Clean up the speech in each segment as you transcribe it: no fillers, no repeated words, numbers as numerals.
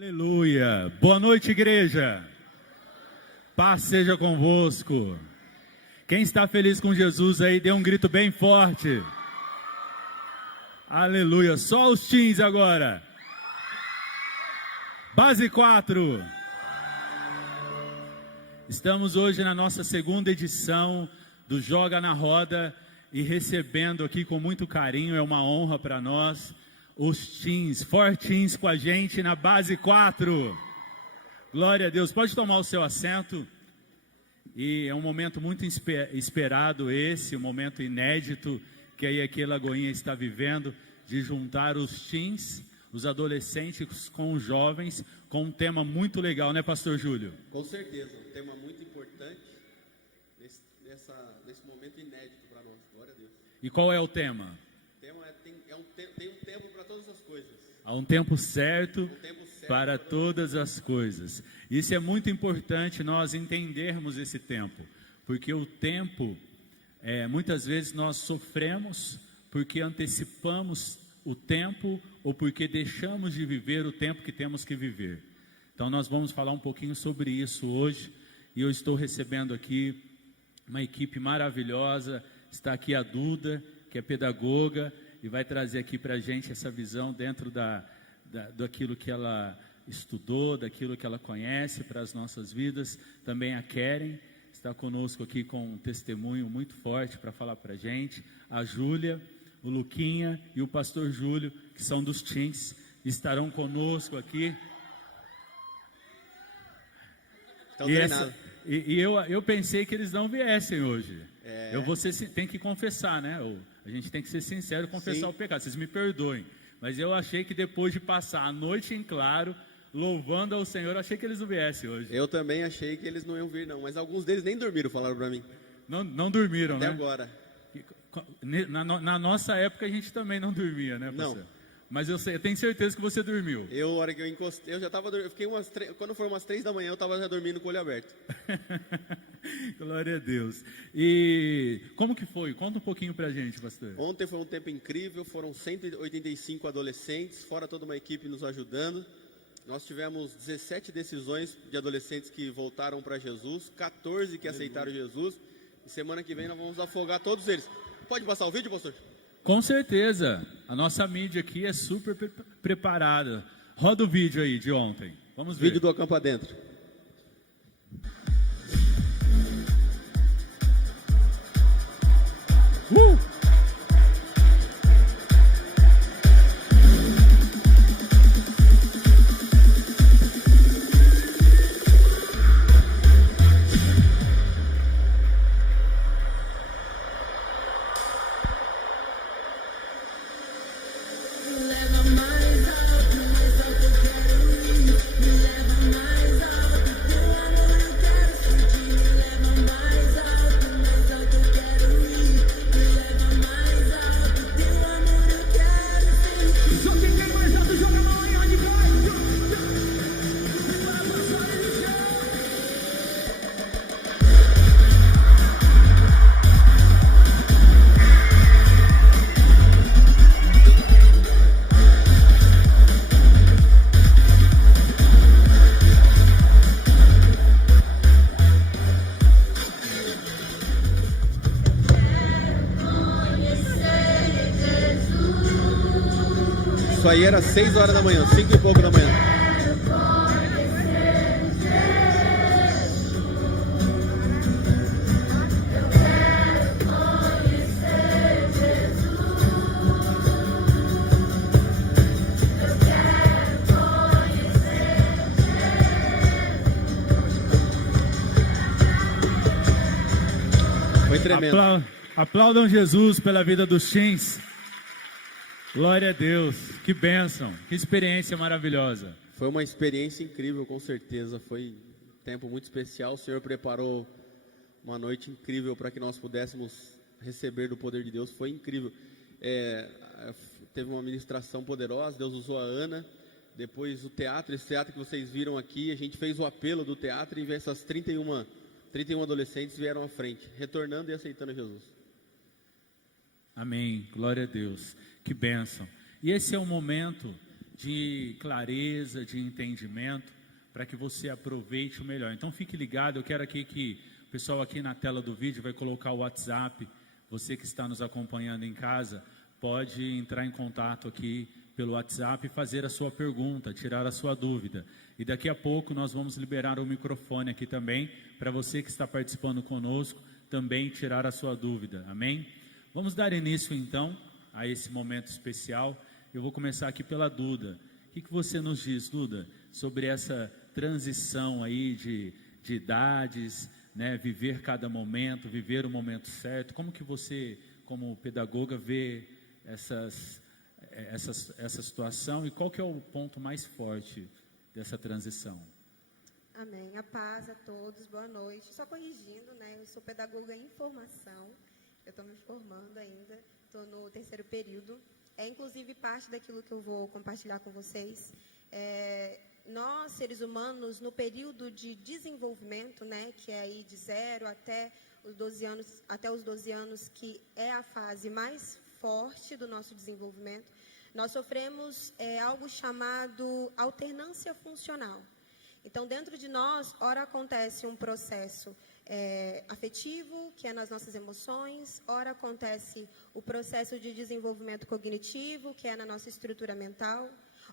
Aleluia! Boa noite, igreja! Paz seja convosco. Quem está feliz com Jesus aí, dê um grito bem forte. Aleluia! Só os teens agora. Base 4. Estamos hoje na nossa segunda edição do Joga na Roda e recebendo aqui com muito carinho, é uma honra para nós, os teens, 4 teens com a gente na Base 4. Glória a Deus. Pode tomar o seu assento. E é um momento muito esperado esse, um momento inédito que aí aqui Lagoinha está vivendo, de juntar os teens, os adolescentes com os jovens, com um tema muito legal, né, Pastor Júlio? Com certeza, um tema muito importante nesse momento inédito para nós. Glória a Deus. E qual é o tema? Tem um tempo para todas as coisas. Há um tempo certo para todas as coisas. Isso é muito importante nós entendermos esse tempo, porque o tempo, muitas vezes nós sofremos porque antecipamos o tempo ou porque deixamos de viver o tempo que temos que viver. Então nós vamos falar um pouquinho sobre isso hoje, e eu estou recebendo aqui uma equipe maravilhosa. Está aqui a Duda, que é pedagoga, e vai trazer aqui para a gente essa visão dentro daquilo que ela estudou, daquilo que ela conhece para as nossas vidas. Também a Keren está conosco aqui com um testemunho muito forte para falar para a gente. A Júlia, o Luquinha e o Pastor Júlio, que são dos teens, estarão conosco aqui. Eu pensei que eles não viessem hoje. Você tem que confessar, né? A gente tem que ser sincero e confessar o pecado. Vocês me perdoem, mas eu achei que depois de passar a noite em claro, louvando ao Senhor, achei que eles não viessem hoje. Eu também achei que eles não iam vir, não. Mas alguns deles nem dormiram, falaram para mim. Não dormiram, até né? agora. Na nossa época a gente também não dormia, né, pastor? Não. Mas eu tenho certeza que você dormiu. A hora que eu encostei, eu já estava dormindo. Quando foram umas 3 da manhã, eu estava já dormindo com o olho aberto. Glória a Deus. E como que foi? Conta um pouquinho pra gente, pastor. Ontem foi um tempo incrível, foram 185 adolescentes, fora toda uma equipe nos ajudando. Nós tivemos 17 decisões de adolescentes que voltaram para Jesus, 14 que aceitaram Jesus. E semana que vem nós vamos afogar todos eles. Pode passar o vídeo, pastor? Com certeza, a nossa mídia aqui é super preparada. Roda o vídeo aí de ontem, vamos ver. Vídeo do Acampa Dentro. Isso aí era 6 horas da manhã, 5 e pouco da manhã. Foi tremendo. Aplaudam Jesus pela vida dos teens. Glória a Deus, que bênção, que experiência maravilhosa. Foi uma experiência incrível, com certeza, foi um tempo muito especial. O Senhor preparou uma noite incrível para que nós pudéssemos receber do poder de Deus, foi incrível. Teve uma ministração poderosa, Deus usou a Ana, depois o teatro, esse teatro que vocês viram aqui, a gente fez o apelo do teatro e essas 31 adolescentes vieram à frente, retornando e aceitando Jesus. Amém, glória a Deus, que bênção. E esse é um momento de clareza, de entendimento, para que você aproveite o melhor. Então fique ligado, eu quero aqui que o pessoal aqui na tela do vídeo vai colocar o WhatsApp. Você que está nos acompanhando em casa, pode entrar em contato aqui pelo WhatsApp e fazer a sua pergunta, tirar a sua dúvida. E daqui a pouco nós vamos liberar o microfone aqui também, para você que está participando conosco, também tirar a sua dúvida. Amém? Vamos dar início então a esse momento especial. Eu vou começar aqui pela Duda. O que você nos diz, Duda, sobre essa transição aí de idades, né? Viver cada momento, viver o momento certo? Como que você, como pedagoga, vê essa situação e qual que é o ponto mais forte dessa transição? Amém. A paz a todos, boa noite. Só corrigindo, né? Eu sou pedagoga em formação, eu estou me formando ainda, estou no 3º período. É inclusive parte daquilo que eu vou compartilhar com vocês. Nós, seres humanos, no período de desenvolvimento, né? Que é aí de 0 até os 12 anos, que é a fase mais forte do nosso desenvolvimento, nós sofremos algo chamado alternância funcional. Então, dentro de nós, ora acontece um processo afetivo, que é nas nossas emoções, ora acontece o processo de desenvolvimento cognitivo, que é na nossa estrutura mental,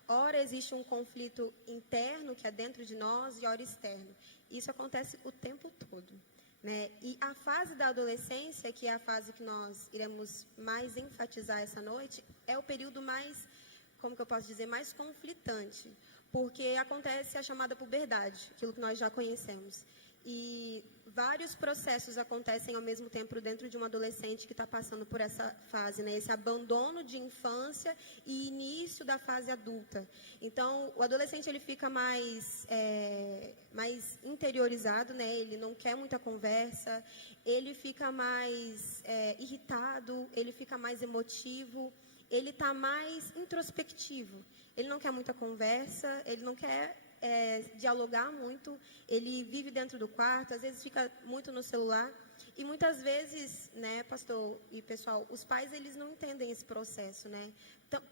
ora existe um conflito interno, que é dentro de nós, e ora externo. Isso acontece o tempo todo, né? E a fase da adolescência, que é a fase que nós iremos mais enfatizar essa noite, é o período mais, como que eu posso dizer, mais conflitante, porque acontece a chamada puberdade, aquilo que nós já conhecemos. E vários processos acontecem ao mesmo tempo dentro de um adolescente que está passando por essa fase, né? Esse abandono de infância e início da fase adulta. Então, o adolescente ele fica mais interiorizado, né? Ele não quer muita conversa, ele fica mais irritado, ele fica mais emotivo, ele está mais introspectivo. Ele não quer muita conversa, ele não quer dialogar muito, ele vive dentro do quarto, às vezes fica muito no celular, e muitas vezes, né, pastor e pessoal, os pais, eles não entendem esse processo, né? Então,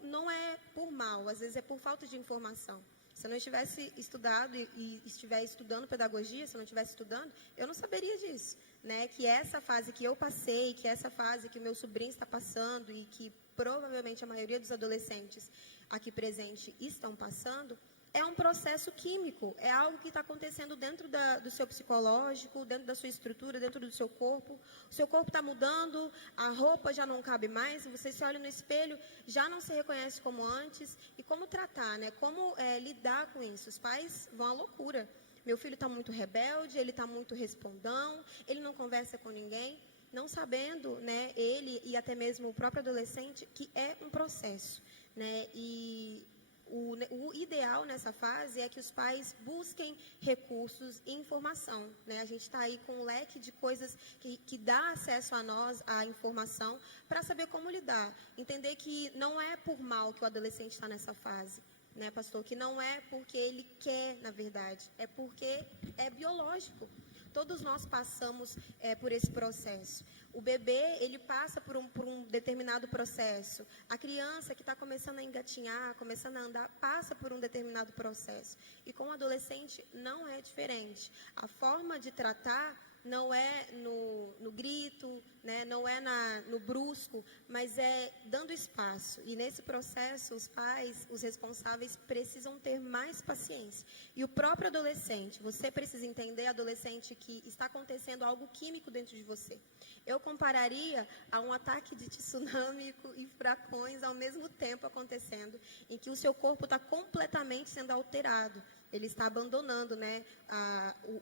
não é por mal, às vezes é por falta de informação. Se eu não tivesse estudado e estiver estudando pedagogia, se eu não estivesse estudando, eu não saberia disso, né? Que essa fase que eu passei, que essa fase que o meu sobrinho está passando e que provavelmente a maioria dos adolescentes aqui presentes estão passando, é um processo químico, é algo que está acontecendo dentro do seu psicológico, dentro da sua estrutura, dentro do seu corpo. O seu corpo está mudando, a roupa já não cabe mais, você se olha no espelho, já não se reconhece como antes. E como tratar, né? Como lidar com isso? Os pais vão à loucura. Meu filho está muito rebelde, ele está muito respondão, ele não conversa com ninguém, não sabendo, né, ele e até mesmo o próprio adolescente, que é um processo, né? E o ideal nessa fase é que os pais busquem recursos e informação, né? A gente está aí com um leque de coisas que dá acesso a nós, à informação, para saber como lidar. Entender que não é por mal que o adolescente está nessa fase, né, pastor? Que não é porque ele quer, na verdade, é porque é biológico. Todos nós passamos por esse processo. O bebê, ele passa por um determinado processo. A criança que está começando a engatinhar, começando a andar, passa por um determinado processo. E com o adolescente não é diferente. A forma de tratar não é no grito, né? Não é no brusco, mas é dando espaço. E nesse processo, os pais, os responsáveis, precisam ter mais paciência. E o próprio adolescente, você precisa entender, adolescente, que está acontecendo algo químico dentro de você. Eu compararia a um ataque de tsunami e furacões ao mesmo tempo acontecendo, em que o seu corpo está completamente sendo alterado. Ele está abandonando, né,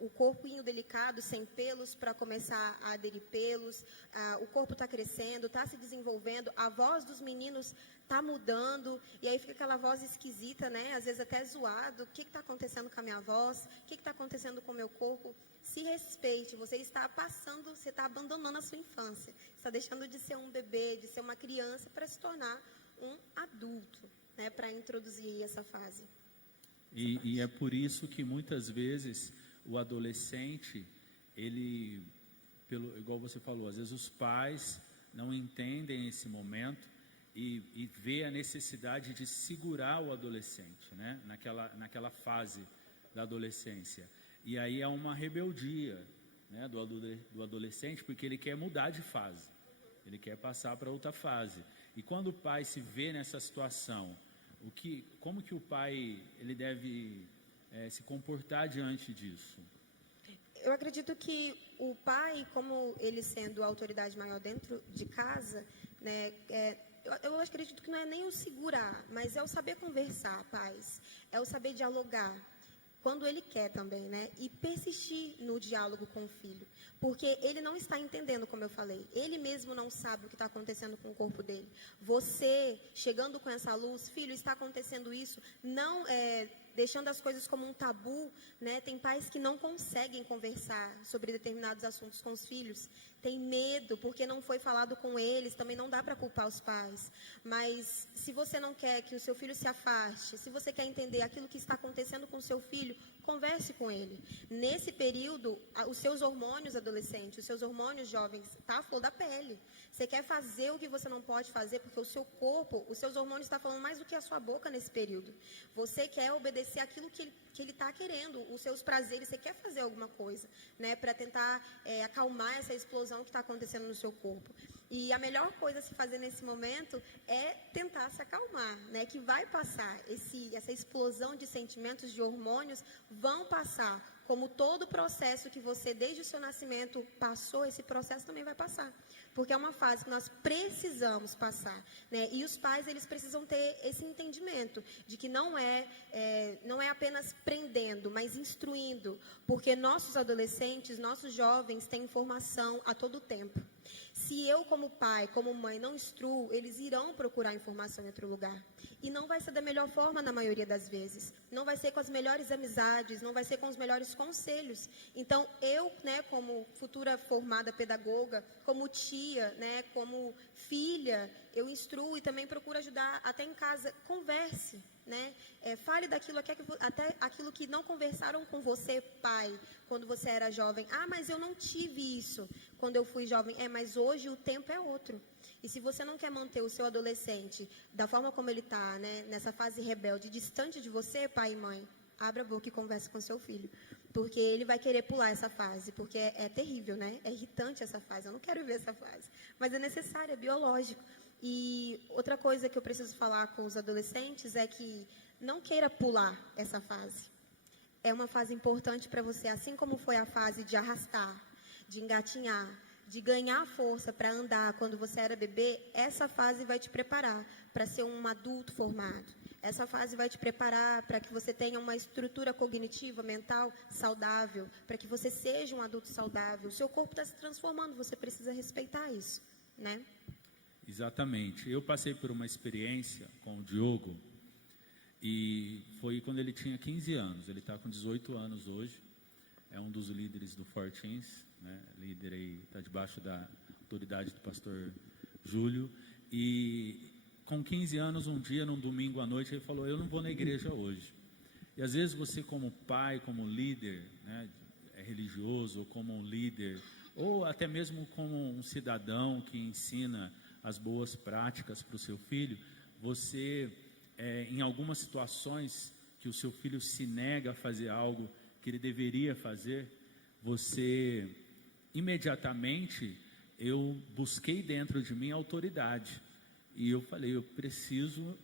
o corpinho delicado, sem pelos, para começar a aderir pelos. O corpo está crescendo, está se desenvolvendo. A voz dos meninos está mudando. E aí fica aquela voz esquisita, né? Às vezes até zoado. O que está acontecendo com a minha voz? O que está acontecendo com o meu corpo? Se respeite. Você está passando, você está abandonando a sua infância. Você está deixando de ser um bebê, de ser uma criança, para se tornar um adulto, né? Para introduzir essa fase. E é por isso que muitas vezes o adolescente, ele, igual você falou, às vezes os pais não entendem esse momento e vê a necessidade de segurar o adolescente, né? Naquela fase da adolescência. E aí há uma rebeldia, né, do adolescente, porque ele quer mudar de fase, ele quer passar para outra fase. E quando o pai se vê nessa situação, como que o pai ele deve se comportar diante disso? Eu acredito que o pai, como ele sendo a autoridade maior dentro de casa, né, eu acredito que não é nem o segurar, mas é o saber conversar, pais, é o saber dialogar, quando ele quer também, né, e persistir no diálogo com o filho, porque ele não está entendendo, como eu falei, ele mesmo não sabe o que está acontecendo com o corpo dele. Você, chegando com essa luz, filho, está acontecendo isso, não deixando as coisas como um tabu, né? Tem pais que não conseguem conversar sobre determinados assuntos com os filhos, tem medo porque não foi falado com eles, também não dá para culpar os pais. Mas se você não quer que o seu filho se afaste, se você quer entender aquilo que está acontecendo com o seu filho, converse com ele. Nesse período, os seus hormônios adolescentes, os seus hormônios jovens, tá à flor da pele. Você quer fazer o que você não pode fazer porque o seu corpo, os seus hormônios estão falando mais do que a sua boca nesse período. Você quer obedecer aquilo que ele está querendo, os seus prazeres, você quer fazer alguma coisa, né, para tentar acalmar essa explosão que está acontecendo no seu corpo. E a melhor coisa a se fazer nesse momento é tentar se acalmar, né, que vai passar, essa explosão de sentimentos, de hormônios, vão passar. Como todo processo que você, desde o seu nascimento, passou, esse processo também vai passar. Porque é uma fase que nós precisamos passar, né? E os pais, eles precisam ter esse entendimento de que não é apenas prendendo, mas instruindo. Porque nossos adolescentes, nossos jovens têm informação a todo tempo. Se eu, como pai, como mãe, não instruo, eles irão procurar informação em outro lugar. E não vai ser da melhor forma na maioria das vezes. Não vai ser com as melhores amizades, não vai ser com os melhores conselhos. Então, eu, né, como futura formada pedagoga, como tia, né, como filha, eu instruo e também procuro ajudar até em casa. Converse, né? Fale daquilo, até aquilo que não conversaram com você, pai, quando você era jovem. Ah, mas eu não tive isso quando eu fui jovem. Mas hoje o tempo é outro. E se você não quer manter o seu adolescente da forma como ele está, né, nessa fase rebelde, distante de você, pai e mãe, abra a boca e converse com seu filho. Porque ele vai querer pular essa fase, porque é terrível, né? É irritante essa fase, eu não quero ver essa fase. Mas é necessário, é biológico. E outra coisa que eu preciso falar com os adolescentes é que não queira pular essa fase. É uma fase importante para você, assim como foi a fase de arrastar, de engatinhar, de ganhar força para andar quando você era bebê. Essa fase vai te preparar para ser um adulto formado. Essa fase vai te preparar para que você tenha uma estrutura cognitiva, mental saudável, para que você seja um adulto saudável. O seu corpo está se transformando, você precisa respeitar isso, né? Exatamente. Eu passei por uma experiência com o Diogo e foi quando ele tinha 15 anos. Ele está com 18 anos hoje. É um dos líderes do Fortins, né? Líder aí, está debaixo da autoridade do pastor Júlio. E com 15 anos, um dia, num domingo à noite, ele falou: eu não vou na igreja hoje. E às vezes você, como pai, como líder, né, religioso, ou como um líder, ou até mesmo como um cidadão que ensina as boas práticas para o seu filho, você, em algumas situações que o seu filho se nega a fazer algo que ele deveria fazer, você, imediatamente, eu busquei dentro de mim autoridade. E eu falei: eu preciso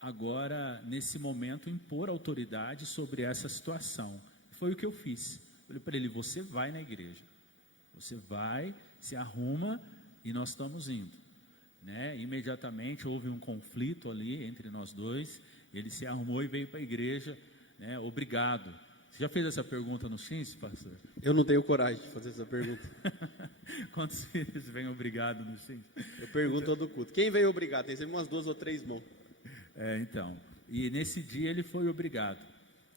agora, nesse momento, impor autoridade sobre essa situação. Foi o que eu fiz. Eu falei para ele: você vai na igreja. Você vai, se arruma e nós estamos indo. Né? Imediatamente houve um conflito ali entre nós dois. Ele se arrumou e veio para a igreja. Né? Obrigado. Você já fez essa pergunta no X, pastor? Eu não tenho coragem de fazer essa pergunta. Quantos filhos vêm obrigado no X? Eu pergunto todo culto. Quem veio obrigado? Tem sempre umas 2 ou 3 mãos. Então. E nesse dia ele foi obrigado.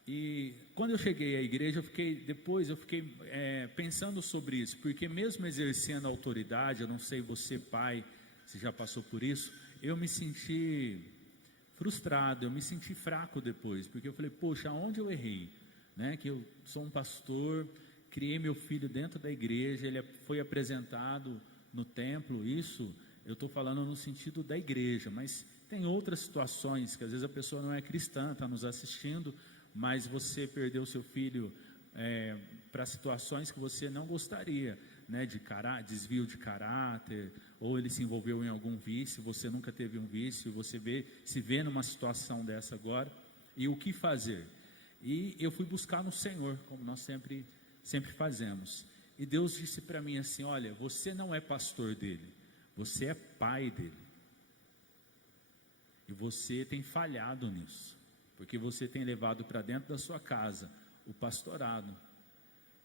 E quando eu cheguei à igreja, eu fiquei pensando sobre isso, porque mesmo exercendo a autoridade, eu não sei você, pai, se já passou por isso, eu me senti frustrado, eu me senti fraco depois, porque eu falei: poxa, aonde eu errei? Né? Que eu sou um pastor, criei meu filho dentro da igreja, ele foi apresentado no templo, isso, eu estou falando no sentido da igreja, mas tem outras situações que às vezes a pessoa não é cristã, está nos assistindo, mas você perdeu seu filho para situações que você não gostaria, né, desvio de caráter, ou ele se envolveu em algum vício, você nunca teve um vício, você se vê numa situação dessa agora, e o que fazer? E eu fui buscar no Senhor, como nós sempre fazemos, e Deus disse para mim assim: olha, você não é pastor dele, você é pai dele, e você tem falhado nisso, porque você tem levado para dentro da sua casa o pastorado,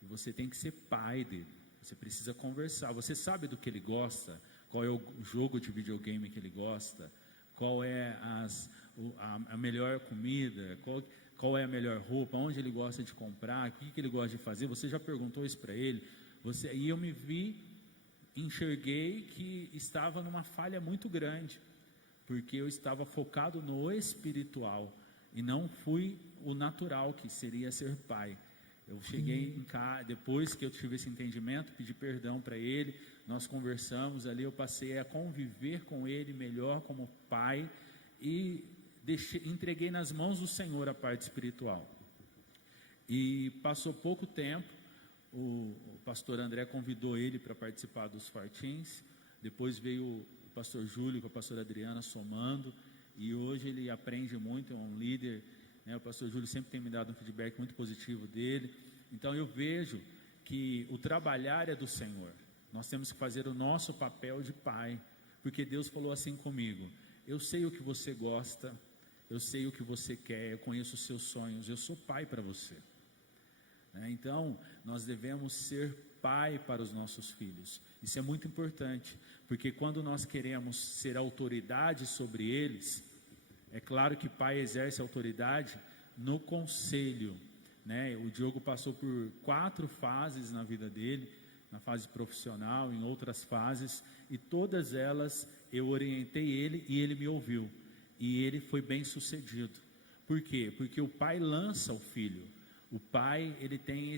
e você tem que ser pai dele. Você precisa conversar, você sabe do que ele gosta, qual é o jogo de videogame que ele gosta, qual é a melhor comida, qual é a melhor roupa, onde ele gosta de comprar, o que ele gosta de fazer. Você já perguntou isso para ele? E eu enxerguei que estava numa falha muito grande, porque eu estava focado no espiritual e não fui o natural, que seria ser pai. Eu cheguei em casa, depois que eu tive esse entendimento, pedi perdão para ele, nós conversamos ali, eu passei a conviver com ele melhor como pai e entreguei nas mãos do Senhor a parte espiritual. E passou pouco tempo, o pastor André convidou ele para participar dos Fortins, depois veio o pastor Júlio com a pastora Adriana somando, e hoje ele aprende muito, é um líder, né? O pastor Júlio sempre tem me dado um feedback muito positivo dele. Então eu vejo que o trabalhar é do Senhor, nós temos que fazer o nosso papel de pai, porque Deus falou assim comigo: eu sei o que você gosta, eu sei o que você quer, eu conheço os seus sonhos, eu sou pai para você, né? Então nós devemos ser pai para os nossos filhos. Isso é muito importante, porque quando nós queremos ser autoridade sobre eles, é claro que pai exerce autoridade no conselho, né? O Diogo passou por 4 fases na vida dele, na fase profissional, em outras fases, e todas elas eu orientei ele e ele me ouviu, e ele foi bem sucedido. Por quê? Porque o pai lança o filho, o pai ele tem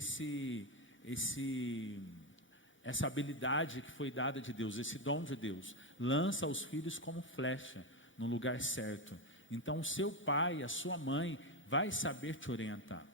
essa habilidade que foi dada de Deus, esse dom de Deus, lança os filhos como flecha no lugar certo. Então o seu pai, a sua mãe vai saber te orientar.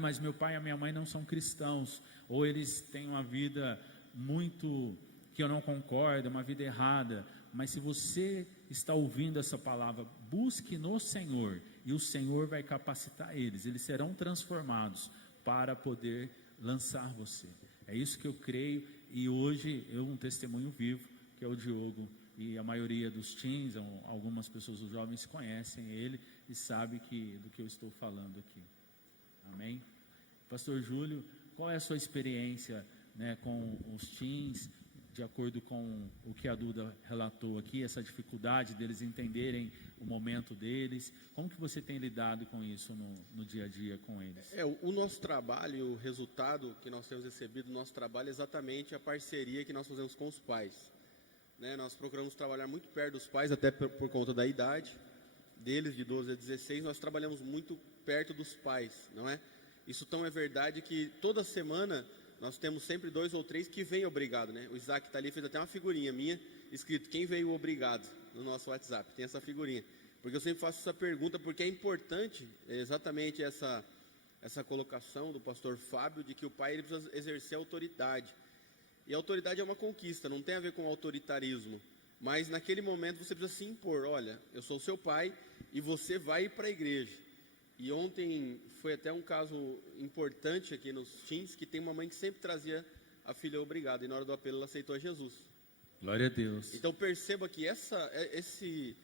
Mas meu pai e a minha mãe não são cristãos, ou eles têm uma vida muito que eu não concordo, uma vida errada. Mas se você está ouvindo essa palavra, busque no Senhor, e o Senhor vai capacitar eles serão transformados para poder lançar você. É isso que eu creio, e hoje um testemunho vivo, que é o Diogo, e a maioria dos teens, algumas pessoas, os jovens, conhecem ele e sabem do que eu estou falando aqui. Amém? Pastor Júlio, qual é a sua experiência, né, com os teens, de acordo com o que a Duda relatou aqui, essa dificuldade deles entenderem o momento deles? Como que você tem lidado com isso no dia a dia com eles? O nosso trabalho, o resultado que nós temos recebido do nosso trabalho é exatamente a parceria que nós fazemos com os pais, né? Nós procuramos trabalhar muito perto dos pais, até por conta da idade deles, de 12 a 16, nós trabalhamos muito perto dos pais, não é? Isso tão é verdade que toda semana nós temos sempre 2 ou 3 que vêm obrigado, né? O Isaac está ali, fez até uma figurinha minha, escrito: quem veio obrigado, no nosso WhatsApp, tem essa figurinha. Porque eu sempre faço essa pergunta, porque é importante exatamente essa colocação do pastor Fábio, de que o pai ele precisa exercer autoridade. E a autoridade é uma conquista, não tem a ver com autoritarismo. Mas naquele momento você precisa se impor: olha, eu sou seu pai e você vai para a igreja. E ontem foi até um caso importante aqui nos teens, que tem uma mãe que sempre trazia a filha obrigada, e na hora do apelo ela aceitou a Jesus. Glória a Deus. Então perceba que esse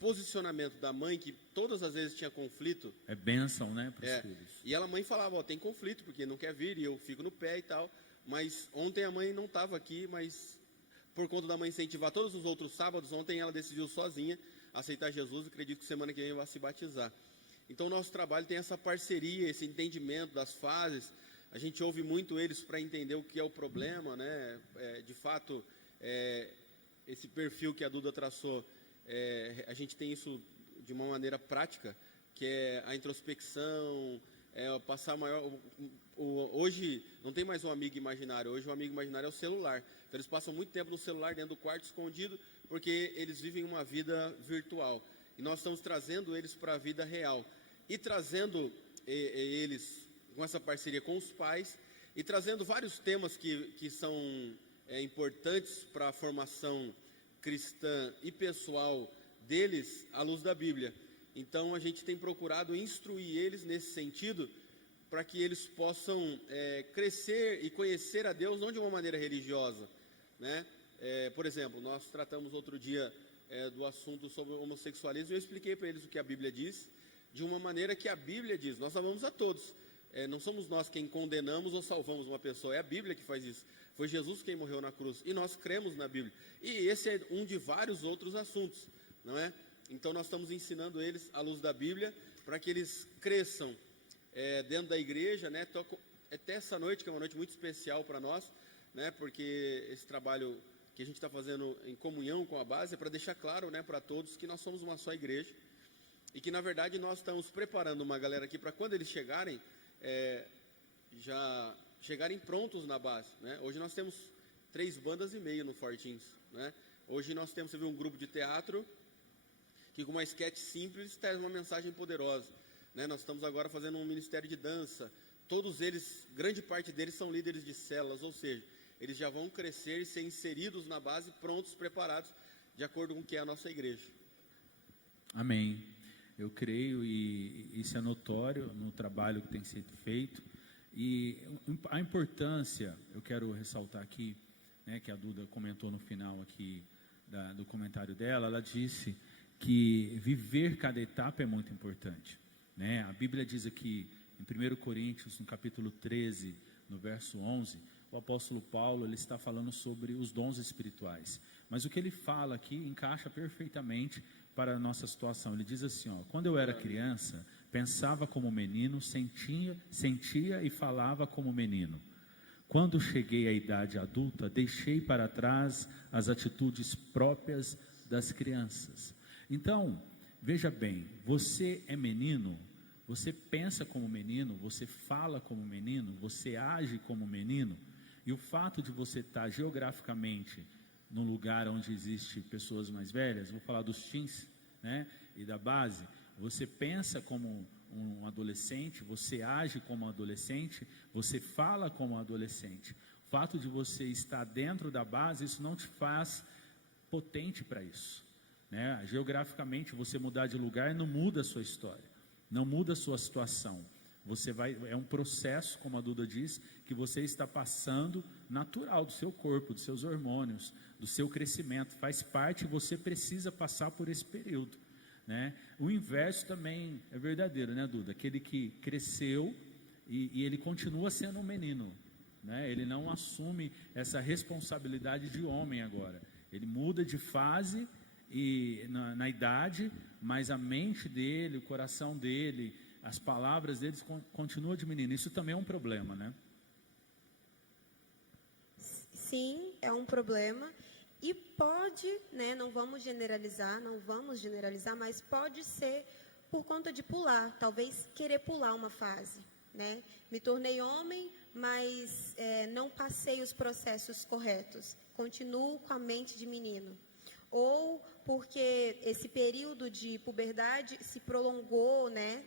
posicionamento da mãe, que todas as vezes tinha conflito, é bênção, né, para os filhos. E a mãe falava: tem conflito, porque não quer vir, e eu fico no pé e tal. Mas ontem a mãe não estava aqui, mas por conta da mãe incentivar todos os outros sábados, ontem ela decidiu sozinha aceitar Jesus, e acredito que semana que vem vai se batizar. Então o nosso trabalho tem essa parceria, esse entendimento das fases. A gente ouve muito eles para entender o que é o problema, né? De fato, esse perfil que a Duda traçou, a gente tem isso de uma maneira prática, que é a introspecção, passar maior. Hoje não tem mais um amigo imaginário, hoje o amigo imaginário é o celular. Então eles passam muito tempo no celular, dentro do quarto, escondido, porque eles vivem uma vida virtual. E nós estamos trazendo eles para a vida real. E trazendo eles com essa parceria com os pais, e trazendo vários temas que são importantes para a formação cristã e pessoal deles à luz da Bíblia. Então a gente tem procurado instruir eles nesse sentido, para que eles possam crescer e conhecer a Deus não de uma maneira religiosa, né? Por exemplo, nós tratamos outro dia do assunto sobre o homossexualismo, e eu expliquei para eles o que a Bíblia diz, de uma maneira que a Bíblia diz. Nós amamos a todos, não somos nós quem condenamos ou salvamos uma pessoa, é a Bíblia que faz isso. Foi Jesus quem morreu na cruz, e nós cremos na Bíblia. E esse é um de vários outros assuntos, não é? Então nós estamos ensinando eles à luz da Bíblia, para que eles cresçam dentro da igreja, né? Até essa noite, que é uma noite muito especial para nós, né? Porque esse trabalho que a gente está fazendo em comunhão com a base é para deixar claro, né, para todos que nós somos uma só igreja, e que na verdade nós estamos preparando uma galera aqui para quando eles chegarem, já chegarem prontos na base, né? Hoje nós temos 3 bandas e meia no Fortins, né? Hoje nós temos, você viu, um grupo de teatro que com uma esquete simples traz uma mensagem poderosa, né? Nós estamos agora fazendo um ministério de dança. Todos eles, grande parte deles são líderes de células, ou seja, eles já vão crescer e ser inseridos na base, prontos, preparados, de acordo com o que é a nossa igreja. Amém. Eu creio, e isso é notório no trabalho que tem sido feito, e a importância, eu quero ressaltar aqui, né, que a Duda comentou no final aqui do comentário dela. Ela disse que viver cada etapa é muito importante, né? A Bíblia diz aqui em 1 Coríntios, no capítulo 13, no verso 11, o apóstolo Paulo, ele está falando sobre os dons espirituais, mas o que ele fala aqui encaixa perfeitamente para a nossa situação. Ele diz assim, quando eu era criança, pensava como menino, sentia e falava como menino. Quando cheguei à idade adulta, deixei para trás as atitudes próprias das crianças. Então, veja bem, você é menino, você pensa como menino, você fala como menino, você age como menino, e o fato de você estar geograficamente num lugar onde existe pessoas mais velhas, vou falar dos teens, né, e da base, você pensa como um adolescente, você age como um adolescente, você fala como um adolescente. O fato de você estar dentro da base, isso não te faz potente para isso, né? Geograficamente, você mudar de lugar não muda a sua história, não muda a sua situação. É um processo, como a Duda diz, que você está passando natural do seu corpo, dos seus hormônios, do seu crescimento, faz parte, você precisa passar por esse período, né? O inverso também é verdadeiro, né, Duda? Aquele que cresceu e ele continua sendo um menino, né? Ele não assume essa responsabilidade de homem agora, ele muda de fase e na idade, mas a mente dele, o coração dele, as palavras deles continuam de menino. Isso também é um problema, né? Sim, é um problema. E pode, né, não vamos generalizar, mas pode ser por conta de pular, talvez querer pular uma fase, né? Me tornei homem, mas não passei os processos corretos, continuo com a mente de menino. Ou porque esse período de puberdade se prolongou, né,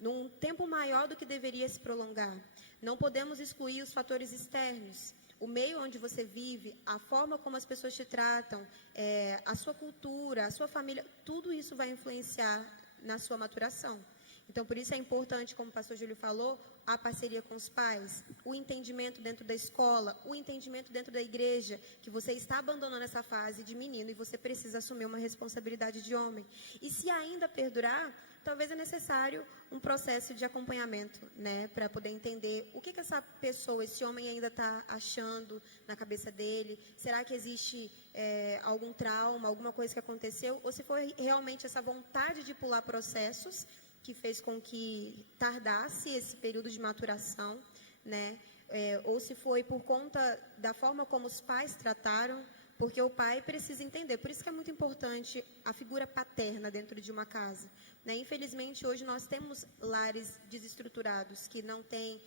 num tempo maior do que deveria se prolongar. Não podemos excluir os fatores externos. O meio onde você vive, a forma como as pessoas te tratam, a sua cultura, a sua família, tudo isso vai influenciar na sua maturação. Então, por isso é importante, como o pastor Júlio falou, a parceria com os pais, o entendimento dentro da escola, o entendimento dentro da igreja, que você está abandonando essa fase de menino e você precisa assumir uma responsabilidade de homem. E se ainda perdurar, talvez é necessário um processo de acompanhamento, né, para poder entender o que essa pessoa, esse homem ainda está achando na cabeça dele. Será que existe algum trauma, alguma coisa que aconteceu? Ou se foi realmente essa vontade de pular processos que fez com que tardasse esse período de maturação, né? Ou se foi por conta da forma como os pais trataram, porque o pai precisa entender. Por isso que é muito importante a figura paterna dentro de uma casa, né? Infelizmente, hoje nós temos lares desestruturados que não têm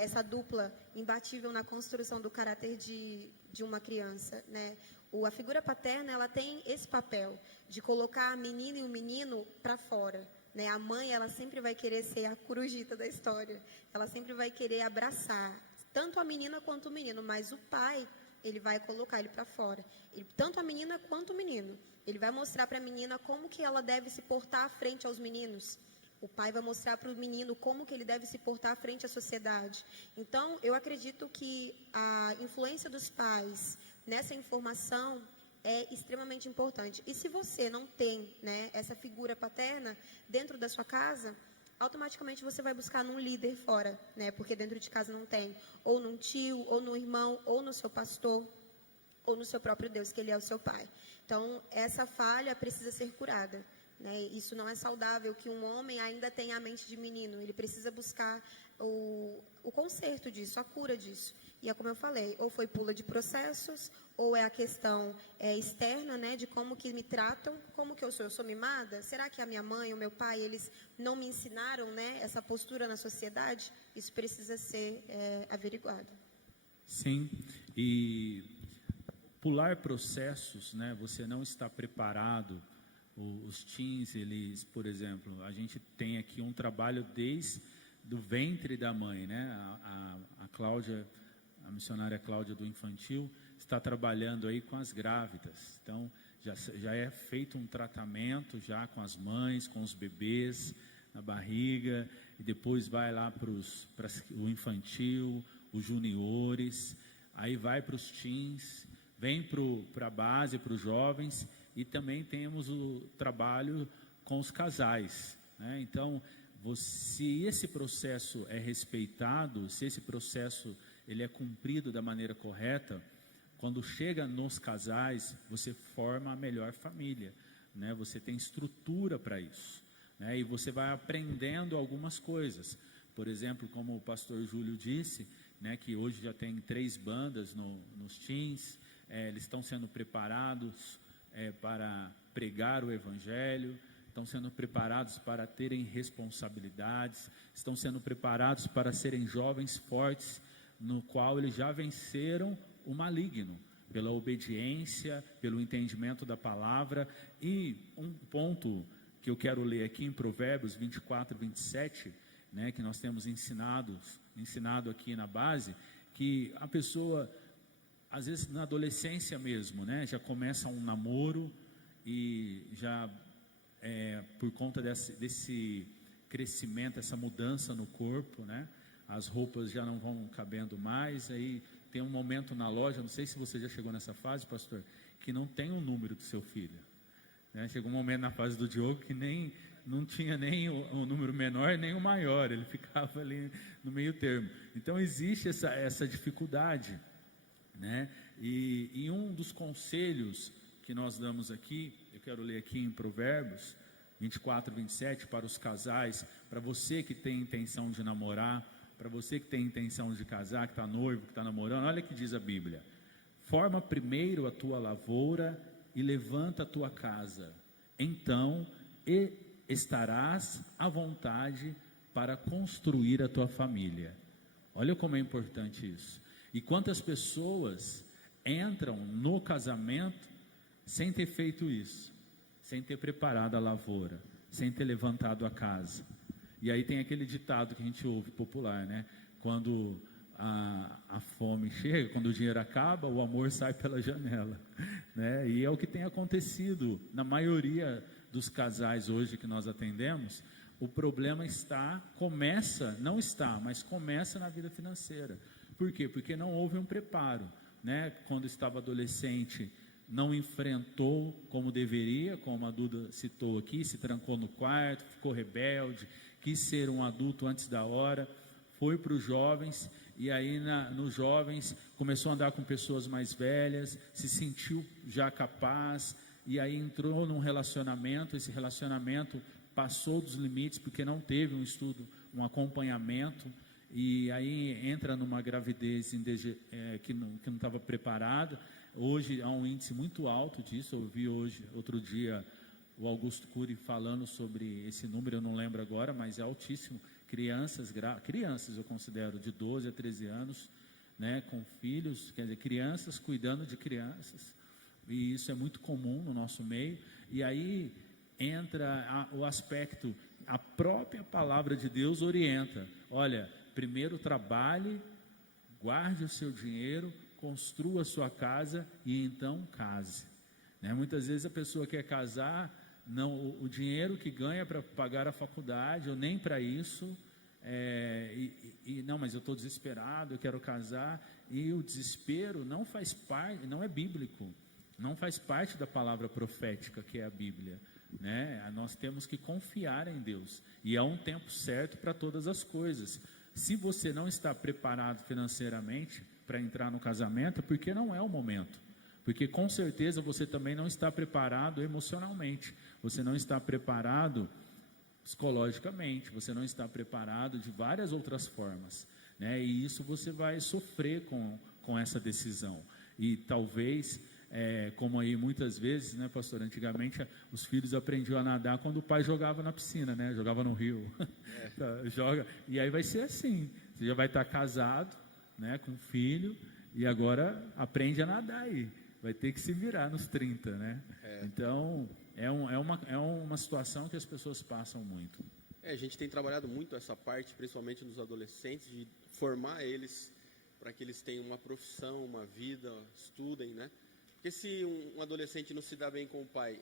essa dupla imbatível na construção do caráter de uma criança, né? A figura paterna, ela tem esse papel de colocar a menina e o menino para fora, né? A mãe, ela sempre vai querer ser a corujita da história, ela sempre vai querer abraçar tanto a menina quanto o menino, mas o pai, ele vai colocar ele para fora, tanto a menina quanto o menino. Ele vai mostrar para a menina como que ela deve se portar frente aos meninos. O pai vai mostrar para o menino como que ele deve se portar frente à sociedade. Então, eu acredito que a influência dos pais nessa informação é extremamente importante. E se você não tem, né, essa figura paterna dentro da sua casa, automaticamente você vai buscar num líder fora, né? Porque dentro de casa não tem. Ou num tio, ou no irmão, ou no seu pastor, ou no seu próprio Deus, que ele é o seu pai. Então, essa falha precisa ser curada, né? Isso não é saudável que um homem ainda tenha a mente de menino. Ele precisa buscar o conserto disso, a cura disso. E é como eu falei, ou foi pula de processos, ou é a questão externa, né, de como que me tratam, como que eu sou mimada? Será que a minha mãe, o meu pai, eles não me ensinaram, né, essa postura na sociedade? Isso precisa ser averiguado. Sim, e pular processos, né, você não está preparado. Os teens, eles, por exemplo, a gente tem aqui um trabalho desde do ventre da mãe, né? A Cláudia, a missionária Cláudia do infantil, está trabalhando aí com as grávidas. Então, já é feito um tratamento já com as mães, com os bebês na barriga, e depois vai lá para o infantil, os juniores, aí vai para os teens, vem para a base, para os jovens, e também temos o trabalho com os casais, né? Então, se esse processo é respeitado, se esse processo ele é cumprido da maneira correta, quando chega nos casais, você forma a melhor família, né? Você tem estrutura para isso, né? E você vai aprendendo algumas coisas. Por exemplo, como o pastor Júlio disse, né, que hoje já tem 3 bandas nos teens, eles estão sendo preparados para pregar o evangelho, estão sendo preparados para terem responsabilidades, estão sendo preparados para serem jovens fortes, no qual eles já venceram o maligno, pela obediência, pelo entendimento da palavra. E um ponto que eu quero ler aqui em Provérbios 24, 27, né, que nós temos ensinado aqui na base, que a pessoa, às vezes na adolescência mesmo, né, já começa um namoro e já por conta desse crescimento, essa mudança no corpo, né, as roupas já não vão cabendo mais, aí tem um momento na loja, não sei se você já chegou nessa fase, pastor, que não tem o número do seu filho, né? Chegou um momento na fase do Diogo que não tinha nem o número menor nem o maior, ele ficava ali no meio termo. Então existe essa dificuldade, né? E um dos conselhos que nós damos aqui, eu quero ler aqui em Provérbios 24, 27, para os casais, para você que tem intenção de namorar, para você que tem intenção de casar, que está noivo, que está namorando, olha o que diz a Bíblia: forma primeiro a tua lavoura e levanta a tua casa, então estarás à vontade para construir a tua família. Olha como é importante isso. E quantas pessoas entram no casamento sem ter feito isso, sem ter preparado a lavoura, sem ter levantado a casa. E aí tem aquele ditado que a gente ouve popular, né? Quando a fome chega, quando o dinheiro acaba, o amor sai pela janela, né? E é o que tem acontecido na maioria dos casais hoje que nós atendemos. O problema começa na vida financeira. Por quê? Porque não houve um preparo, né? Quando estava adolescente, não enfrentou como deveria, como a Duda citou aqui, se trancou no quarto, ficou rebelde, quis ser um adulto antes da hora, foi para os jovens, e aí nos jovens começou a andar com pessoas mais velhas, se sentiu já capaz, e aí entrou num relacionamento, esse relacionamento passou dos limites, porque não teve um estudo, um acompanhamento, e aí entra numa gravidez que não estava preparada. Hoje há um índice muito alto disso. Eu vi outro dia, o Augusto Cury falando sobre esse número, eu não lembro agora, mas é altíssimo. Crianças eu considero de 12 a 13 anos, né, com filhos, quer dizer, crianças cuidando de crianças, e isso é muito comum no nosso meio. E aí entra o aspecto, a própria palavra de Deus orienta: olha, primeiro trabalhe, guarde o seu dinheiro, construa a sua casa e então case, né? Muitas vezes a pessoa quer casar, o dinheiro que ganha para pagar a faculdade, ou nem para isso, não, mas eu estou desesperado, eu quero casar, e o desespero não faz parte, não é bíblico, não faz parte da palavra profética que é a Bíblia, né? Nós temos que confiar em Deus, e há um tempo certo para todas as coisas. Se você não está preparado financeiramente para entrar no casamento, porque não é o momento. Porque com certeza você também não está preparado emocionalmente, você não está preparado psicologicamente, você não está preparado de várias outras formas, né? E isso você vai sofrer com essa decisão. E talvez, como aí muitas vezes, né, pastor, antigamente os filhos aprendiam a nadar quando o pai jogava na piscina, né? Jogava no rio. Joga, e aí vai ser assim, você já vai estar casado, né, com filho, e agora aprende a nadar aí. Vai ter que se virar nos 30, né? Então, é uma situação que as pessoas passam muito. A gente tem trabalhado muito essa parte, principalmente nos adolescentes, de formar eles para que eles tenham uma profissão, uma vida, estudem, né? Porque se um adolescente não se dá bem com o pai,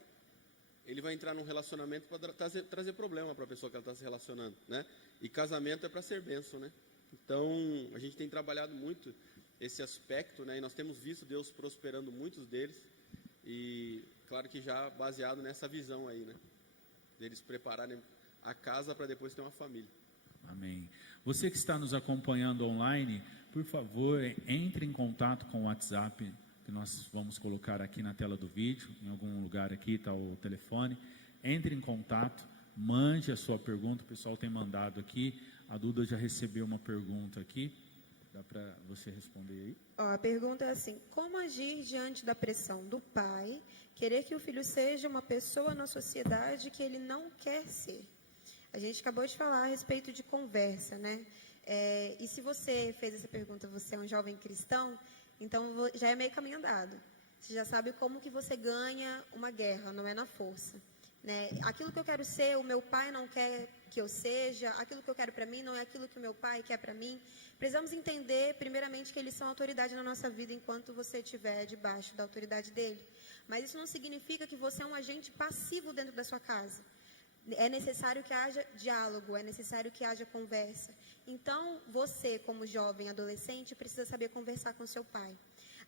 ele vai entrar num relacionamento para trazer problema para a pessoa que ela está se relacionando, né? E casamento é para ser bênção, né? Então, a gente tem trabalhado muito esse aspecto, né? E nós temos visto Deus prosperando muitos deles, e claro que já baseado nessa visão aí, né? Deles prepararem a casa para depois ter uma família. Amém. Você que está nos acompanhando online, por favor, entre em contato com o WhatsApp, que nós vamos colocar aqui na tela do vídeo, em algum lugar aqui está o telefone. Entre em contato, mande a sua pergunta, o pessoal tem mandado aqui. A Duda já recebeu uma pergunta aqui. Dá para você responder aí? A pergunta é assim: como agir diante da pressão do pai, querer que o filho seja uma pessoa na sociedade que ele não quer ser? A gente acabou de falar a respeito de conversa, né? E se você fez essa pergunta, você é um jovem cristão, então já é meio caminho andado. Você já sabe como que você ganha uma guerra, não é na força, né? Aquilo que eu quero ser, o meu pai não quer que eu seja, aquilo que eu quero para mim não é aquilo que o meu pai quer para mim. Precisamos entender, primeiramente, que eles são autoridade na nossa vida enquanto você estiver debaixo da autoridade dele. Mas isso não significa que você é um agente passivo dentro da sua casa. É necessário que haja diálogo, é necessário que haja conversa. Então, você, como jovem, adolescente, precisa saber conversar com seu pai.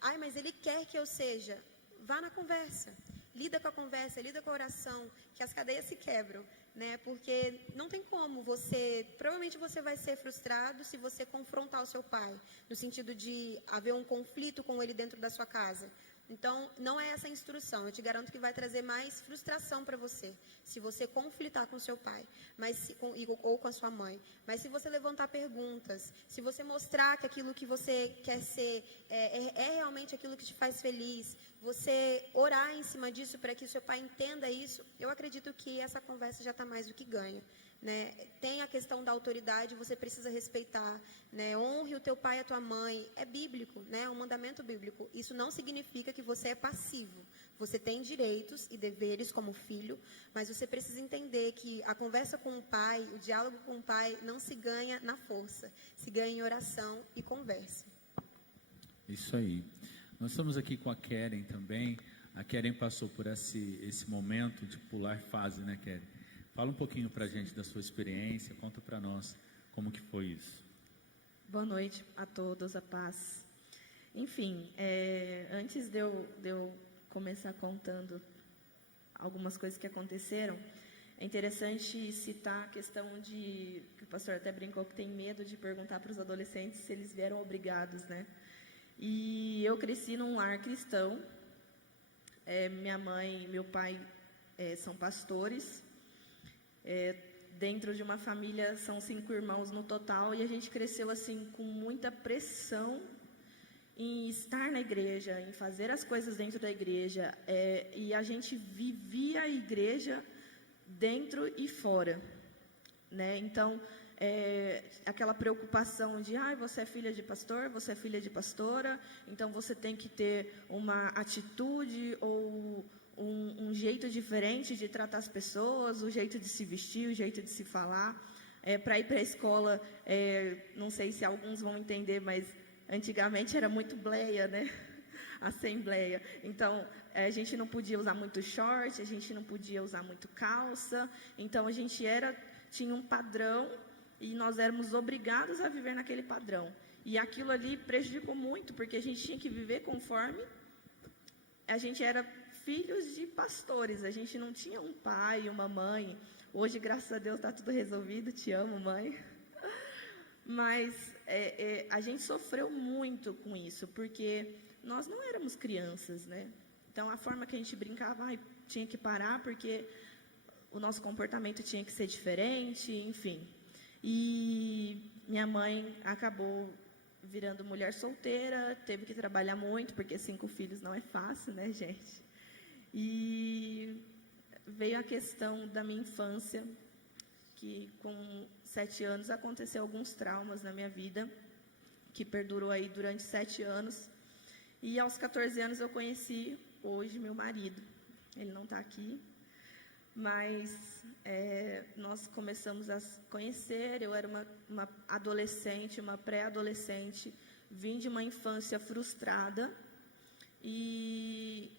Ai, mas ele quer que eu seja. Vá na conversa. Lida com a conversa, lida com a oração, que as cadeias se quebram, né? Porque não tem como provavelmente você vai ser frustrado se você confrontar o seu pai, no sentido de haver um conflito com ele dentro da sua casa. Então, não é essa a instrução. Eu te garanto que vai trazer mais frustração para você, se você conflitar com seu pai, ou com a sua mãe. Mas se você levantar perguntas, se você mostrar que aquilo que você quer ser é realmente aquilo que te faz feliz, você orar em cima disso para que o seu pai entenda isso, eu acredito que essa conversa já está mais do que ganha, né? Tem a questão da autoridade, você precisa respeitar, né? Honre o teu pai e a tua mãe, é bíblico, né? É um mandamento bíblico. Isso não significa que você é passivo. Você tem direitos e deveres como filho, mas você precisa entender que a conversa com o pai, o diálogo com o pai, não se ganha na força, se ganha em oração e conversa. Isso aí. Nós estamos aqui com a Keren também. A Keren passou por esse momento de pular fase, né, Keren? Fala um pouquinho para a gente da sua experiência, conta para nós como que foi isso. Boa noite a todos, a paz. Enfim, antes de eu começar contando algumas coisas que aconteceram, é interessante citar a questão que o pastor até brincou que tem medo de perguntar para os adolescentes se eles vieram obrigados, né? E eu cresci num lar cristão, minha mãe e meu pai são pastores. dentro de uma família, são 5 irmãos no total, e a gente cresceu assim com muita pressão em estar na igreja, em fazer as coisas dentro da igreja, e a gente vivia a igreja dentro e fora, né? Então, aquela preocupação de, você é filha de pastor, você é filha de pastora, então você tem que ter uma atitude ou um jeito diferente de tratar as pessoas, o jeito de se vestir, o jeito de se falar. Para ir para a escola, não sei se alguns vão entender, mas antigamente era muito bleia, né? Assembleia. Então, a gente não podia usar muito short, a gente não podia usar muito calça. Então, a gente tinha um padrão e nós éramos obrigados a viver naquele padrão. E aquilo ali prejudicou muito, porque a gente tinha que viver conforme a gente era filhos de pastores. A gente não tinha um pai, uma mãe. Hoje, graças a Deus, está tudo resolvido. Te amo, mãe. Mas a gente sofreu muito com isso, porque nós não éramos crianças, né? Então, a forma que a gente brincava, tinha que parar, porque o nosso comportamento tinha que ser diferente, enfim. E minha mãe acabou virando mulher solteira, teve que trabalhar muito, porque 5 filhos não é fácil, né, gente? E veio a questão da minha infância, que com 7 anos aconteceu alguns traumas na minha vida, que perdurou aí durante 7 anos. E aos 14 anos eu conheci hoje meu marido. Ele não está aqui, mas nós começamos a conhecer. Eu era uma adolescente, uma pré-adolescente, vim de uma infância frustrada e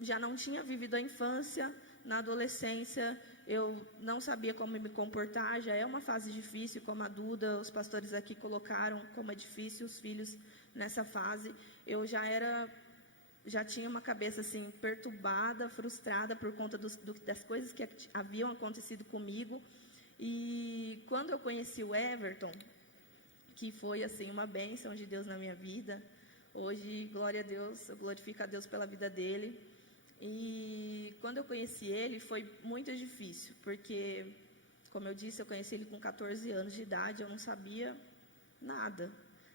já não tinha vivido a infância. Na adolescência eu não sabia como me comportar, já é uma fase difícil, como a Duda, os pastores aqui colocaram como é difícil os filhos nessa fase. Eu já tinha uma cabeça assim perturbada, frustrada por conta das coisas que haviam acontecido comigo. E quando eu conheci o Everton, que foi assim uma bênção de Deus na minha vida, hoje, glória a Deus, eu glorifico a Deus pela vida dele. E quando eu conheci ele, foi muito difícil, porque, como eu disse, eu conheci ele com 14 anos de idade, eu não sabia nada,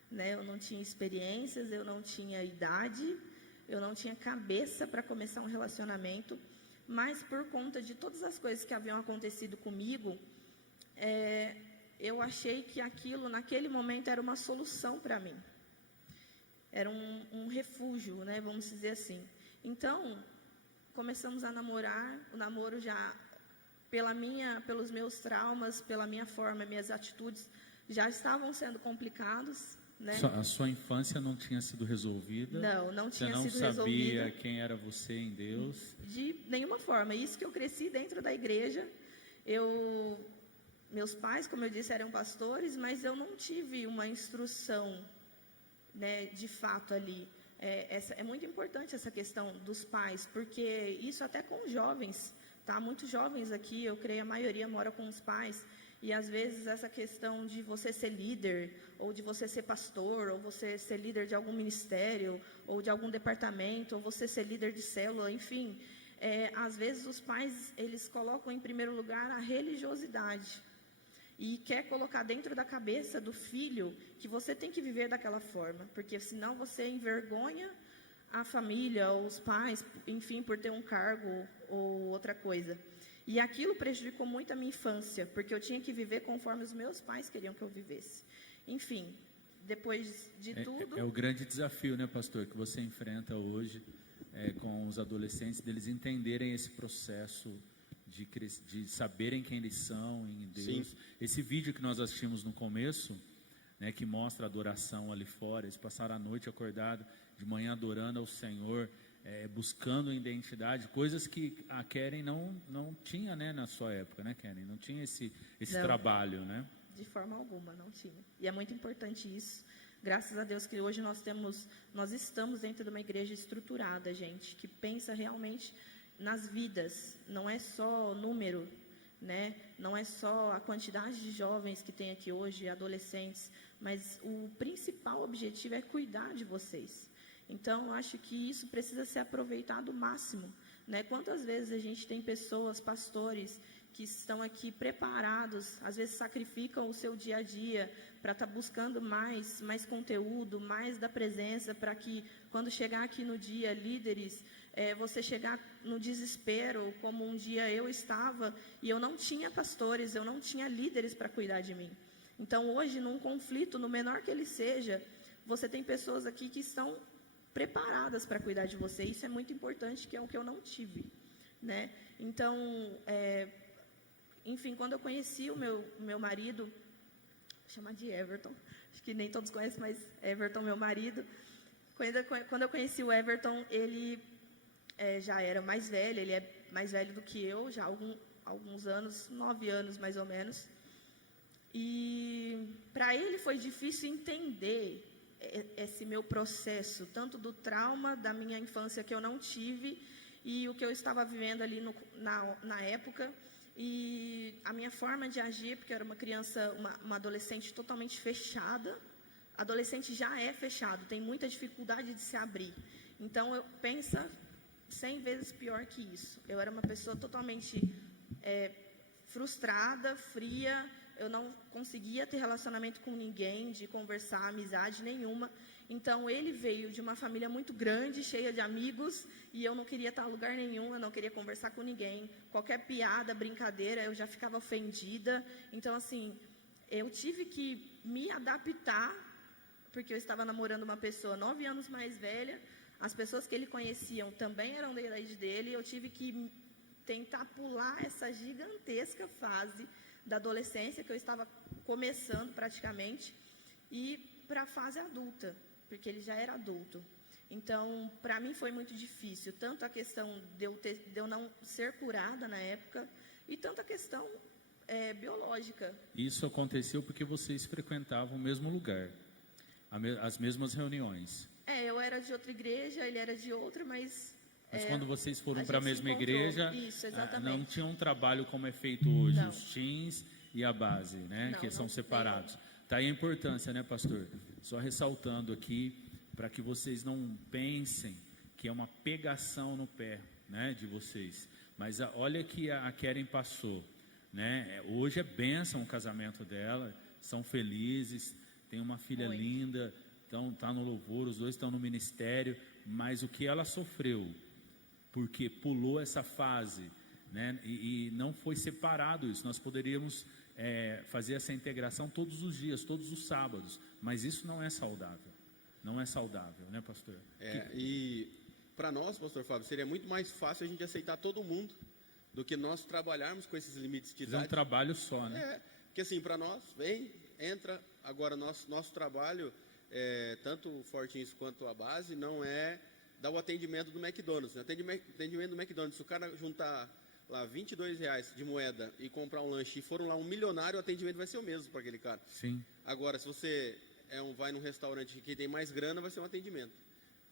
né? Eu não tinha experiências, eu não tinha idade, eu não tinha cabeça para começar um relacionamento, mas por conta de todas as coisas que haviam acontecido comigo, eu achei que aquilo, naquele momento, era uma solução para mim. Era um refúgio, né? Vamos dizer assim. Então, começamos a namorar, o namoro já, pelos meus traumas, pela minha forma, minhas atitudes, já estavam sendo complicados, né? A sua infância não tinha sido resolvida? Não tinha sido resolvida. Você não sabia quem era você em Deus? De nenhuma forma. Isso que eu cresci dentro da igreja. Meus pais, como eu disse, eram pastores, mas eu não tive uma instrução, né, de fato ali. É muito importante essa questão dos pais, porque isso até com jovens, tá? Muitos jovens aqui, eu creio a maioria mora com os pais, e às vezes essa questão de você ser líder, ou de você ser pastor, ou você ser líder de algum ministério, ou de algum departamento, ou você ser líder de célula, enfim, às vezes os pais, eles colocam em primeiro lugar a religiosidade, e quer colocar dentro da cabeça do filho que você tem que viver daquela forma, porque senão você envergonha a família, ou os pais, enfim, por ter um cargo ou outra coisa. E aquilo prejudicou muito a minha infância, porque eu tinha que viver conforme os meus pais queriam que eu vivesse. Enfim, depois de tudo... É o grande desafio, né, pastor, que você enfrenta hoje com os adolescentes, deles entenderem esse processo de saberem quem eles são em Deus. Sim. Esse vídeo que nós assistimos no começo, né, que mostra a adoração ali fora, eles passaram a noite acordado, de manhã adorando ao Senhor, buscando identidade, coisas que a Keren não tinha, né, na sua época, né, Keren? Não tinha esse trabalho, né? De forma alguma, não tinha. E é muito importante isso. Graças a Deus que hoje nós estamos dentro de uma igreja estruturada, gente, que pensa realmente nas vidas, não é só número, né? Não é só a quantidade de jovens que tem aqui hoje, adolescentes, mas o principal objetivo é cuidar de vocês. Então, eu acho que isso precisa ser aproveitado ao máximo, né? Quantas vezes a gente tem pessoas, pastores, que estão aqui preparados, às vezes sacrificam o seu dia a dia para estar buscando mais conteúdo, mais da presença, para que quando chegar aqui no dia, líderes, você chegar no desespero, como um dia eu estava, e eu não tinha pastores, eu não tinha líderes para cuidar de mim. Então hoje, num conflito, no menor que ele seja, você tem pessoas aqui que estão preparadas para cuidar de você. Isso é muito importante, que é o que eu não tive, né? Então, enfim, quando eu conheci o meu marido, chamar de Everton, acho que nem todos conhecem, mas Everton, meu marido, quando eu conheci o Everton, ele já era mais velho, ele é mais velho do que eu, já há alguns anos, 9 anos mais ou menos, e para ele foi difícil entender esse meu processo, tanto do trauma da minha infância que eu não tive, e o que eu estava vivendo ali na época, e a minha forma de agir, porque eu era uma criança, uma adolescente totalmente fechada. Adolescente já é fechado, tem muita dificuldade de se abrir. Então, pensa 100 vezes pior que isso. Eu era uma pessoa totalmente frustrada, fria, eu não conseguia ter relacionamento com ninguém, de conversar, amizade nenhuma. Então, ele veio de uma família muito grande, cheia de amigos, e eu não queria estar em lugar nenhum, eu não queria conversar com ninguém. Qualquer piada, brincadeira, eu já ficava ofendida. Então, assim, eu tive que me adaptar, porque eu estava namorando uma pessoa 9 anos mais velha, as pessoas que ele conheciam também eram da idade dele, e eu tive que tentar pular essa gigantesca fase da adolescência, que eu estava começando praticamente, e para a fase adulta, porque ele já era adulto. Então, para mim foi muito difícil, tanto a questão de eu não ser curada na época, e tanto a questão biológica. Isso aconteceu porque vocês frequentavam o mesmo lugar, as mesmas reuniões. Eu era de outra igreja, ele era de outra, mas quando vocês foram para a mesma igreja, isso, não tinha um trabalho como é feito hoje, Não. os teens e a base, né, Não, que são não separados. Tá aí a importância, né, pastor? Só ressaltando aqui, para que vocês não pensem que é uma pegação no pé, né, de vocês. Mas olha que a Keren passou, né? Hoje é bênção o casamento dela, são felizes, tem uma filha linda, então tá no louvor, os dois estão no ministério, mas o que ela sofreu, porque pulou essa fase, né, e não foi separado isso. Nós poderíamos fazer essa integração todos os dias, todos os sábados, mas isso não é saudável. Não é saudável, né, pastor? E para nós, pastor Fábio, seria muito mais fácil a gente aceitar todo mundo do que nós trabalharmos com esses limites de idade. É um trabalho só, né? Porque assim, para nós, vem, entra. Agora, nosso trabalho, tanto o Fortins quanto a base, não é dar o atendimento do McDonald's. Né? Atendimento do McDonald's, se o cara juntar lá R$22 de moeda e comprar um lanche e for lá um milionário, o atendimento vai ser o mesmo para aquele cara. Sim. Agora, se você vai num restaurante que tem mais grana, vai ser um atendimento.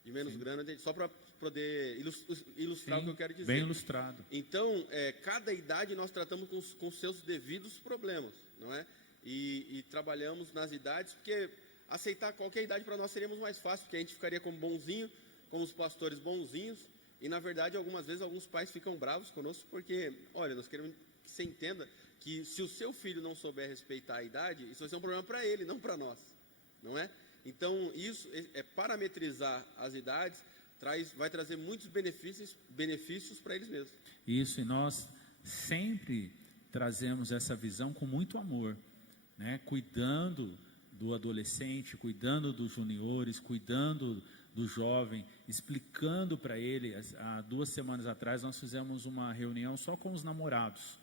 De menos grana, só para poder ilustrar o que eu quero dizer. Bem ilustrado. Então, cada idade nós tratamos com seus devidos problemas, não é? E trabalhamos nas idades, porque aceitar qualquer idade para nós seríamos mais fácil, porque a gente ficaria como bonzinho, como os pastores bonzinhos, e na verdade algumas vezes alguns pais ficam bravos conosco, porque, olha, nós queremos que você entenda que se o seu filho não souber respeitar a idade, isso vai ser um problema para ele, não para nós, não é? Então, isso parametrizar as idades, vai trazer muitos benefícios para eles mesmos. Isso, e nós sempre trazemos essa visão com muito amor, né? Cuidando do adolescente, cuidando dos juniores, cuidando do jovem, explicando para ele. Há 2 semanas atrás nós fizemos uma reunião só com os namorados,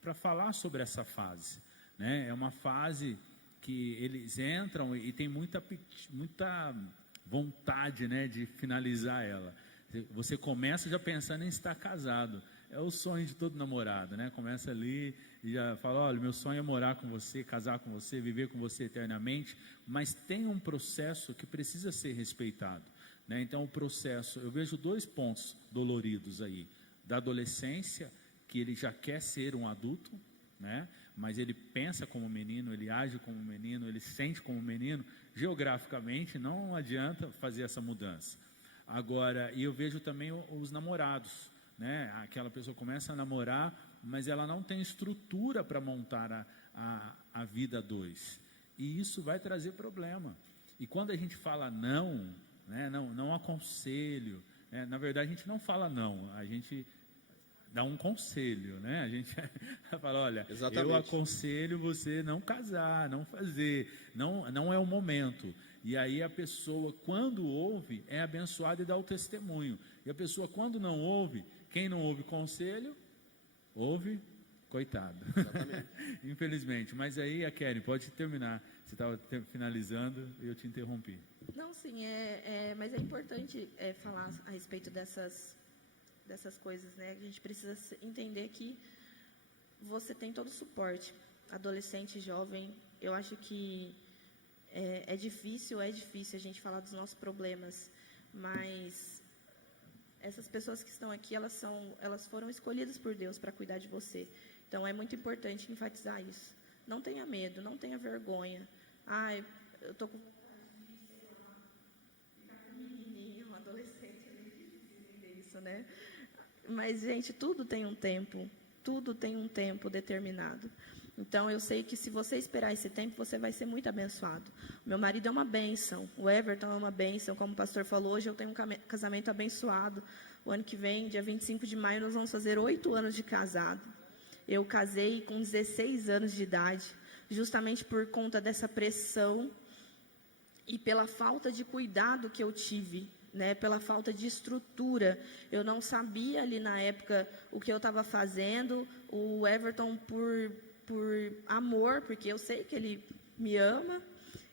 para falar sobre essa fase, né? É uma fase que eles entram e tem muita vontade, né, de finalizar ela. Você começa já pensando em estar casado. É o sonho de todo namorado, né? Começa ali e já fala, olha, meu sonho é morar com você, casar com você, viver com você eternamente, mas tem um processo que precisa ser respeitado, né? Então o processo, eu vejo 2 pontos doloridos aí, da adolescência, que ele já quer ser um adulto, né? Mas ele pensa como menino, ele age como menino, ele sente como menino. Geograficamente não adianta fazer essa mudança. Agora, e eu vejo também os namorados, né? Aquela pessoa começa a namorar mas ela não tem estrutura para montar a vida a dois. E isso vai trazer problema. E quando a gente fala não, né, não aconselho, né, na verdade a gente não fala não, a gente dá um conselho, né? A gente fala, olha, Exatamente. eu aconselho você não casar, não fazer, não é o momento. E aí a pessoa, quando ouve, é abençoada e dá o testemunho. E a pessoa, quando não ouve, quem não ouve conselho, ouve, coitado. Infelizmente. Mas aí, a Keren, pode terminar. Você estava finalizando e eu te interrompi. Não, sim, mas é importante falar a respeito dessas coisas, né? A gente precisa entender que você tem todo o suporte. Adolescente, jovem, eu acho que é difícil a gente falar dos nossos problemas, mas essas pessoas que estão aqui, elas foram escolhidas por Deus para cuidar de você. Então, é muito importante enfatizar isso. Não tenha medo, não tenha vergonha. Eu tô com ficar com um menininho, um adolescente, é difícil entender isso, né? Mas, gente, tudo tem um tempo determinado. Então, eu sei que se você esperar esse tempo, você vai ser muito abençoado. Meu marido é uma bênção, o Everton é uma bênção, como o pastor falou, hoje eu tenho um casamento abençoado. O ano que vem, dia 25 de maio, nós vamos fazer 8 anos de casado. Eu casei com 16 anos de idade, justamente por conta dessa pressão e pela falta de cuidado que eu tive, né, pela falta de estrutura. Eu não sabia ali na época o que eu estava fazendo. O Everton, por amor, porque eu sei que ele me ama,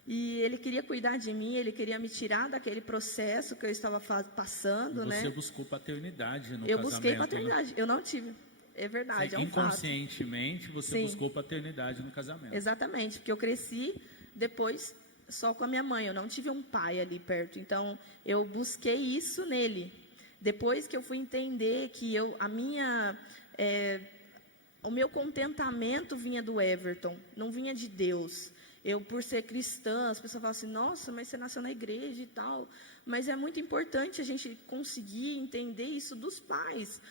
e ele queria cuidar de mim, ele queria me tirar daquele processo que eu estava passando. Você buscou paternidade no eu casamento. Busquei paternidade, eu não tive. É verdade, inconscientemente, fato. Você Sim. buscou paternidade no casamento. Exatamente, porque eu cresci depois só com a minha mãe, eu não tive um pai ali perto, então eu busquei isso nele. Depois que eu fui entender que o meu contentamento vinha do Everton, não vinha de Deus. Eu, por ser cristã, as pessoas falam assim, nossa, mas você nasceu na igreja e tal. Mas é muito importante a gente conseguir entender isso dos pais.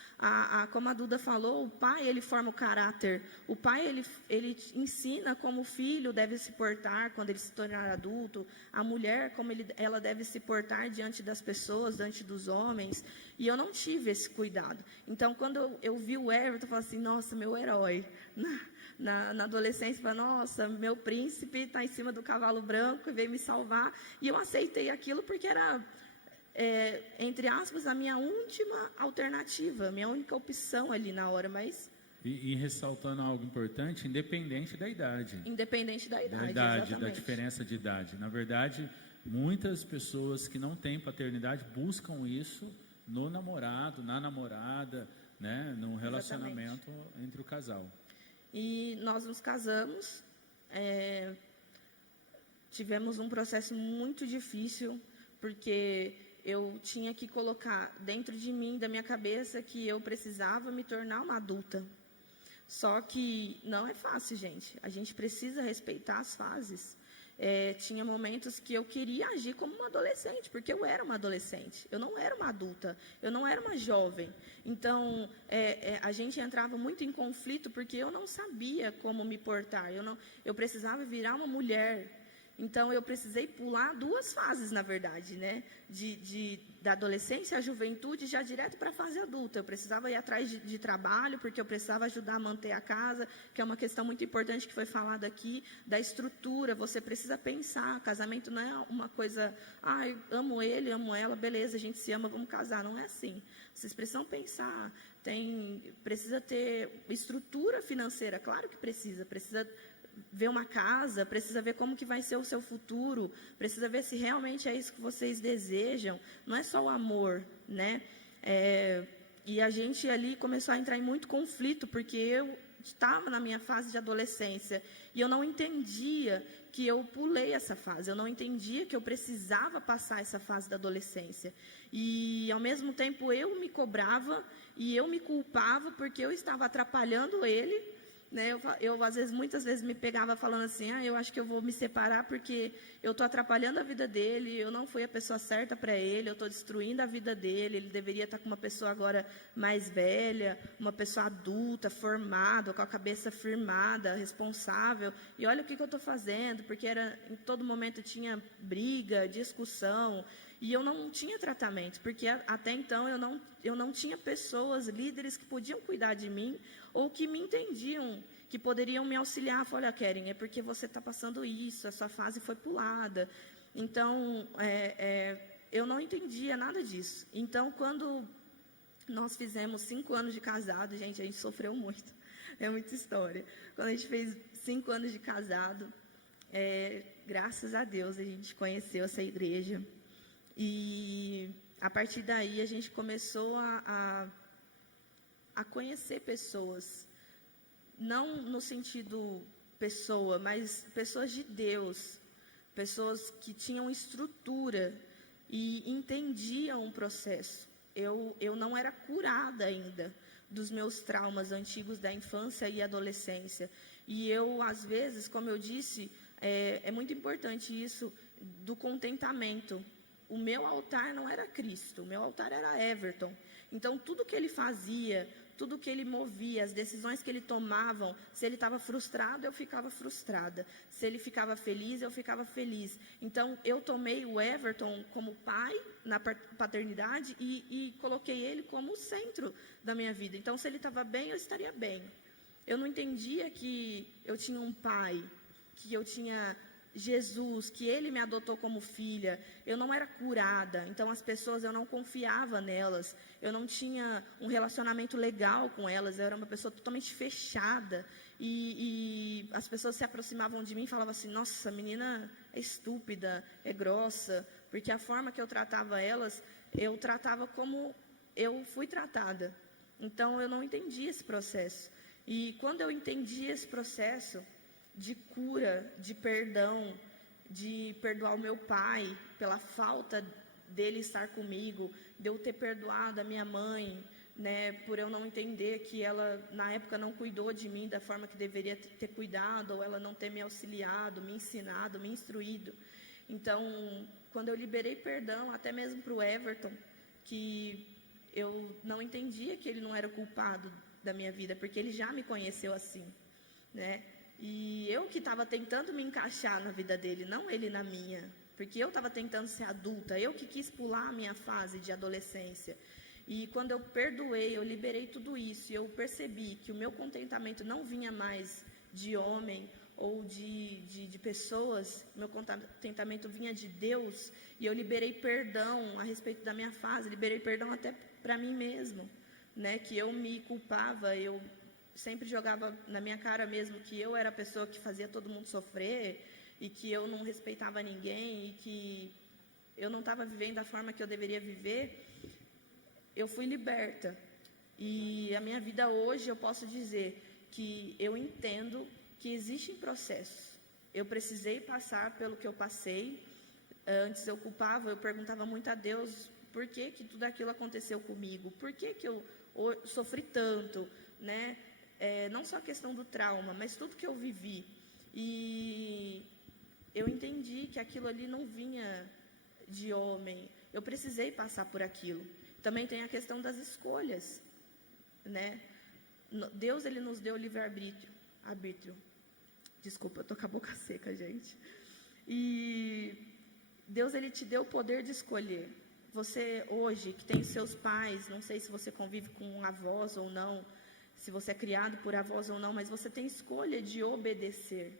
Como a Duda falou, o pai, ele forma o caráter. O pai, ele ensina como o filho deve se portar quando ele se tornar adulto. A mulher, como ela deve se portar diante das pessoas, diante dos homens. E eu não tive esse cuidado. Então, quando eu vi o Everton, eu falei assim, nossa, meu herói. Na adolescência, eu falei, nossa, meu príncipe está em cima do cavalo branco e veio me salvar. E eu aceitei aquilo porque era, entre aspas, a minha última alternativa, a minha única opção ali na hora, mas... E ressaltando algo importante, independente da idade. Independente da idade, Da diferença de idade. Na verdade, muitas pessoas que não têm paternidade buscam isso no namorado, na namorada, né, num relacionamento entre o casal. E nós nos casamos, tivemos um processo muito difícil, porque eu tinha que colocar dentro de mim, da minha cabeça, que eu precisava me tornar uma adulta. Só que não é fácil, gente. A gente precisa respeitar as fases. Tinha momentos que eu queria agir como uma adolescente, porque eu era uma adolescente, eu não era uma adulta, eu não era uma jovem. Então, a gente entrava muito em conflito, porque eu não sabia como me portar, eu precisava virar uma mulher. Então, eu precisei pular 2 fases, na verdade, né? Da adolescência à juventude, já direto para a fase adulta. Eu precisava ir atrás de trabalho, porque eu precisava ajudar a manter a casa, que é uma questão muito importante que foi falada aqui, da estrutura. Você precisa pensar, casamento não é uma coisa, amo ele, amo ela, beleza, a gente se ama, vamos casar. Não é assim. Vocês precisam pensar, precisa ter estrutura financeira, claro que precisa ver uma casa, precisa ver como que vai ser o seu futuro, precisa ver se realmente é isso que vocês desejam, não é só o amor, né? E a gente ali começou a entrar em muito conflito, porque eu estava na minha fase de adolescência, e eu não entendia que eu pulei essa fase, eu não entendia que eu precisava passar essa fase da adolescência, e ao mesmo tempo eu me cobrava, e eu me culpava, porque eu estava atrapalhando ele, né? Eu às vezes, muitas vezes me pegava falando assim, eu acho que eu vou me separar porque eu estou atrapalhando a vida dele, eu não fui a pessoa certa para ele, eu estou destruindo a vida dele, ele deveria estar com uma pessoa agora mais velha, uma pessoa adulta, formada, com a cabeça firmada, responsável, e olha o que eu estou fazendo, porque em todo momento tinha briga, discussão, e eu não tinha tratamento, porque até então eu não tinha pessoas, líderes que podiam cuidar de mim, ou que me entendiam, que poderiam me auxiliar. Olha, Keren, é porque você está passando isso, a sua fase foi pulada. Então, eu não entendia nada disso. Então, quando nós fizemos 5 anos de casado, gente, a gente sofreu muito, é muita história. Quando a gente fez 5 anos de casado, graças a Deus a gente conheceu essa igreja. E a partir daí a gente começou a conhecer pessoas, não no sentido pessoa, mas pessoas de Deus, pessoas que tinham estrutura e entendiam o processo. Eu não era curada ainda dos meus traumas antigos da infância e adolescência. E eu, às vezes, como eu disse, é muito importante isso do contentamento. O meu altar não era Cristo, o meu altar era Everton. Então, tudo que ele fazia, tudo que ele movia, as decisões que ele tomava, se ele estava frustrado, eu ficava frustrada. Se ele ficava feliz, eu ficava feliz. Então, eu tomei o Everton como pai na paternidade e coloquei ele como o centro da minha vida. Então, se ele estava bem, eu estaria bem. Eu não entendia que eu tinha um pai, que eu tinha Jesus, que ele me adotou como filha. Eu não era curada, então as pessoas, eu não confiava nelas, eu não tinha um relacionamento legal com elas, eu era uma pessoa totalmente fechada, e as pessoas se aproximavam de mim e falavam assim, nossa, a menina é estúpida, é grossa, porque a forma que eu tratava elas, eu tratava como eu fui tratada. Então eu não entendia esse processo, e quando eu entendi esse processo de cura, de perdão, de perdoar o meu pai pela falta dele estar comigo, de eu ter perdoado a minha mãe, né, por eu não entender que ela na época não cuidou de mim da forma que deveria ter cuidado, ou ela não ter me auxiliado, me ensinado, me instruído. Então, quando eu liberei perdão, até mesmo para o Everton, que eu não entendia que ele não era o culpado da minha vida, porque ele já me conheceu assim, né? E eu que estava tentando me encaixar na vida dele, não ele na minha. Porque eu estava tentando ser adulta, eu que quis pular a minha fase de adolescência. E quando eu perdoei, eu liberei tudo isso, e eu percebi que o meu contentamento não vinha mais de homem ou de pessoas, meu contentamento vinha de Deus, e eu liberei perdão a respeito da minha fase, liberei perdão até para mim mesmo, né? Que eu me culpava, eu sempre jogava na minha cara mesmo que eu era a pessoa que fazia todo mundo sofrer e que eu não respeitava ninguém e que eu não estava vivendo da forma que eu deveria viver. Eu fui liberta. E a minha vida hoje, eu posso dizer que eu entendo que existem processos. Eu precisei passar pelo que eu passei. Antes eu culpava, eu perguntava muito a Deus por que tudo aquilo aconteceu comigo, por que eu sofri tanto, né? Não só a questão do trauma, mas tudo que eu vivi. E eu entendi que aquilo ali não vinha de homem. Eu precisei passar por aquilo. Também tem a questão das escolhas, né? Deus, ele nos deu livre-arbítrio. Desculpa, eu tô com a boca seca, gente. E Deus, ele te deu o poder de escolher. Você hoje, que tem seus pais, não sei se você convive com avós ou não, se você é criado por avós ou não, mas você tem escolha de obedecer,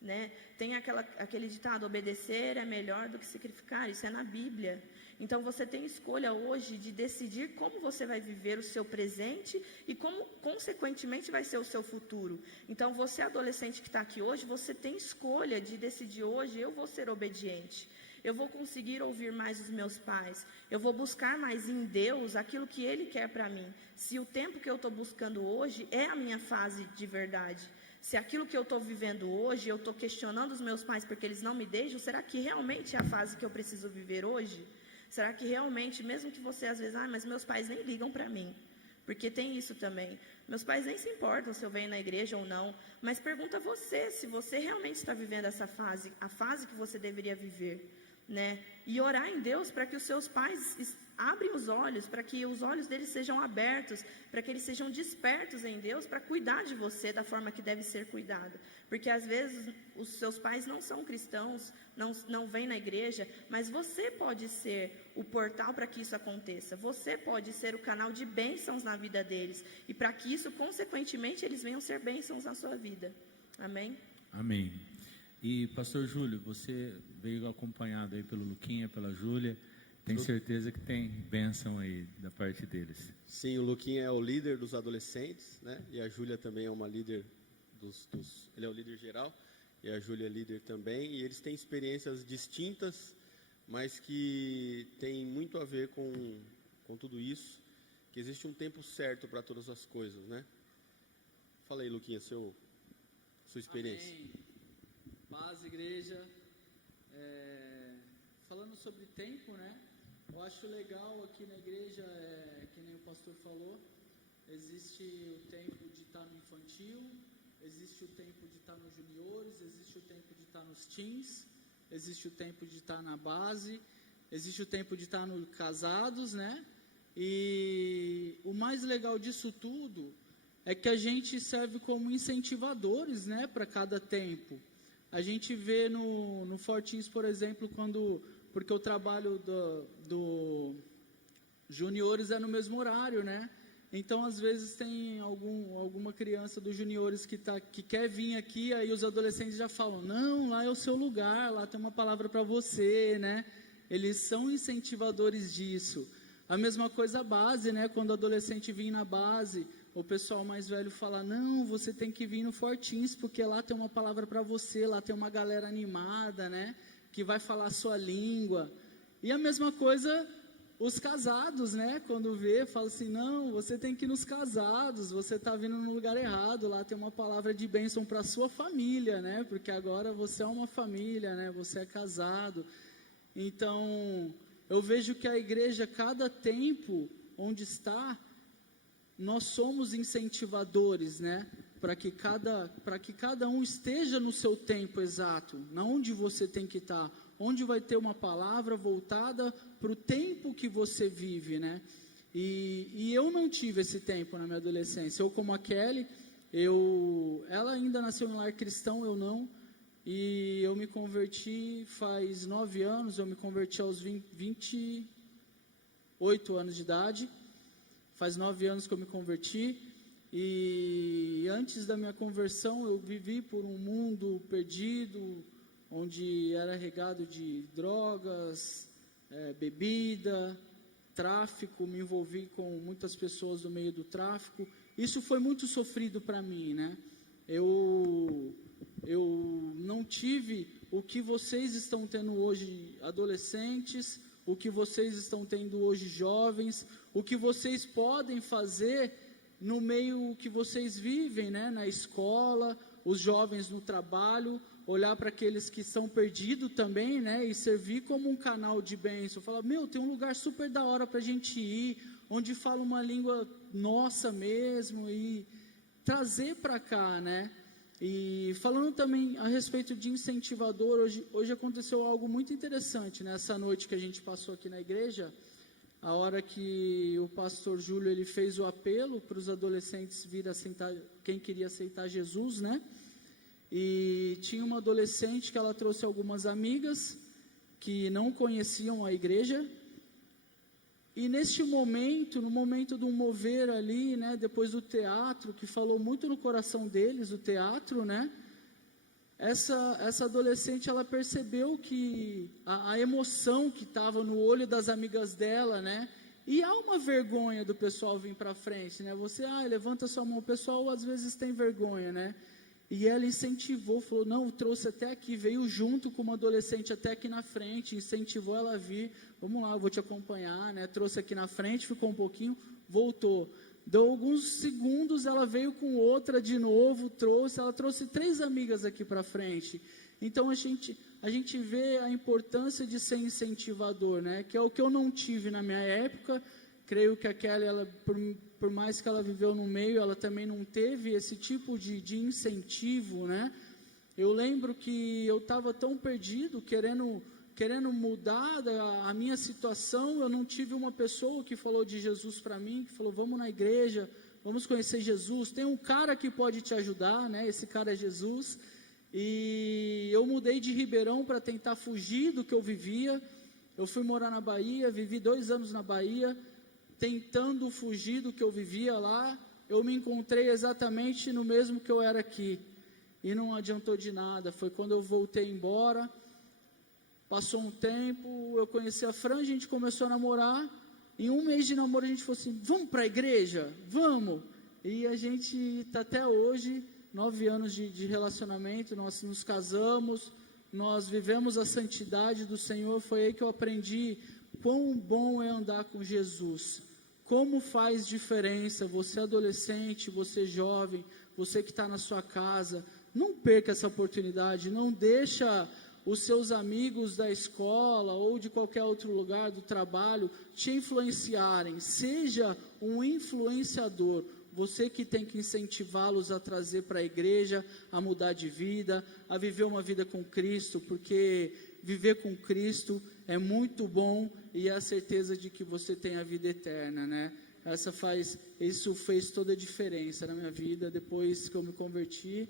né? Tem aquele ditado, obedecer é melhor do que sacrificar, isso é na Bíblia. Então você tem escolha hoje de decidir como você vai viver o seu presente e como, consequentemente, vai ser o seu futuro. Então você, adolescente que está aqui hoje, você tem escolha de decidir hoje, eu vou ser obediente. Eu vou conseguir ouvir mais os meus pais. Eu vou buscar mais em Deus aquilo que Ele quer para mim. Se o tempo que eu estou buscando hoje é a minha fase de verdade. Se aquilo que eu estou vivendo hoje, eu estou questionando os meus pais porque eles não me deixam, será que realmente é a fase que eu preciso viver hoje? Será que realmente, mesmo que você às vezes, mas meus pais nem ligam para mim. Porque tem isso também. Meus pais nem se importam se eu venho na igreja ou não, mas pergunta a você se você realmente está vivendo essa fase, a fase que você deveria viver, né? E orar em Deus para que os seus pais abrem os olhos, para que os olhos deles sejam abertos, para que eles sejam despertos em Deus, para cuidar de você da forma que deve ser cuidado. Porque às vezes os seus pais não são cristãos, não vêm na igreja, mas você pode ser o portal para que isso aconteça. Você pode ser o canal de bênçãos na vida deles, e para que isso, consequentemente, eles venham ser bênçãos na sua vida. Amém? Amém. E pastor Júlio, você veio acompanhado aí pelo Luquinha, pela Júlia. Tenho certeza que tem bênção aí da parte deles. Sim, o Luquinha é o líder dos adolescentes, né? E a Júlia também é uma líder ele é o líder geral, e a Júlia é líder também, e eles têm experiências distintas, mas que tem muito a ver com tudo isso, que existe um tempo certo para todas as coisas, né? Fala aí, Luquinha, sua experiência. Amém. Paz, igreja. Falando sobre tempo, né? Eu acho legal aqui na igreja, que nem o pastor falou, existe o tempo de estar no infantil, existe o tempo de estar nos juniores, existe o tempo de estar nos teens, existe o tempo de estar na base, existe o tempo de estar no casados, né? E o mais legal disso tudo é que a gente serve como incentivadores, né, para cada tempo. A gente vê no Fortins, por exemplo, porque o trabalho do juniores é no mesmo horário, né? Então, às vezes, tem alguma criança dos juniores que quer vir aqui, aí os adolescentes já falam, não, lá é o seu lugar, lá tem uma palavra para você, né? Eles são incentivadores disso. A mesma coisa a base, né? Quando o adolescente vem na base, o pessoal mais velho fala, não, você tem que vir no Fortins, porque lá tem uma palavra para você, lá tem uma galera animada, né? Que vai falar a sua língua. E a mesma coisa os casados, né? Quando fala assim, não, você tem que ir nos casados, você está vindo no lugar errado, lá tem uma palavra de bênção para a sua família, né? Porque agora você é uma família, né? Você é casado. Então, eu vejo que a igreja, cada tempo onde está, nós somos incentivadores, né? Para que cada um esteja no seu tempo exato, na onde você tem que estar, onde vai ter uma palavra voltada para o tempo que você vive, né? E eu não tive esse tempo na minha adolescência. Eu, como a Kelly, ela ainda nasceu em lar cristão, eu não. E eu me converti faz 9 anos, eu me converti aos 28 anos de idade. Faz 9 anos que eu me converti. E antes da minha conversão, eu vivi por um mundo perdido, onde era regado de drogas, bebida, tráfico, me envolvi com muitas pessoas no meio do tráfico. Isso foi muito sofrido para mim, né? Eu não tive o que vocês estão tendo hoje, adolescentes, o que vocês estão tendo hoje, jovens, o que vocês podem fazer no meio que vocês vivem, né? Na escola, os jovens no trabalho, olhar para aqueles que são perdidos também, né? E servir como um canal de bênção. Falar, tem um lugar super da hora para a gente ir, onde fala uma língua nossa mesmo, e trazer para cá, né? E falando também a respeito de incentivador, hoje aconteceu algo muito interessante nessa noite que a gente passou aqui na igreja, a hora que o pastor Júlio ele fez o apelo para os adolescentes vir aceitar, quem queria aceitar Jesus, né? E tinha uma adolescente que ela trouxe algumas amigas que não conheciam a igreja. E neste momento, no momento do mover ali, né, depois do teatro, que falou muito no coração deles, o teatro, né? Essa adolescente, ela percebeu que a emoção que estava no olho das amigas dela, né? E há uma vergonha do pessoal vir para frente, né? Você, levanta sua mão, o pessoal às vezes tem vergonha, né? E ela incentivou, falou, não, trouxe até aqui, veio junto com uma adolescente até aqui na frente, incentivou ela a vir, vamos lá, eu vou te acompanhar, né? Trouxe aqui na frente, ficou um pouquinho, voltou. Deu alguns segundos, ela veio com outra de novo, ela trouxe 3 amigas aqui para frente. Então a gente vê a importância de ser incentivador, né? Que é o que eu não tive na minha época. Creio que a Kelly, por mais que ela viveu no meio, ela também não teve esse tipo de incentivo, né? Eu lembro que eu estava tão perdido, querendo mudar a minha situação, eu não tive uma pessoa que falou de Jesus para mim, que falou, vamos na igreja, vamos conhecer Jesus, tem um cara que pode te ajudar, né? Esse cara é Jesus. E eu mudei de Ribeirão para tentar fugir do que eu vivia. Eu fui morar na Bahia, vivi 2 anos na Bahia, tentando fugir do que eu vivia lá. Eu me encontrei exatamente no mesmo que eu era aqui, e não adiantou de nada. Foi quando eu voltei embora, passou um tempo, eu conheci a Fran, a gente começou a namorar. Em 1 mês de namoro a gente falou assim, vamos para a igreja? Vamos! E a gente está até hoje, 9 anos de relacionamento, nós nos casamos, nós vivemos a santidade do Senhor. Foi aí que eu aprendi quão bom é andar com Jesus, como faz diferença. Você adolescente, você jovem, você que está na sua casa, não perca essa oportunidade, não deixa os seus amigos da escola ou de qualquer outro lugar do trabalho te influenciarem. Seja um influenciador. Você que tem que incentivá-los a trazer para a igreja, a mudar de vida, a viver uma vida com Cristo, porque viver com Cristo é muito bom e é a certeza de que você tem a vida eterna, né? Isso fez toda a diferença na minha vida, depois que eu me converti.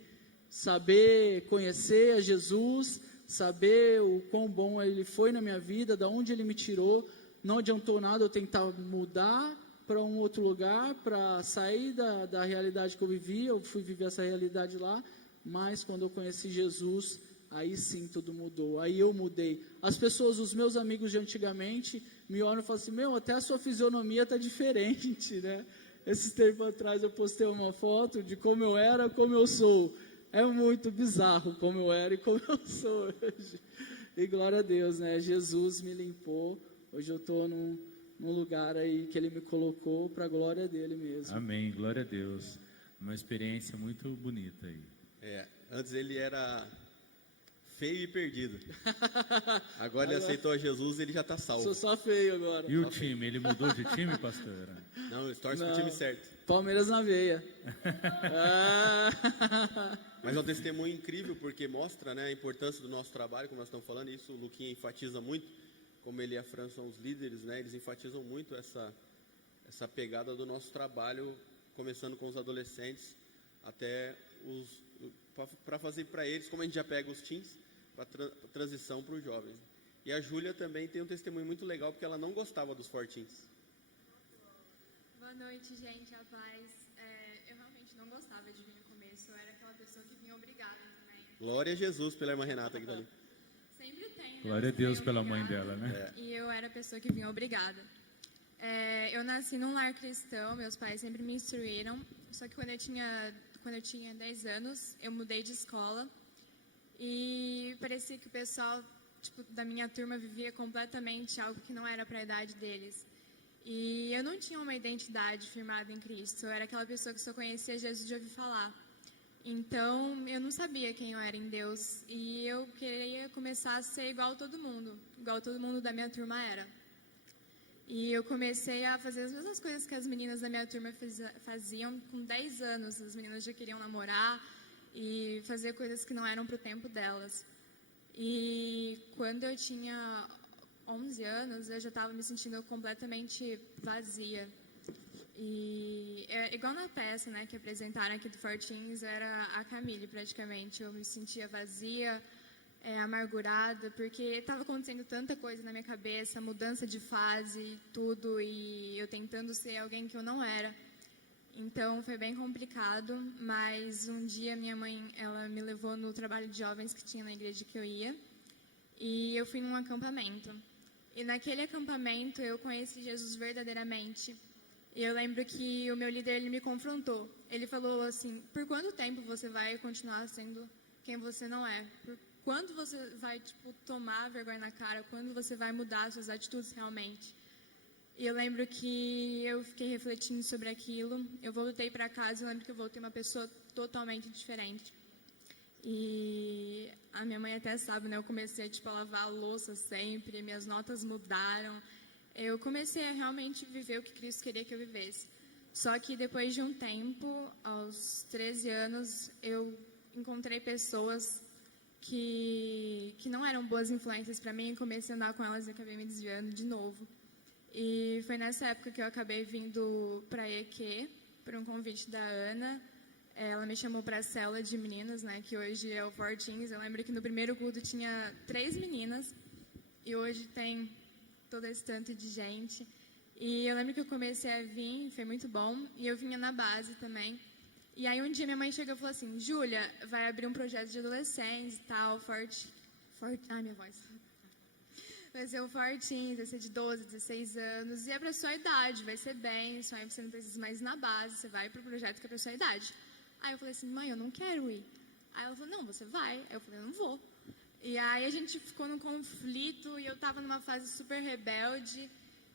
Saber conhecer a Jesus, saber o quão bom Ele foi na minha vida, de onde Ele me tirou. Não adiantou nada eu tentar mudar para um outro lugar, para sair da realidade que eu vivia. Eu fui viver essa realidade lá, mas quando eu conheci Jesus, aí sim tudo mudou, aí eu mudei. As pessoas, os meus amigos de antigamente, me olham e falam assim, até a sua fisionomia está diferente, né? Esses tempos atrás eu postei uma foto de como eu era, como eu sou. É muito bizarro como eu era e como eu sou hoje. E glória a Deus, né? Jesus me limpou, hoje eu estou num lugar aí que Ele me colocou para a glória dEle mesmo. Amém, glória a Deus. Uma experiência muito bonita aí. Antes ele era feio e perdido. Agora ele aceitou a Jesus e ele já está salvo. Sou só feio agora. E o time, ele mudou de time, pastor? Não, ele torce pro time certo. Palmeiras na veia. Mas é um testemunho incrível, porque mostra, né, a importância do nosso trabalho, como nós estamos falando. Isso o Luquinha enfatiza muito, como ele e a Fran são os líderes, né, eles enfatizam muito essa pegada do nosso trabalho, começando com os adolescentes, até para fazer para eles, como a gente já pega os teens, para transição para os jovens. E a Júlia também tem um testemunho muito legal, porque ela não gostava dos fortins. Boa noite, gente, a paz. Eu realmente não gostava de vir no começo, eu era aquela pessoa que vinha obrigada também. Glória a Jesus pela irmã Renata que está ali. Sempre tem, né? Glória a Deus pela mãe dela, né? E eu era a pessoa que vinha obrigada. Eu nasci num lar cristão, meus pais sempre me instruíram, só que quando eu tinha 10 anos, eu mudei de escola e parecia que o pessoal da minha turma vivia completamente algo que não era para a idade deles. E eu não tinha uma identidade firmada em Cristo, eu era aquela pessoa que só conhecia Jesus de ouvir falar. Então, eu não sabia quem eu era em Deus e eu queria começar a ser igual todo mundo da minha turma era. E eu comecei a fazer as mesmas coisas que as meninas da minha turma faziam com 10 anos. As meninas já queriam namorar e fazer coisas que não eram para o tempo delas. E quando eu tinha 11 anos, eu já estava me sentindo completamente vazia. E é igual na peça, né, que apresentaram aqui do Fortins, era a Camille praticamente. Eu me sentia vazia, amargurada, porque estava acontecendo tanta coisa na minha cabeça, mudança de fase, tudo, e eu tentando ser alguém que eu não era. Então foi bem complicado, mas um dia minha mãe, ela me levou no trabalho de jovens que tinha na igreja que eu ia, e eu fui num acampamento. E naquele acampamento eu conheci Jesus verdadeiramente. E eu lembro que o meu líder, ele me confrontou. Ele falou assim, por quanto tempo você vai continuar sendo quem você não é? Por quando você vai, tomar vergonha na cara? Quando você vai mudar suas atitudes realmente? E eu lembro que eu fiquei refletindo sobre aquilo. Eu voltei para casa e eu lembro que eu voltei uma pessoa totalmente diferente. E a minha mãe até sabe, né? Eu comecei, a lavar a louça sempre, minhas notas mudaram. Eu comecei a realmente viver o que Cristo queria que eu vivesse. Só que depois de um tempo, aos 13 anos, eu encontrei pessoas que não eram boas influências para mim, comecei a andar com elas e acabei me desviando de novo. E foi nessa época que eu acabei vindo para EQ, por um convite da Ana. Ela me chamou para a célula de meninas, né, que hoje é o Fortins. Eu lembro que no primeiro culto tinha 3 meninas e hoje tem todo esse tanto de gente. E eu lembro que eu comecei a vir, foi muito bom, e eu vinha na base também. E aí um dia minha mãe chegou e falou assim: Júlia, vai abrir um projeto de adolescentes e tal, ai, minha voz. Vai ser o Fortins, vai ser de 12, 16 anos, e é pra sua idade, vai ser bem, só aí você não precisa mais ir na base, você vai pro projeto que é pra sua idade. Aí eu falei assim: mãe, eu não quero ir. Aí ela falou: não, você vai. Aí eu falei: eu não vou. E aí a gente ficou num conflito, e eu tava numa fase super rebelde,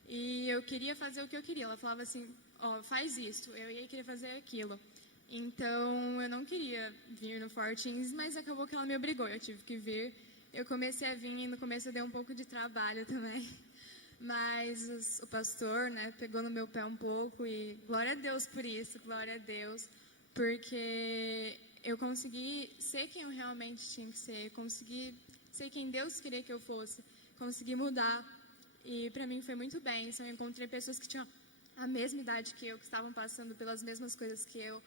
e eu queria fazer o que eu queria. Ela falava assim: ó, faz isso. Eu ia querer fazer aquilo. Então, eu não queria vir no Fortins, mas acabou que ela me obrigou. Eu tive que vir. Eu comecei a vir e no começo deu um pouco de trabalho também. Mas o pastor, né, pegou no meu pé um pouco e glória a Deus por isso, glória a Deus. Porque eu consegui ser quem eu realmente tinha que ser, consegui ser quem Deus queria que eu fosse, consegui mudar. E para mim foi muito bem. Eu encontrei pessoas que tinham a mesma idade que eu, que estavam passando pelas mesmas coisas que eu,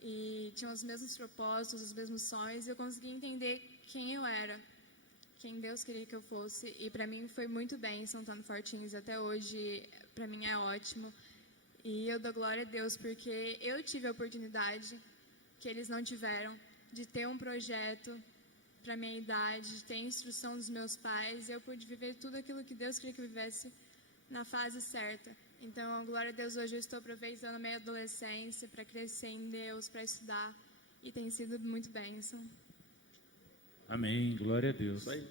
e tinham os mesmos propósitos, os mesmos sonhos, e eu consegui entender quem eu era, quem Deus queria que eu fosse, e para mim foi muito bem estar no Fortins. Até hoje, para mim é ótimo, e eu dou glória a Deus, porque eu tive a oportunidade que eles não tiveram, de ter um projeto para minha idade, de ter a instrução dos meus pais, e eu pude viver tudo aquilo que Deus queria que eu vivesse na fase certa. Então, glória a Deus, hoje eu estou aproveitando a minha adolescência para crescer em Deus, para estudar, e tem sido muito bênção. Amém, glória a Deus. Isso aí.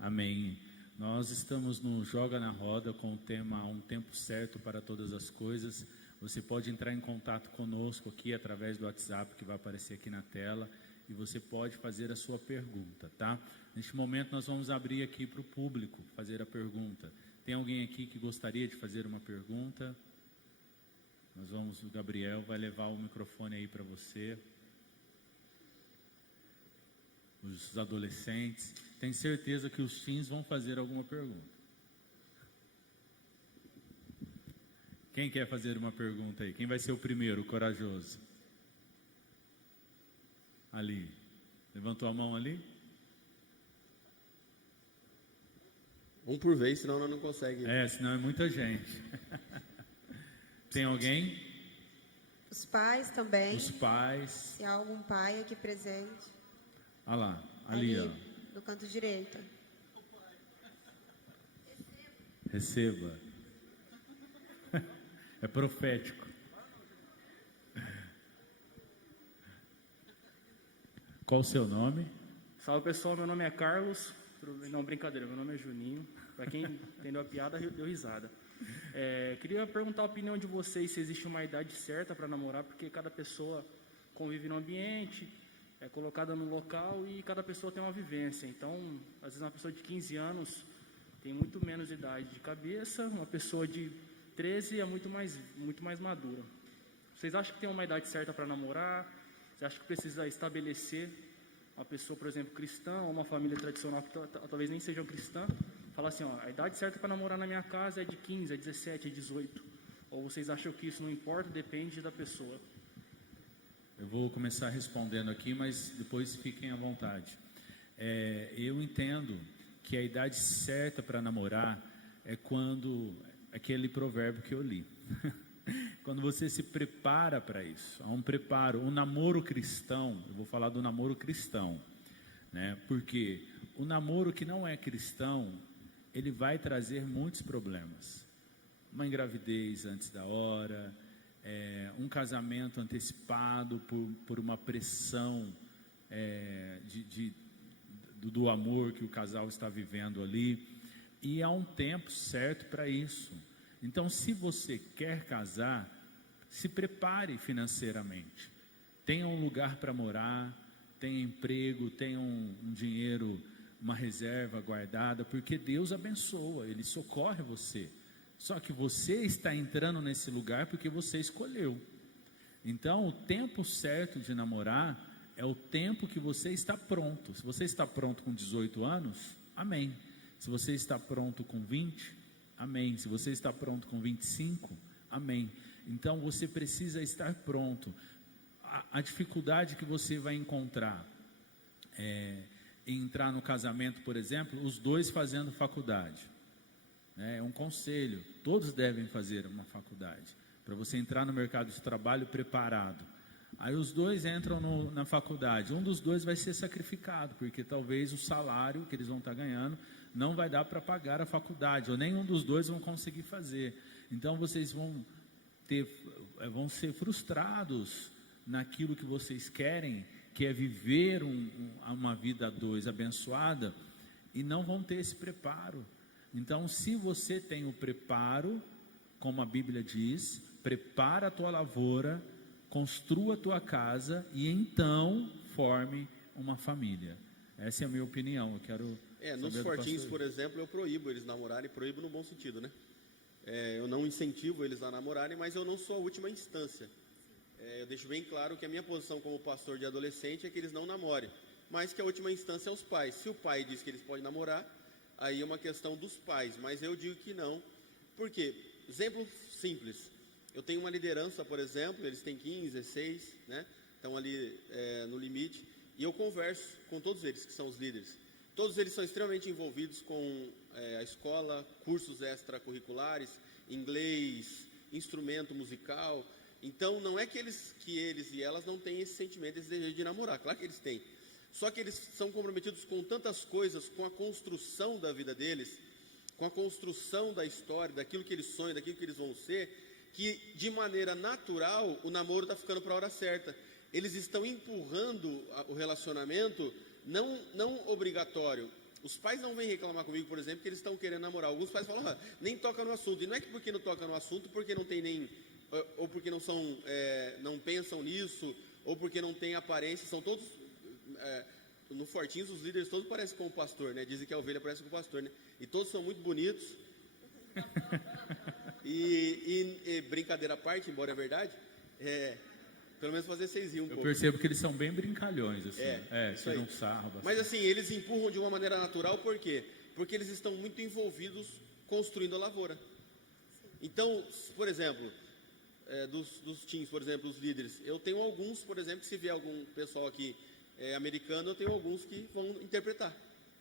Amém. Nós estamos no Joga na Roda com o tema Um Tempo Certo para Todas as Coisas. Você pode entrar em contato conosco aqui através do WhatsApp que vai aparecer aqui na tela, e você pode fazer a sua pergunta, tá? Neste momento nós vamos abrir aqui para o público fazer a pergunta. Tem alguém aqui que gostaria de fazer uma pergunta? O Gabriel vai levar o microfone aí para você. Os adolescentes, tenho certeza que os teens vão fazer alguma pergunta. Quem quer fazer uma pergunta aí? Quem vai ser o primeiro, corajoso? Ali. Levantou a mão ali? Um por vez, senão nós não conseguimos. Senão é muita gente. Tem alguém? Os pais também. Os pais. Se há algum pai aqui presente. Olha lá, ali, ó. No canto direito. Receba. É profético. Qual o seu nome? Salve pessoal, meu nome é Carlos. Não, brincadeira, meu nome é Juninho. Para quem entendeu a piada, deu risada. Queria perguntar a opinião de vocês, se existe uma idade certa para namorar, porque cada pessoa convive no ambiente, é colocada no local e cada pessoa tem uma vivência. Então, às vezes uma pessoa de 15 anos tem muito menos idade de cabeça, uma pessoa de 13 é muito mais madura. Vocês acham que tem uma idade certa para namorar? Você acha que precisa estabelecer uma pessoa, por exemplo, cristã, ou uma família tradicional que talvez nem sejam cristã, falar assim, ó, a idade certa para namorar na minha casa é de 15, é 17, é 18. Ou vocês acham que isso não importa, depende da pessoa? Eu vou começar respondendo aqui, mas depois fiquem à vontade. Eu entendo que a idade certa para namorar é quando, aquele provérbio que eu li, quando você se prepara para isso. Há um preparo, um namoro cristão, eu vou falar do namoro cristão, né? Porque o namoro que não é cristão, ele vai trazer muitos problemas. Uma engravidez antes da hora, um casamento antecipado por uma pressão do amor que o casal está vivendo ali, e há um tempo certo para isso. Então, se você quer casar, se prepare financeiramente, tenha um lugar para morar, tenha emprego, tenha um dinheiro, uma reserva guardada, porque Deus abençoa, Ele socorre você. Só que você está entrando nesse lugar porque você escolheu. Então, o tempo certo de namorar é o tempo que você está pronto. Se você está pronto com 18 anos, amém. Se você está pronto com 20, amém. Se você está pronto com 25, amém. Então, você precisa estar pronto. A dificuldade que você vai encontrar em entrar no casamento, por exemplo, os dois fazendo faculdade. É um conselho, todos devem fazer uma faculdade, para você entrar no mercado de trabalho preparado. Aí os dois entram na faculdade, um dos dois vai ser sacrificado, porque talvez o salário que eles vão estar ganhando não vai dar para pagar a faculdade, ou nenhum dos dois vão conseguir fazer. Então vocês vão ser frustrados naquilo que vocês querem, que é viver uma vida a dois abençoada, e não vão ter esse preparo. Então, se você tem o preparo, como a Bíblia diz, prepara a tua lavoura, construa a tua casa e então forme uma família. Essa é a minha opinião. Eu quero nos fortinhos, por exemplo, eu proíbo eles namorarem, proíbo no bom sentido, né? Eu não incentivo eles a namorarem, mas eu não sou a última instância. Eu deixo bem claro que a minha posição como pastor de adolescente é que eles não namorem, mas que a última instância é os pais. Se o pai diz que eles podem namorar, aí é uma questão dos pais, mas eu digo que não. Por quê? Exemplo simples. Eu tenho uma liderança, por exemplo, eles têm 15, 16, né? Estão ali no limite, e eu converso com todos eles, que são os líderes. Todos eles são extremamente envolvidos com a escola, cursos extracurriculares, inglês, instrumento musical. Então, não é que eles e elas não têm esse sentimento, esse desejo de namorar, claro que eles têm. Só que eles são comprometidos com tantas coisas, com a construção da vida deles, com a construção da história, daquilo que eles sonham, daquilo que eles vão ser, que de maneira natural o namoro está ficando para a hora certa. Eles estão empurrando o relacionamento, não obrigatório. Os pais não vêm reclamar comigo, por exemplo, que eles estão querendo namorar. Alguns pais falam, nem toca no assunto. E não é que porque não toca no assunto, porque não tem nem... ou porque não pensam nisso, ou porque não tem aparência. São todos... no Fortinhos, os líderes todos parecem com o pastor, né? Dizem que a ovelha parece com o pastor, né? E todos são muito bonitos. e brincadeira à parte, embora é verdade, pelo menos fazer vocês riam um pouco. Eu percebo que eles são bem brincalhões, assim. Tiram sarro bastante. Mas assim, eles empurram de uma maneira natural, por quê? Porque eles estão muito envolvidos construindo a lavoura. Então, por exemplo, dos teens, por exemplo, os líderes, eu tenho alguns, por exemplo, que se vier algum pessoal aqui americano, eu tenho alguns que vão interpretar.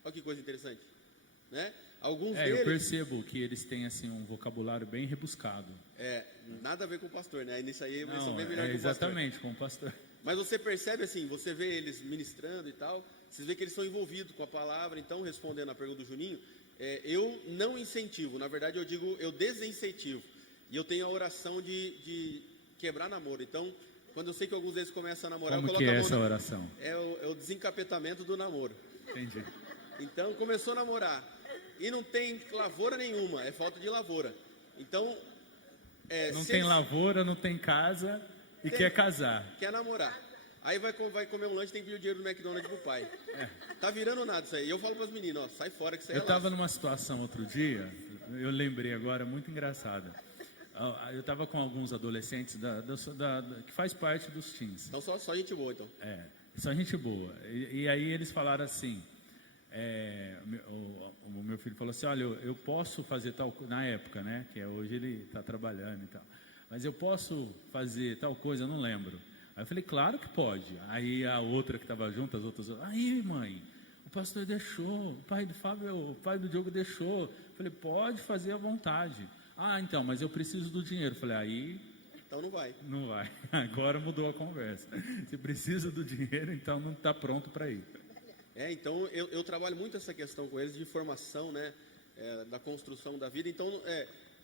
Olha que coisa interessante, né? Alguns deles... eu percebo que eles têm assim um vocabulário bem rebuscado. Nada a ver com o pastor, né? Nisso aí eles são bem que melhor que o pastor. Exatamente, com o pastor. Mas você percebe assim, você vê eles ministrando e tal, você vê que eles estão envolvidos com a palavra. Então, respondendo a pergunta do Juninho, eu não incentivo, na verdade eu desincentivo. E eu tenho a oração de quebrar namoro. Então, quando eu sei que alguns deles começam a namorar, Como eu coloco que é a mão essa oração? É o desencapetamento do namoro. Entendi. Então, começou a namorar e não tem lavoura nenhuma, é falta de lavoura. Então, não tem lavoura, não tem casa e quer casar. Quer namorar. Aí vai comer um lanche, tem que pedir o dinheiro do McDonald's pro pai. Tá virando nada isso aí. E eu falo para as meninas, sai fora que isso aí Eu estava numa situação outro dia, eu lembrei agora, muito engraçada. Eu estava com alguns adolescentes que faz parte dos teens. Então só gente boa, então. Só gente boa. E aí eles falaram assim, o meu filho falou assim, olha, eu posso fazer tal coisa, na época, né, que hoje ele está trabalhando e tal, mas eu posso fazer tal coisa, eu não lembro. Aí eu falei, claro que pode. Aí a outra que estava junto, as outras, aí mãe, o pastor deixou, o pai do Fábio, o pai do Diogo deixou. Eu falei, pode fazer à vontade. Então, mas eu preciso do dinheiro. Eu falei, aí... Então não vai. Não vai. Agora mudou a conversa. Você precisa do dinheiro, então não está pronto para ir. Então eu trabalho muito essa questão com eles de formação, né? Da construção da vida. Então,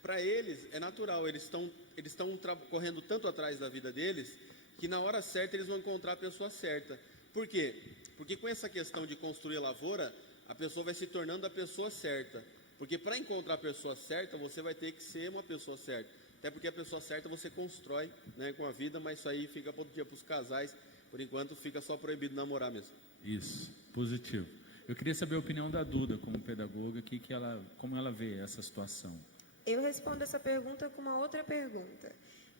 para eles é natural. Eles estão correndo tanto atrás da vida deles que na hora certa eles vão encontrar a pessoa certa. Por quê? Porque com essa questão de construir a lavoura, a pessoa vai se tornando a pessoa certa. Porque para encontrar a pessoa certa, você vai ter que ser uma pessoa certa. Até porque a pessoa certa você constrói, né, com a vida, mas isso aí fica para outro dia para os casais. Por enquanto fica só proibido namorar mesmo. Isso, positivo. Eu queria saber a opinião da Duda como pedagoga, como ela vê essa situação. Eu respondo essa pergunta com uma outra pergunta.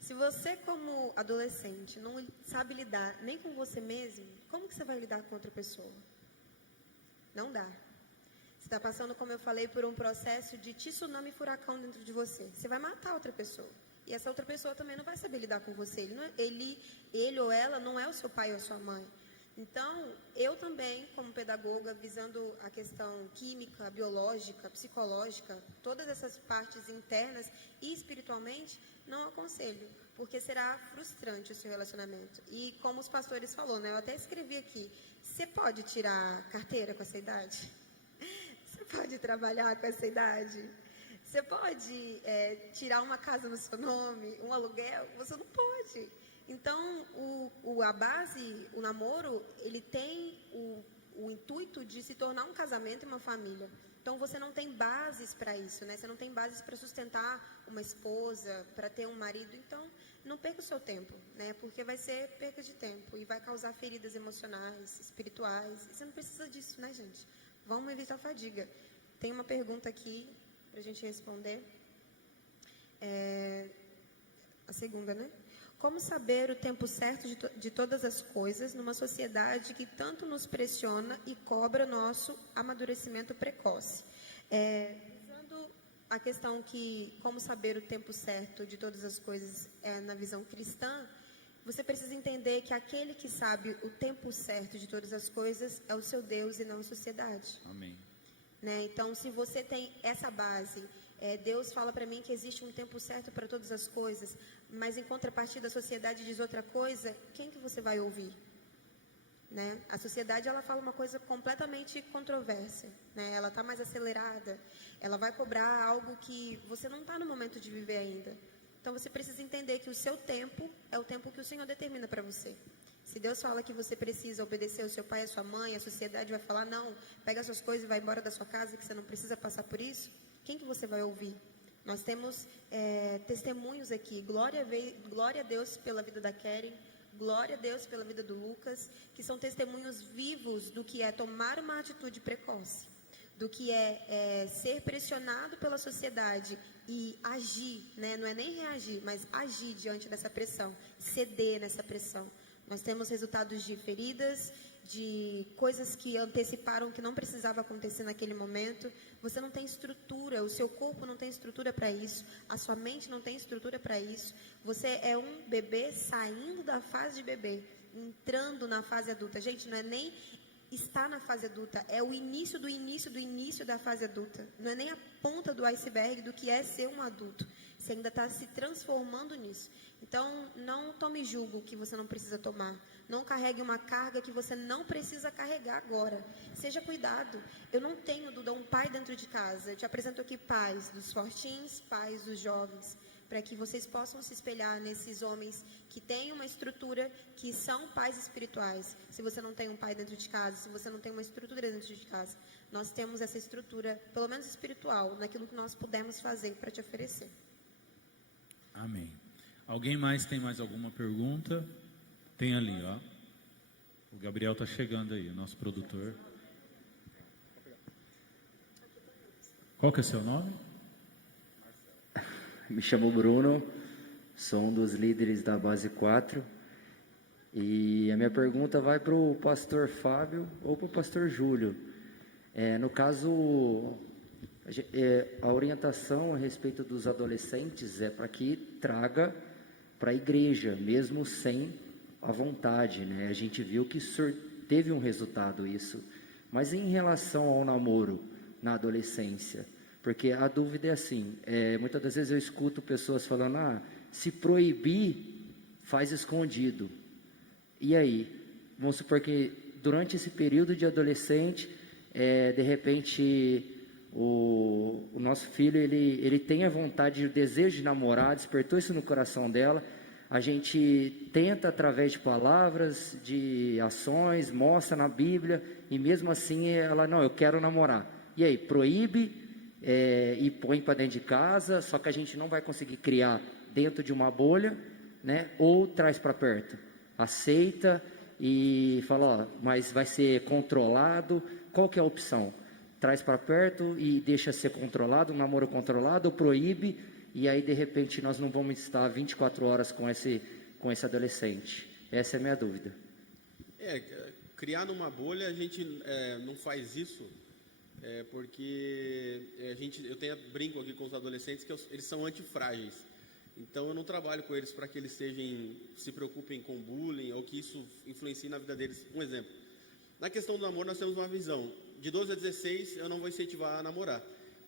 Se você, como adolescente, não sabe lidar nem com você mesmo, como que você vai lidar com outra pessoa? Não dá. Você está passando, como eu falei, por um processo de tsunami furacão dentro de você. Você vai matar outra pessoa. E essa outra pessoa também não vai saber lidar com você. Ele ou ela não é o seu pai ou a sua mãe. Então, eu também, como pedagoga, visando a questão química, biológica, psicológica, todas essas partes internas e espiritualmente, não aconselho, porque será frustrante o seu relacionamento. E como os pastores falaram, né, eu até escrevi aqui, você pode tirar carteira com essa idade? Você pode trabalhar com essa idade? Você pode tirar uma casa no seu nome, um aluguel? Você não pode. Então, a base, o namoro, ele tem o intuito de se tornar um casamento e uma família. Então, você não tem bases para isso, né? Você não tem bases para sustentar uma esposa, para ter um marido. Então, não perca o seu tempo, né? Porque vai ser perca de tempo e vai causar feridas emocionais, espirituais. E você não precisa disso, né, gente? Vamos evitar a fadiga. Tem uma pergunta aqui para a gente responder. A segunda, né? Como saber o tempo certo de todas as coisas numa sociedade que tanto nos pressiona e cobra nosso amadurecimento precoce? Visando a questão que como saber o tempo certo de todas as coisas na visão cristã, você precisa entender que aquele que sabe o tempo certo de todas as coisas é o seu Deus e não a sociedade. Amém. Né? Então, se você tem essa base, Deus fala para mim que existe um tempo certo para todas as coisas, mas em contrapartida a sociedade diz outra coisa, quem que você vai ouvir? Né? A sociedade, ela fala uma coisa completamente controversa, né? Ela está mais acelerada, ela vai cobrar algo que você não está no momento de viver ainda. Então, você precisa entender que o seu tempo é o tempo que o Senhor determina para você. Se Deus fala que você precisa obedecer ao seu pai e à sua mãe, a sociedade vai falar, não, pega suas coisas e vai embora da sua casa, que você não precisa passar por isso. Quem que você vai ouvir? Nós temos testemunhos aqui. Glória a Deus pela vida da Keren, glória a Deus pela vida do Lucas, que são testemunhos vivos do que é tomar uma atitude precoce, do que é ser pressionado pela sociedade e agir, né? Não é nem reagir, mas agir diante dessa pressão, ceder nessa pressão. Nós temos resultados de feridas, de coisas que anteciparam que não precisava acontecer naquele momento. Você não tem estrutura, o seu corpo não tem estrutura para isso, a sua mente não tem estrutura para isso. Você é um bebê saindo da fase de bebê, entrando na fase adulta. Gente, não é nem estar na fase adulta, é o início do início do início da fase adulta. Não é nem a ponta do iceberg do que é ser um adulto. Você ainda está se transformando nisso. Então, não tome julgo que você não precisa tomar. Não carregue uma carga que você não precisa carregar agora. Seja cuidado. Eu não tenho, Duda, um pai dentro de casa. Eu te apresento aqui pais dos fortinhos, pais dos jovens, para que vocês possam se espelhar nesses homens que têm uma estrutura, que são pais espirituais. Se você não tem um pai dentro de casa, se você não tem uma estrutura dentro de casa, nós temos essa estrutura, pelo menos espiritual, naquilo que nós pudermos fazer para te oferecer. Amém. Alguém mais tem mais alguma pergunta? Tem ali, ó. O Gabriel está chegando aí, o nosso produtor. Qual que é o seu nome? Me chamo Bruno, sou um dos líderes da Base 4. E a minha pergunta vai para o pastor Fábio ou para o pastor Júlio. No caso, a orientação a respeito dos adolescentes é para que traga para a igreja, mesmo sem a vontade, né? A gente viu que teve um resultado isso. Mas em relação ao namoro na adolescência, porque a dúvida é assim, muitas das vezes eu escuto pessoas falando, se proibir, faz escondido. E aí? Vamos supor que durante esse período de adolescente, de repente, o nosso filho, ele tem a vontade, o desejo de namorar, despertou isso no coração dela. A gente tenta, através de palavras, de ações, mostra na Bíblia, e mesmo assim ela, não, eu quero namorar. E aí, proíbe e põe para dentro de casa, só que a gente não vai conseguir criar dentro de uma bolha, né? Ou traz para perto, aceita e fala, mas vai ser controlado. Qual que é a opção? traz para perto e deixa ser controlado, um namoro controlado, ou proíbe, e aí de repente nós não vamos estar 24 horas com esse adolescente? Essa é a minha dúvida. Criar numa bolha, a gente não faz isso, porque eu brinco aqui com os adolescentes que eles são antifrágeis. Então eu não trabalho com eles para que eles se preocupem com bullying ou que isso influencie na vida deles. Um exemplo, na questão do namoro nós temos uma visão, de 12 a 16 eu não vou incentivar a namorar.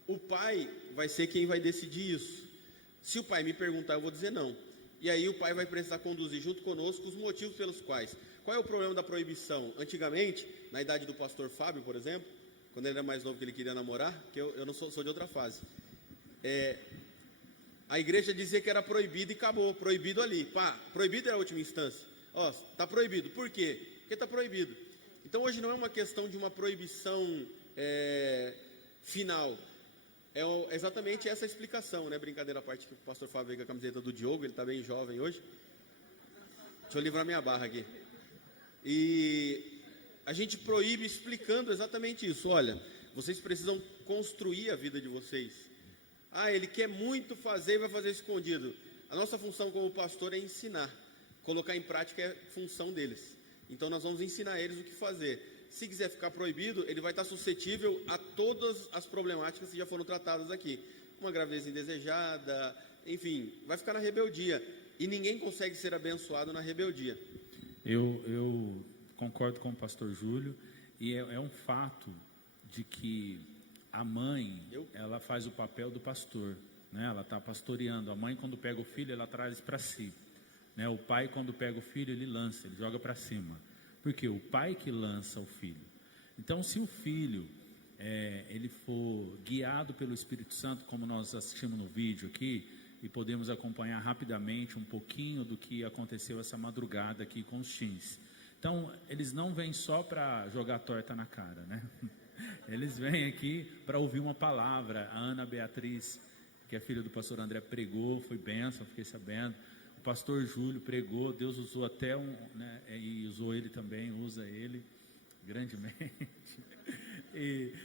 O pai vai ser quem vai decidir isso. Se o pai me perguntar, eu vou dizer não. E aí o pai vai precisar conduzir junto conosco os motivos pelos quais. Qual é o problema da proibição? Antigamente, na idade do pastor Fábio, por exemplo, quando ele era mais novo que ele queria namorar, que eu não sou de outra fase, a igreja dizia que era proibido e acabou, proibido ali. Proibido é a última instância. Está proibido. Por quê? Porque está proibido. Então hoje não é uma questão de uma proibição final. É exatamente essa explicação, né? Brincadeira à parte que o pastor Fábio veio com a camiseta do Diogo, ele está bem jovem hoje. Deixa eu livrar minha barra aqui. E a gente proíbe explicando exatamente isso. Olha, vocês precisam construir a vida de vocês. Ele quer muito fazer e vai fazer escondido. A nossa função como pastor é ensinar. Colocar em prática é função deles. Então nós vamos ensinar eles o que fazer. Se quiser ficar proibido, ele vai estar suscetível a todas as problemáticas que já foram tratadas aqui. Uma gravidez indesejada, enfim, vai ficar na rebeldia. E ninguém consegue ser abençoado na rebeldia. Eu concordo com o pastor Júlio, e é um fato de que a mãe, ela faz o papel do pastor, né? Ela está pastoreando. A mãe, quando pega o filho, ela traz para si, né? O pai, quando pega o filho, ele lança, ele joga para cima. Porque o pai que lança o filho. Então, se o filho ele for guiado pelo Espírito Santo, como nós assistimos no vídeo aqui, e podemos acompanhar rapidamente um pouquinho do que aconteceu essa madrugada aqui com os teens. Então, eles não vêm só para jogar torta na cara, né? Eles vêm aqui para ouvir uma palavra. A Ana Beatriz, que é filha do pastor André, pregou, foi bênção, fiquei sabendo. O pastor Júlio pregou, Deus usou até né, e usou ele também, usa ele grandemente.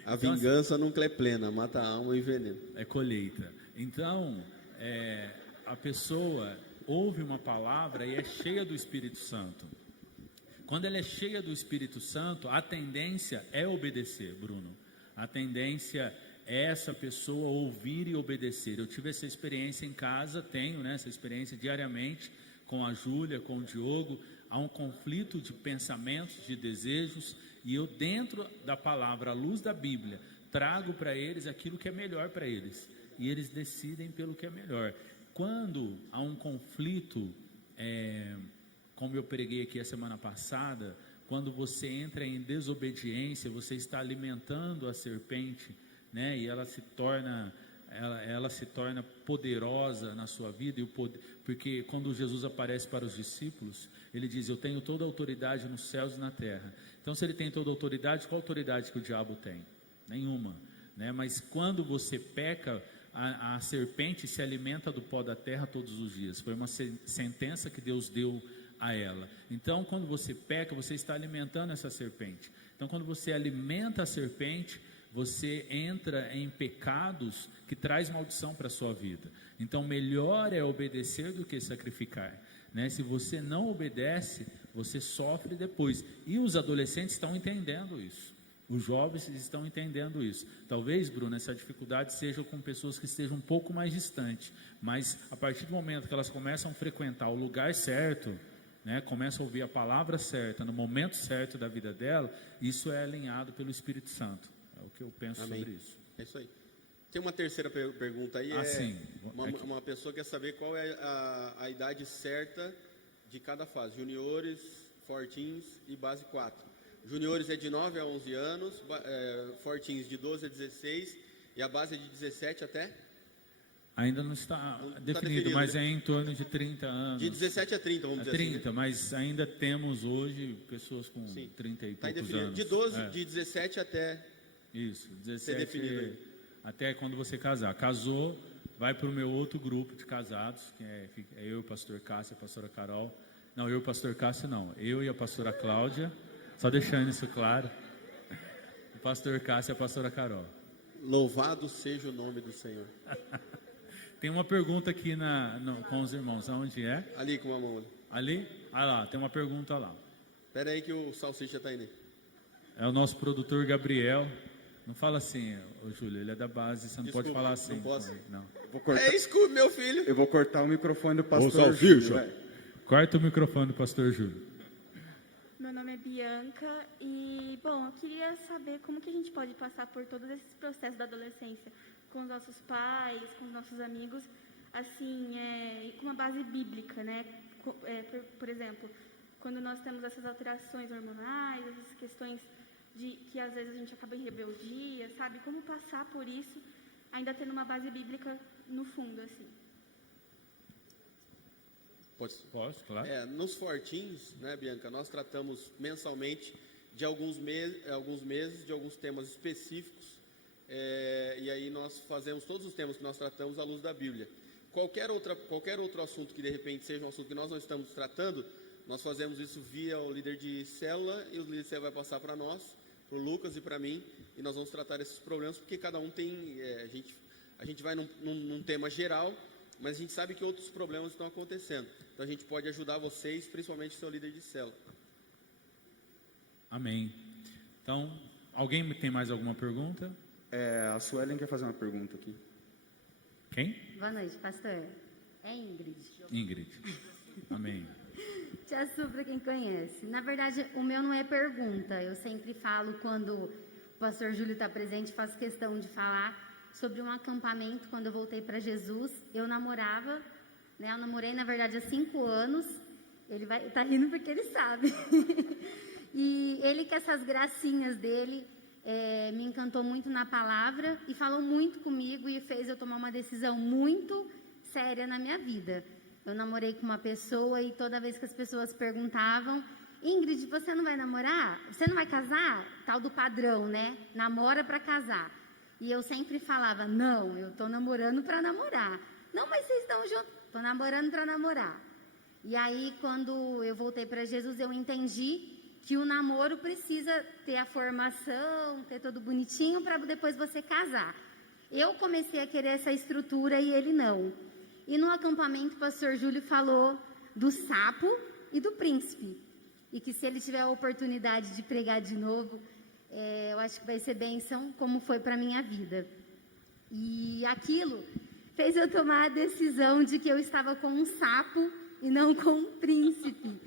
A vingança nunca é plena, mata a alma e veneno. É colheita. Então, a pessoa ouve uma palavra e é cheia do Espírito Santo. Quando ela é cheia do Espírito Santo, a tendência é obedecer, Bruno. A tendência é essa pessoa ouvir e obedecer. Eu tive essa experiência em casa, tenho, né, essa experiência diariamente com a Júlia, com o Diogo. Há um conflito de pensamentos, de desejos, e eu, dentro da palavra, à luz da Bíblia, trago para eles aquilo que é melhor para eles. E eles decidem pelo que é melhor. Quando há um conflito, como eu preguei aqui a semana passada, quando você entra em desobediência, você está alimentando a serpente, né? E ela se torna poderosa na sua vida, porque quando Jesus aparece para os discípulos, ele diz: eu tenho toda a autoridade nos céus e na terra. Então, se ele tem toda a autoridade, qual autoridade que o diabo tem? Nenhuma, né? Mas quando você peca, a serpente se alimenta do pó da terra todos os dias. Foi uma sentença que Deus deu a ela. Então, quando você peca, você está alimentando essa serpente. Então, quando você alimenta a serpente, você entra em pecados que traz maldição para a sua vida. Então, melhor é obedecer do que sacrificar, né? Se você não obedece, você sofre depois. E os adolescentes estão entendendo isso. Os jovens estão entendendo isso. Talvez, Bruno, essa dificuldade seja com pessoas que estejam um pouco mais distantes. Mas, a partir do momento que elas começam a frequentar o lugar certo, né, começam a ouvir a palavra certa, no momento certo da vida dela, isso é alinhado pelo Espírito Santo. É o que eu penso. Amém. Sobre isso. É isso aí. Tem uma terceira pergunta aí. Sim. Uma pessoa quer saber qual é a idade certa de cada fase. Juniores, fortins e base 4. Juniores é de 9 a 11 anos, fortins de 12 a 16 e a base é de 17 até? Ainda não está definido, mas é em torno de 30 anos. De 17 a 30, vamos dizer 30, assim. 30, mas ainda temos hoje pessoas com 30 e poucos anos. De 12, de 17 até... Isso, 17 até quando você casar. Casou, vai para o meu outro grupo de casados, que é eu, o pastor Cássio e a pastora Carol. Não, eu e o pastor Cássio não. Eu e a pastora Cláudia, só deixando isso claro. pastor Cássio e a pastora Carol. Louvado seja o nome do Senhor. Tem uma pergunta aqui com os irmãos. Aonde é? Ali com a mão. Ali? Ah lá, tem uma pergunta lá. Espera aí que o Salsicha tá indo. É o nosso produtor Gabriel. Não fala assim, ô Júlio, ele é da base, você não Desculpa, pode falar assim. não posso. Não. Eu vou cortar, É isso, meu filho. eu vou cortar o microfone do pastor Salsicha. Júlio, velho. Corta o microfone do pastor Júlio. Meu nome é Bianca e, bom, eu queria saber como que a gente pode passar por todos esses processos da adolescência com os nossos pais, com os nossos amigos, assim, com uma base bíblica, né? Por exemplo, quando nós temos essas alterações hormonais, essas questões de que às vezes a gente acaba em rebeldia, sabe? Como passar por isso, ainda tendo uma base bíblica no fundo, assim. Posso, claro. Nos fortinhos, né, Bianca, nós tratamos mensalmente de alguns meses, de alguns temas específicos, e aí nós fazemos todos os temas que nós tratamos à luz da Bíblia. Qualquer outro assunto que de repente seja um assunto que nós não estamos tratando, nós fazemos isso via o líder de célula, e o líder de célula vai passar para nós, para o Lucas e para mim, e nós vamos tratar esses problemas, porque cada um tem, a gente vai num tema geral, mas a gente sabe que outros problemas estão acontecendo. Então a gente pode ajudar vocês, principalmente o seu líder de célula. Amém. Então, alguém tem mais alguma pergunta? A Suelen quer fazer uma pergunta aqui. Quem? Boa noite, pastor. É Ingrid. Ingrid. Amém. Tia Su, para quem conhece. Na verdade, o meu não é pergunta. Eu sempre falo, quando o pastor Júlio está presente, faço questão de falar sobre um acampamento. Quando eu voltei para Jesus, eu namorava, né? Eu namorei, na verdade, há 5 anos. Ele tá rindo porque ele sabe. E ele, com essas gracinhas dele, me encantou muito na palavra e falou muito comigo e fez eu tomar uma decisão muito séria na minha vida. Eu namorei com uma pessoa e toda vez que as pessoas perguntavam: Ingrid, você não vai namorar? Você não vai casar? Tal do padrão, né? Namora para casar. E eu sempre falava: não, eu estou namorando para namorar. Não, mas vocês estão juntos. Estou namorando para namorar. E aí, quando eu voltei para Jesus, eu entendi que o namoro precisa ter a formação, ter tudo bonitinho para depois você casar. Eu comecei a querer essa estrutura e ele não. E no acampamento o pastor Júlio falou do sapo e do príncipe. E que se ele tiver a oportunidade de pregar de novo, eu acho que vai ser bênção, como foi para a minha vida. E aquilo fez eu tomar a decisão de que eu estava com um sapo e não com um príncipe.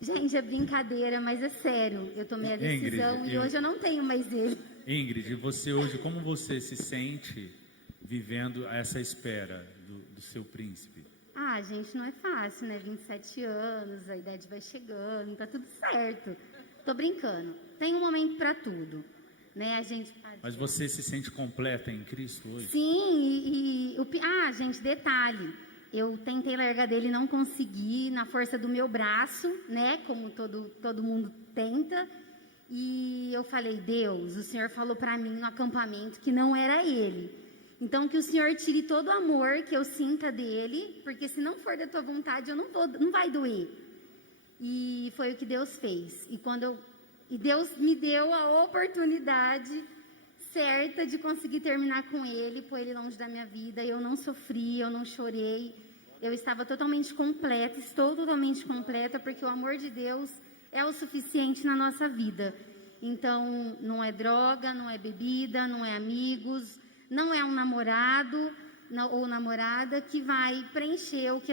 Gente, é brincadeira, mas é sério. Eu tomei a decisão Ingrid, e hoje eu não tenho mais ele. Ingrid, você hoje, como você se sente vivendo essa espera do seu príncipe? Ah, gente, não é fácil, né? 27 anos, a idade vai chegando, tá tudo certo. Tô brincando. Tem um momento para tudo, né? A gente... Mas você se sente completa em Cristo hoje? Sim, gente, detalhe. Eu tentei largar dele e não consegui, na força do meu braço, né? Como todo mundo tenta. E eu falei: Deus, o Senhor falou para mim no acampamento que não era ele. Então, que o Senhor tire todo o amor que eu sinta dele, porque se não for da tua vontade, não vai doer. E foi o que Deus fez. E Deus me deu a oportunidade certa de conseguir terminar com ele, pôr ele longe da minha vida. Eu não sofri, eu não chorei. Eu estava totalmente completa, estou totalmente completa, porque o amor de Deus é o suficiente na nossa vida. Então, não é droga, não é bebida, não é amigos, não é um namorado ou namorada que vai preencher o que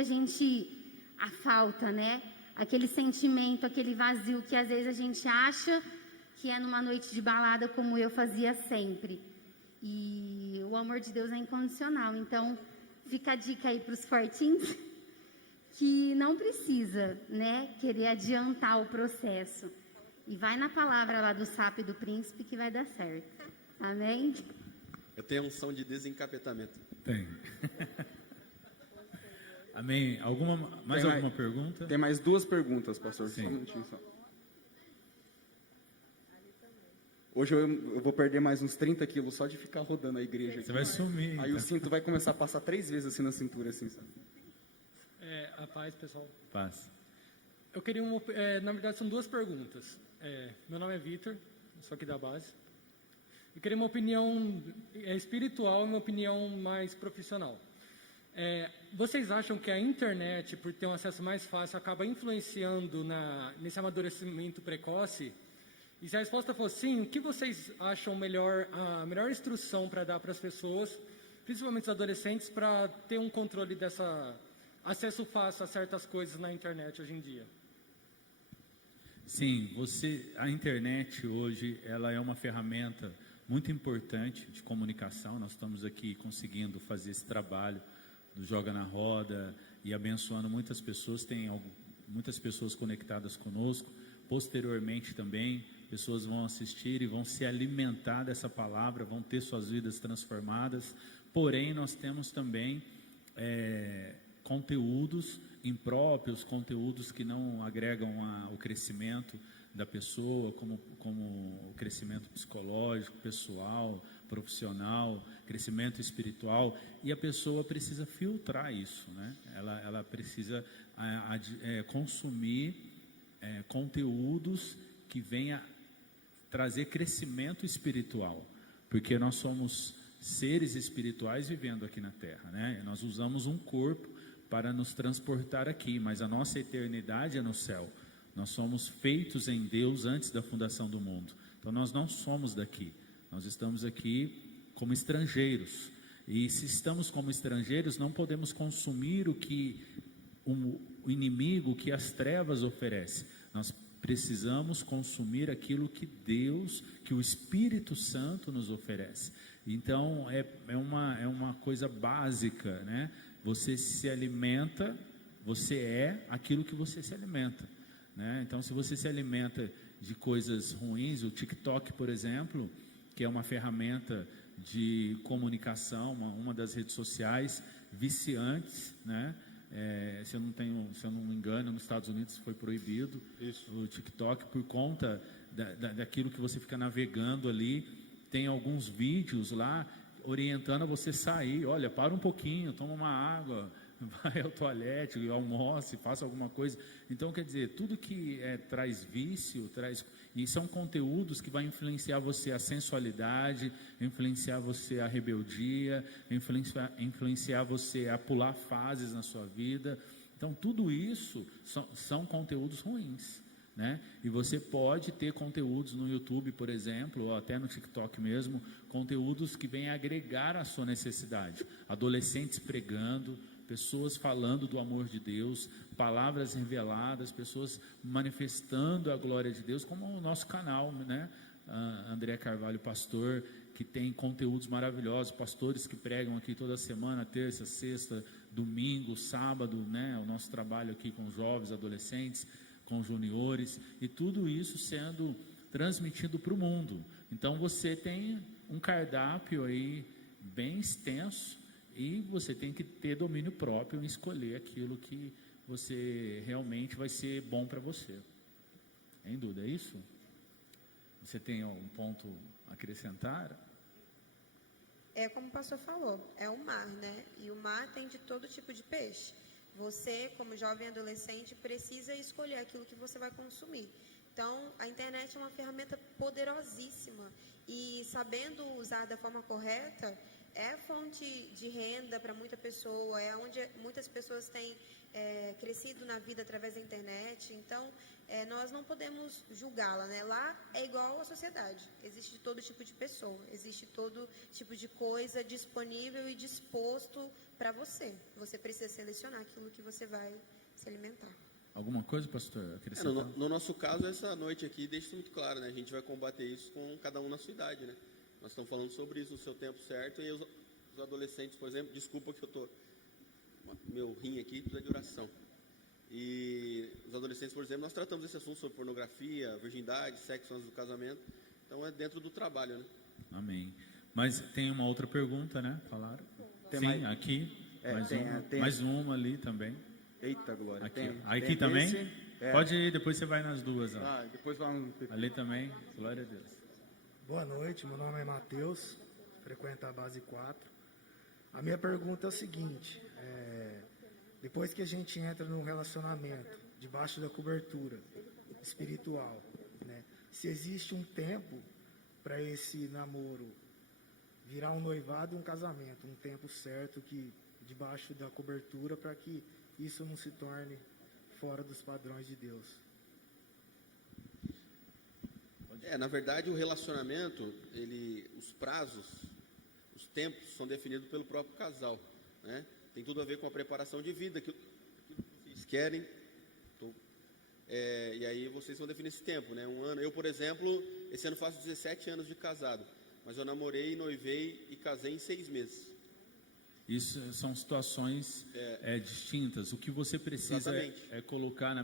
a falta, né? Aquele sentimento, aquele vazio que às vezes a gente acha que é numa noite de balada, como eu fazia sempre. E o amor de Deus é incondicional. Então, fica a dica aí para os fortinhos, que não precisa, né, querer adiantar o processo. E vai na palavra lá do sapo e do príncipe que vai dar certo. Amém? Eu tenho a unção de desencapetamento. Tem. Amém. Mais alguma pergunta? Tem mais 2 perguntas, pastor. Sim. Só um minutinho só. Hoje eu vou perder mais uns 30 quilos só de ficar rodando a igreja aqui. Você vai sumir. Aí o cinto vai começar a passar 3 vezes assim na cintura, assim, sabe? A paz, pessoal. Paz. Eu queria na verdade, são 2 perguntas. Meu nome é Vitor, sou aqui da base. Eu queria uma opinião espiritual e uma opinião mais profissional. Vocês acham que a internet, por ter um acesso mais fácil, acaba influenciando nesse amadurecimento precoce? E se a resposta for sim, o que vocês acham a melhor instrução para dar para as pessoas, principalmente os adolescentes, para ter um controle acesso fácil a certas coisas na internet hoje em dia? Sim, a internet hoje ela é uma ferramenta muito importante de comunicação. Nós estamos aqui conseguindo fazer esse trabalho do Joga na Roda e abençoando muitas pessoas. Tem muitas pessoas conectadas conosco. Posteriormente também, pessoas vão assistir e vão se alimentar dessa palavra, vão ter suas vidas transformadas. Porém, nós temos também conteúdos impróprios, conteúdos que não agregam o crescimento da pessoa, como o crescimento psicológico, pessoal, profissional, crescimento espiritual, e a pessoa precisa filtrar isso, né? Ela precisa consumir conteúdos que venha trazer crescimento espiritual, porque nós somos seres espirituais vivendo aqui na Terra, né? Nós usamos um corpo para nos transportar aqui, mas a nossa eternidade é no céu. Nós somos feitos em Deus antes da fundação do mundo. Então nós não somos daqui. Nós estamos aqui como estrangeiros. E se estamos como estrangeiros, não podemos consumir o que o inimigo, o que as trevas oferecem. Nós precisamos consumir aquilo que Deus, que o Espírito Santo nos oferece. Então é uma coisa básica, né? Você se alimenta, você é aquilo que você se alimenta, né? Então, se você se alimenta de coisas ruins, o TikTok, por exemplo, que é uma ferramenta de comunicação, uma das redes sociais viciantes, né? Se eu não me engano, nos Estados Unidos foi proibido o TikTok por conta daquilo que você fica navegando ali. Tem alguns vídeos lá orientando a você sair. Olha, para um pouquinho, toma uma água, vai ao toalete, almoce, faça alguma coisa. Então, quer dizer, tudo que traz vício, e são conteúdos que vão influenciar você a sensualidade, influenciar você a rebeldia, influenciar você a pular fases na sua vida. Então, tudo isso são conteúdos ruins, né? E você pode ter conteúdos no YouTube, por exemplo, ou até no TikTok mesmo, conteúdos que vêm agregar a sua necessidade. Adolescentes pregando, pessoas falando do amor de Deus, palavras reveladas, pessoas manifestando a glória de Deus, como o nosso canal, né? André Carvalho, pastor, que tem conteúdos maravilhosos, pastores que pregam aqui toda semana, terça, sexta, domingo, sábado, né? O nosso trabalho aqui com jovens, adolescentes, com juniores, e tudo isso sendo transmitido para o mundo. Então você tem um cardápio aí bem extenso, e você tem que ter domínio próprio em escolher aquilo que você realmente vai ser bom para você. Em dúvida, é isso? Você tem algum ponto a acrescentar? Como o pastor falou, é o mar, né? E o mar tem de todo tipo de peixe. Você, como jovem adolescente, precisa escolher aquilo que você vai consumir. Então, a internet é uma ferramenta poderosíssima e, sabendo usar da forma correta, é fonte de renda para muita pessoa, é onde muitas pessoas têm crescido na vida através da internet. Então, nós não podemos julgá-la, né? Lá é igual à sociedade, existe todo tipo de pessoa, existe todo tipo de coisa disponível e disposto para você. Você precisa selecionar aquilo que você vai se alimentar. Alguma coisa, pastor? No nosso caso, essa noite aqui deixa isso muito claro, né? A gente vai combater isso com cada um na sua idade, né? Nós estamos falando sobre isso no seu tempo certo, e os adolescentes, por exemplo, desculpa que meu rim aqui precisa de oração. E os adolescentes, por exemplo, nós tratamos esse assunto sobre pornografia, virgindade, sexo antes do casamento. Então é dentro do trabalho, né? Amém. Mas tem uma outra pergunta, né? Falaram? Tem Sim, mais? aqui. Mais uma ali também. Eita, glória. Aqui também? Pode ir, depois você vai nas duas. Ó. Depois vamos... Ali também. Glória a Deus. Boa noite, meu nome é Matheus, frequento a base 4. A minha pergunta é o seguinte, depois que a gente entra num relacionamento, debaixo da cobertura espiritual, né, se existe um tempo para esse namoro virar um noivado e um casamento, um tempo certo que debaixo da cobertura, para que isso não se torne fora dos padrões de Deus. Na verdade, o relacionamento, os prazos, os tempos são definidos pelo próprio casal, né? Tem tudo a ver com a preparação de vida, aquilo que vocês querem. E aí vocês vão definir esse tempo, né? Um ano. Eu, por exemplo, esse ano faço 17 anos de casado, mas eu namorei, noivei e casei em 6 meses. Isso são situações distintas. O que você precisa é colocar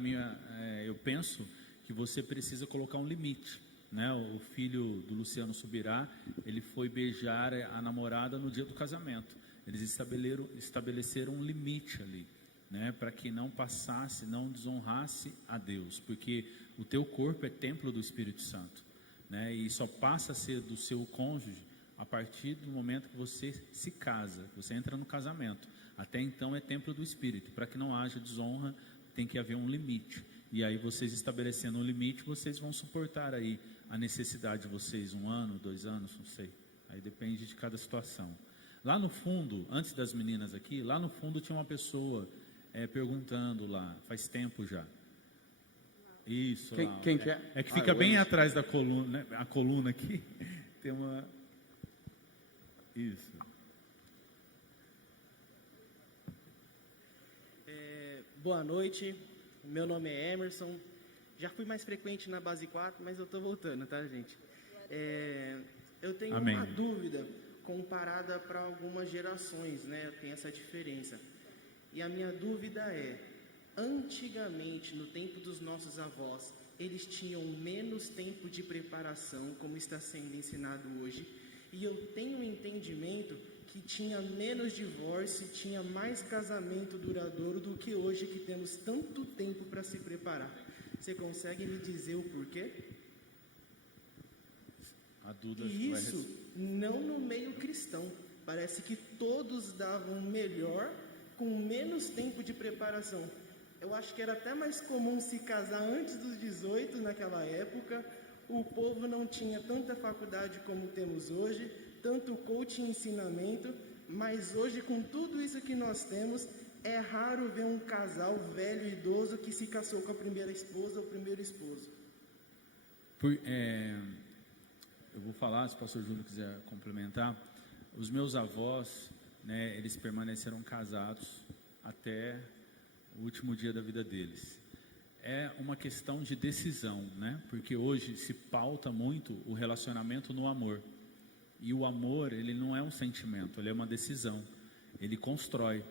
eu penso que você precisa colocar um limite, né? O filho do Luciano Subirá, ele foi beijar a namorada no dia do casamento. Eles estabeleceram um limite ali, né? Para que não passasse, não desonrasse a Deus, porque o teu corpo é templo do Espírito Santo, né? E só passa a ser do seu cônjuge a partir do momento que você se casa, você entra no casamento. Até então é templo do Espírito. Para que não haja desonra, tem que haver um limite. E aí vocês estabelecendo um limite, vocês vão suportar aí a necessidade de vocês, 1 ano, 2 anos, não sei. Aí depende de cada situação. Lá no fundo, antes das meninas aqui, lá no fundo tinha uma pessoa perguntando lá, faz tempo já. Isso, lá. Quem que é? É que fica bem atrás da coluna, né? A coluna aqui tem uma... Isso. Boa noite, meu nome é Emerson. Já fui mais frequente na base 4, mas eu estou voltando, tá, gente? Eu tenho Amém. uma dúvida comparada para algumas gerações, né? Tem essa diferença. E a minha dúvida é, antigamente, no tempo dos nossos avós, eles tinham menos tempo de preparação, como está sendo ensinado hoje, e eu tenho um entendimento que tinha menos divórcio, tinha mais casamento duradouro do que hoje, que temos tanto tempo para se preparar. Você consegue me dizer o porquê? A Duda E isso não no meio cristão. Parece que todos davam melhor com menos tempo de preparação. Eu acho que era até mais comum se casar antes dos 18 naquela época. O povo não tinha tanta faculdade como temos hoje, tanto coaching e ensinamento, mas hoje, com tudo isso que nós temos, é raro ver um casal velho e idoso que se casou com a primeira esposa ou o primeiro esposo. Eu vou falar, se o pastor Júlio quiser complementar. Os meus avós, né, eles permaneceram casados até o último dia da vida deles. É uma questão de decisão, né? Porque hoje se pauta muito o relacionamento no amor. E o amor, ele não é um sentimento, ele é uma decisão. Ele constrói.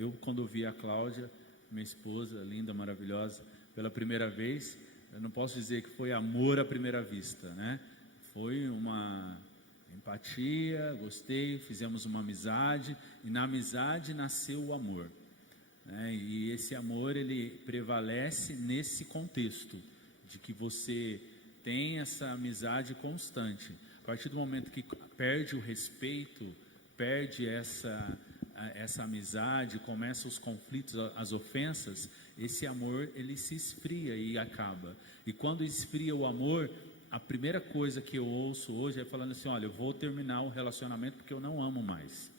Eu quando vi a Cláudia, minha esposa, linda, maravilhosa, pela primeira vez, eu não posso dizer que foi amor à primeira vista, né? Foi uma empatia, gostei, fizemos uma amizade, e na amizade nasceu o amor. E esse amor, ele prevalece nesse contexto de que você tem essa amizade constante. A partir do momento que perde o respeito, perde essa amizade, começam os conflitos, as ofensas, esse amor, ele se esfria e acaba. E quando esfria o amor, a primeira coisa que eu ouço hoje é falando assim, olha, eu vou terminar o relacionamento porque eu não amo mais.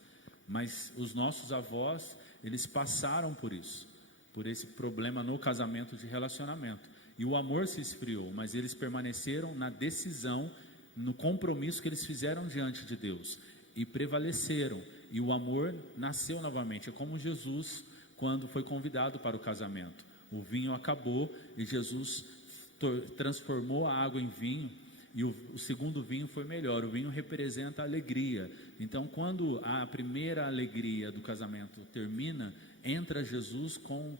Mas os nossos avós, eles passaram por isso, por esse problema no casamento de relacionamento. E o amor se esfriou, mas eles permaneceram na decisão, no compromisso que eles fizeram diante de Deus. E prevaleceram. E o amor nasceu novamente. É como Jesus, quando foi convidado para o casamento. O vinho acabou e Jesus transformou a água em vinho. E o segundo vinho foi melhor. O vinho representa a alegria. Então, quando a primeira alegria do casamento termina, entra Jesus com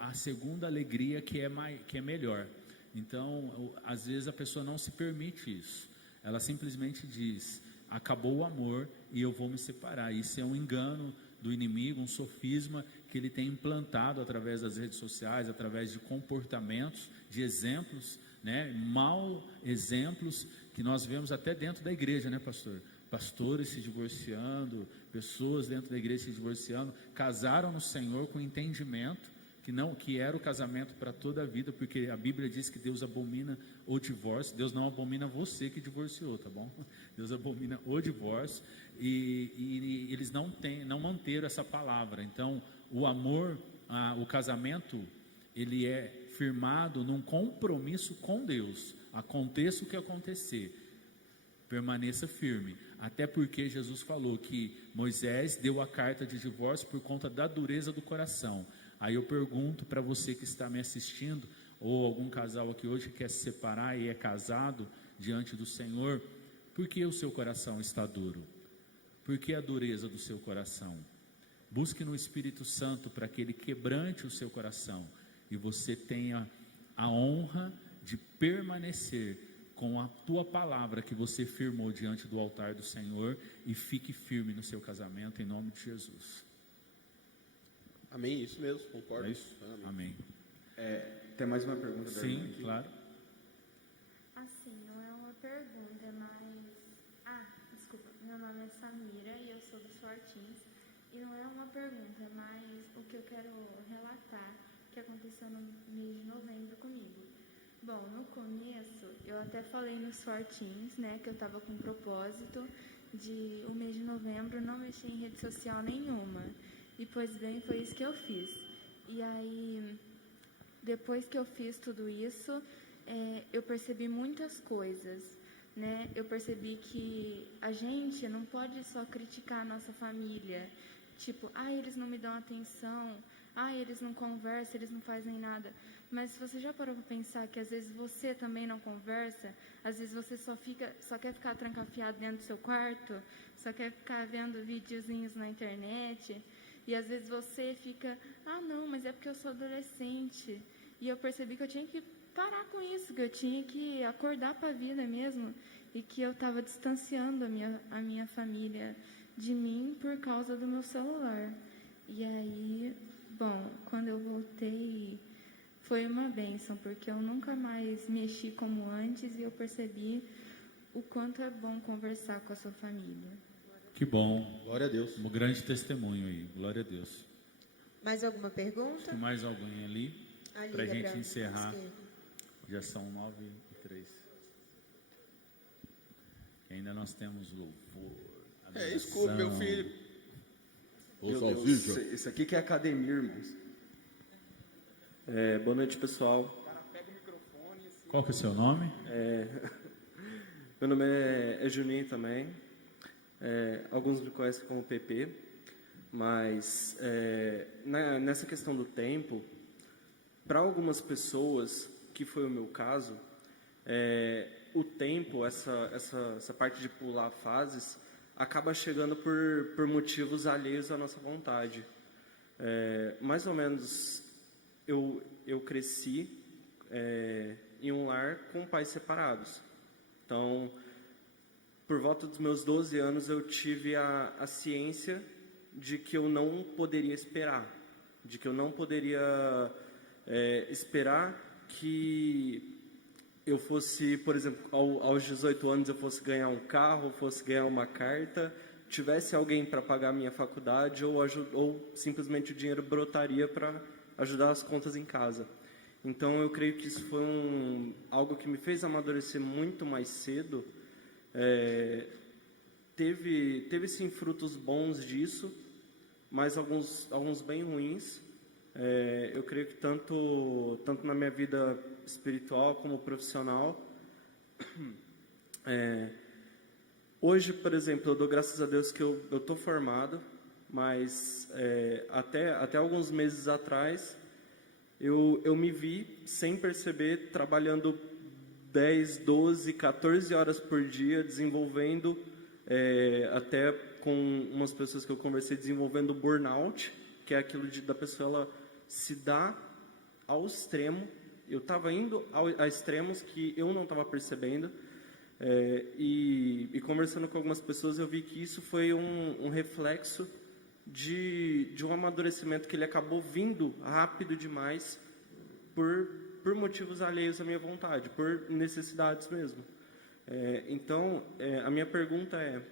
a segunda alegria que é melhor. Então, às vezes a pessoa não se permite isso. Ela simplesmente diz, acabou o amor e eu vou me separar. Isso é um engano do inimigo, um sofisma que ele tem implantado através das redes sociais, através de comportamentos, de exemplos, né, mau exemplos que nós vemos até dentro da igreja, né, pastor? Pastores se divorciando, pessoas dentro da igreja se divorciando, casaram no Senhor com entendimento, que era o casamento para toda a vida, porque a Bíblia diz que Deus abomina o divórcio. Deus não abomina você que divorciou, tá bom? Deus abomina o divórcio, e eles não manteram essa palavra. Então, o amor, o casamento, ele é firmado num compromisso com Deus. Aconteça o que acontecer, permaneça firme. Até porque Jesus falou que Moisés deu a carta de divórcio por conta da dureza do coração. Aí eu pergunto para você que está me assistindo, ou algum casal aqui hoje que quer se separar e é casado diante do Senhor, por que o seu coração está duro? Por que a dureza do seu coração? Busque no Espírito Santo para que Ele quebrante o seu coração e você tenha a honra de permanecer com a tua palavra que você firmou diante do altar do Senhor, e fique firme no seu casamento em nome de Jesus. Amém, isso mesmo, concordo. É isso? Amém. Tem mais uma pergunta? Sim, claro. Assim, não é uma pergunta, mas... desculpa, meu nome é Samira e eu sou dos Fortins. E não é uma pergunta, mas o que eu quero relatar que aconteceu no mês de novembro comigo. Bom, no começo, eu até falei nos Fortins, né, que eu estava com o propósito de o mês de novembro não mexer em rede social nenhuma. E, pois bem, foi isso que eu fiz. E aí, depois que eu fiz tudo isso, eu percebi muitas coisas, né? Eu percebi que a gente não pode só criticar a nossa família. Tipo, eles não me dão atenção, eles não conversam, eles não fazem nada. Mas se você já parou para pensar que às vezes você também não conversa, às vezes você só quer ficar trancafiado dentro do seu quarto, só quer ficar vendo videozinhos na internet, e às vezes você fica, não, mas é porque eu sou adolescente. E eu percebi que eu tinha que parar com isso, que eu tinha que acordar para a vida mesmo, e que eu estava distanciando a minha família de mim por causa do meu celular. E aí, bom, quando eu voltei, foi uma bênção, porque eu nunca mais mexi como antes, e eu percebi o quanto é bom conversar com a sua família. Que bom. Glória a Deus. Um grande testemunho aí. Glória a Deus. Mais alguma pergunta? Tem mais alguém ali? Para a gente encerrar. Já são 9h03. Ainda nós temos louvor. Desculpa, meu filho. Meu Deus, isso aqui que é academia, irmãos. Boa noite, pessoal. Qual que é o seu nome? Meu nome é Juninho também. Alguns me conhecem como PP, mas nessa questão do tempo, para algumas pessoas, que foi o meu caso, o tempo, essa parte de pular fases, acaba chegando por motivos alheios à nossa vontade. Mais ou menos, eu cresci em um lar com pais separados. Então, por volta dos meus 12 anos, eu tive a ciência de que eu não poderia esperar, de que eu não poderia esperar que eu fosse, por exemplo, aos 18 anos eu fosse ganhar um carro, fosse ganhar uma carta, tivesse alguém para pagar a minha faculdade ou simplesmente o dinheiro brotaria para ajudar as contas em casa. Então, eu creio que isso foi algo que me fez amadurecer muito mais cedo. Teve sim frutos bons disso, mas alguns bem ruins. Eu creio que tanto na minha vida espiritual como profissional. Hoje, por exemplo, eu dou graças a Deus que eu estou formado, mas até alguns meses atrás eu me vi, sem perceber, trabalhando 10, 12, 14 horas por dia, desenvolvendo, até com umas pessoas que eu conversei, desenvolvendo burnout, que é aquilo da pessoa ela se dá ao extremo. Eu estava indo a extremos que eu não estava percebendo, e conversando com algumas pessoas eu vi que isso foi um reflexo de um amadurecimento que ele acabou vindo rápido demais por motivos alheios à minha vontade, por necessidades mesmo. Então, a minha pergunta é,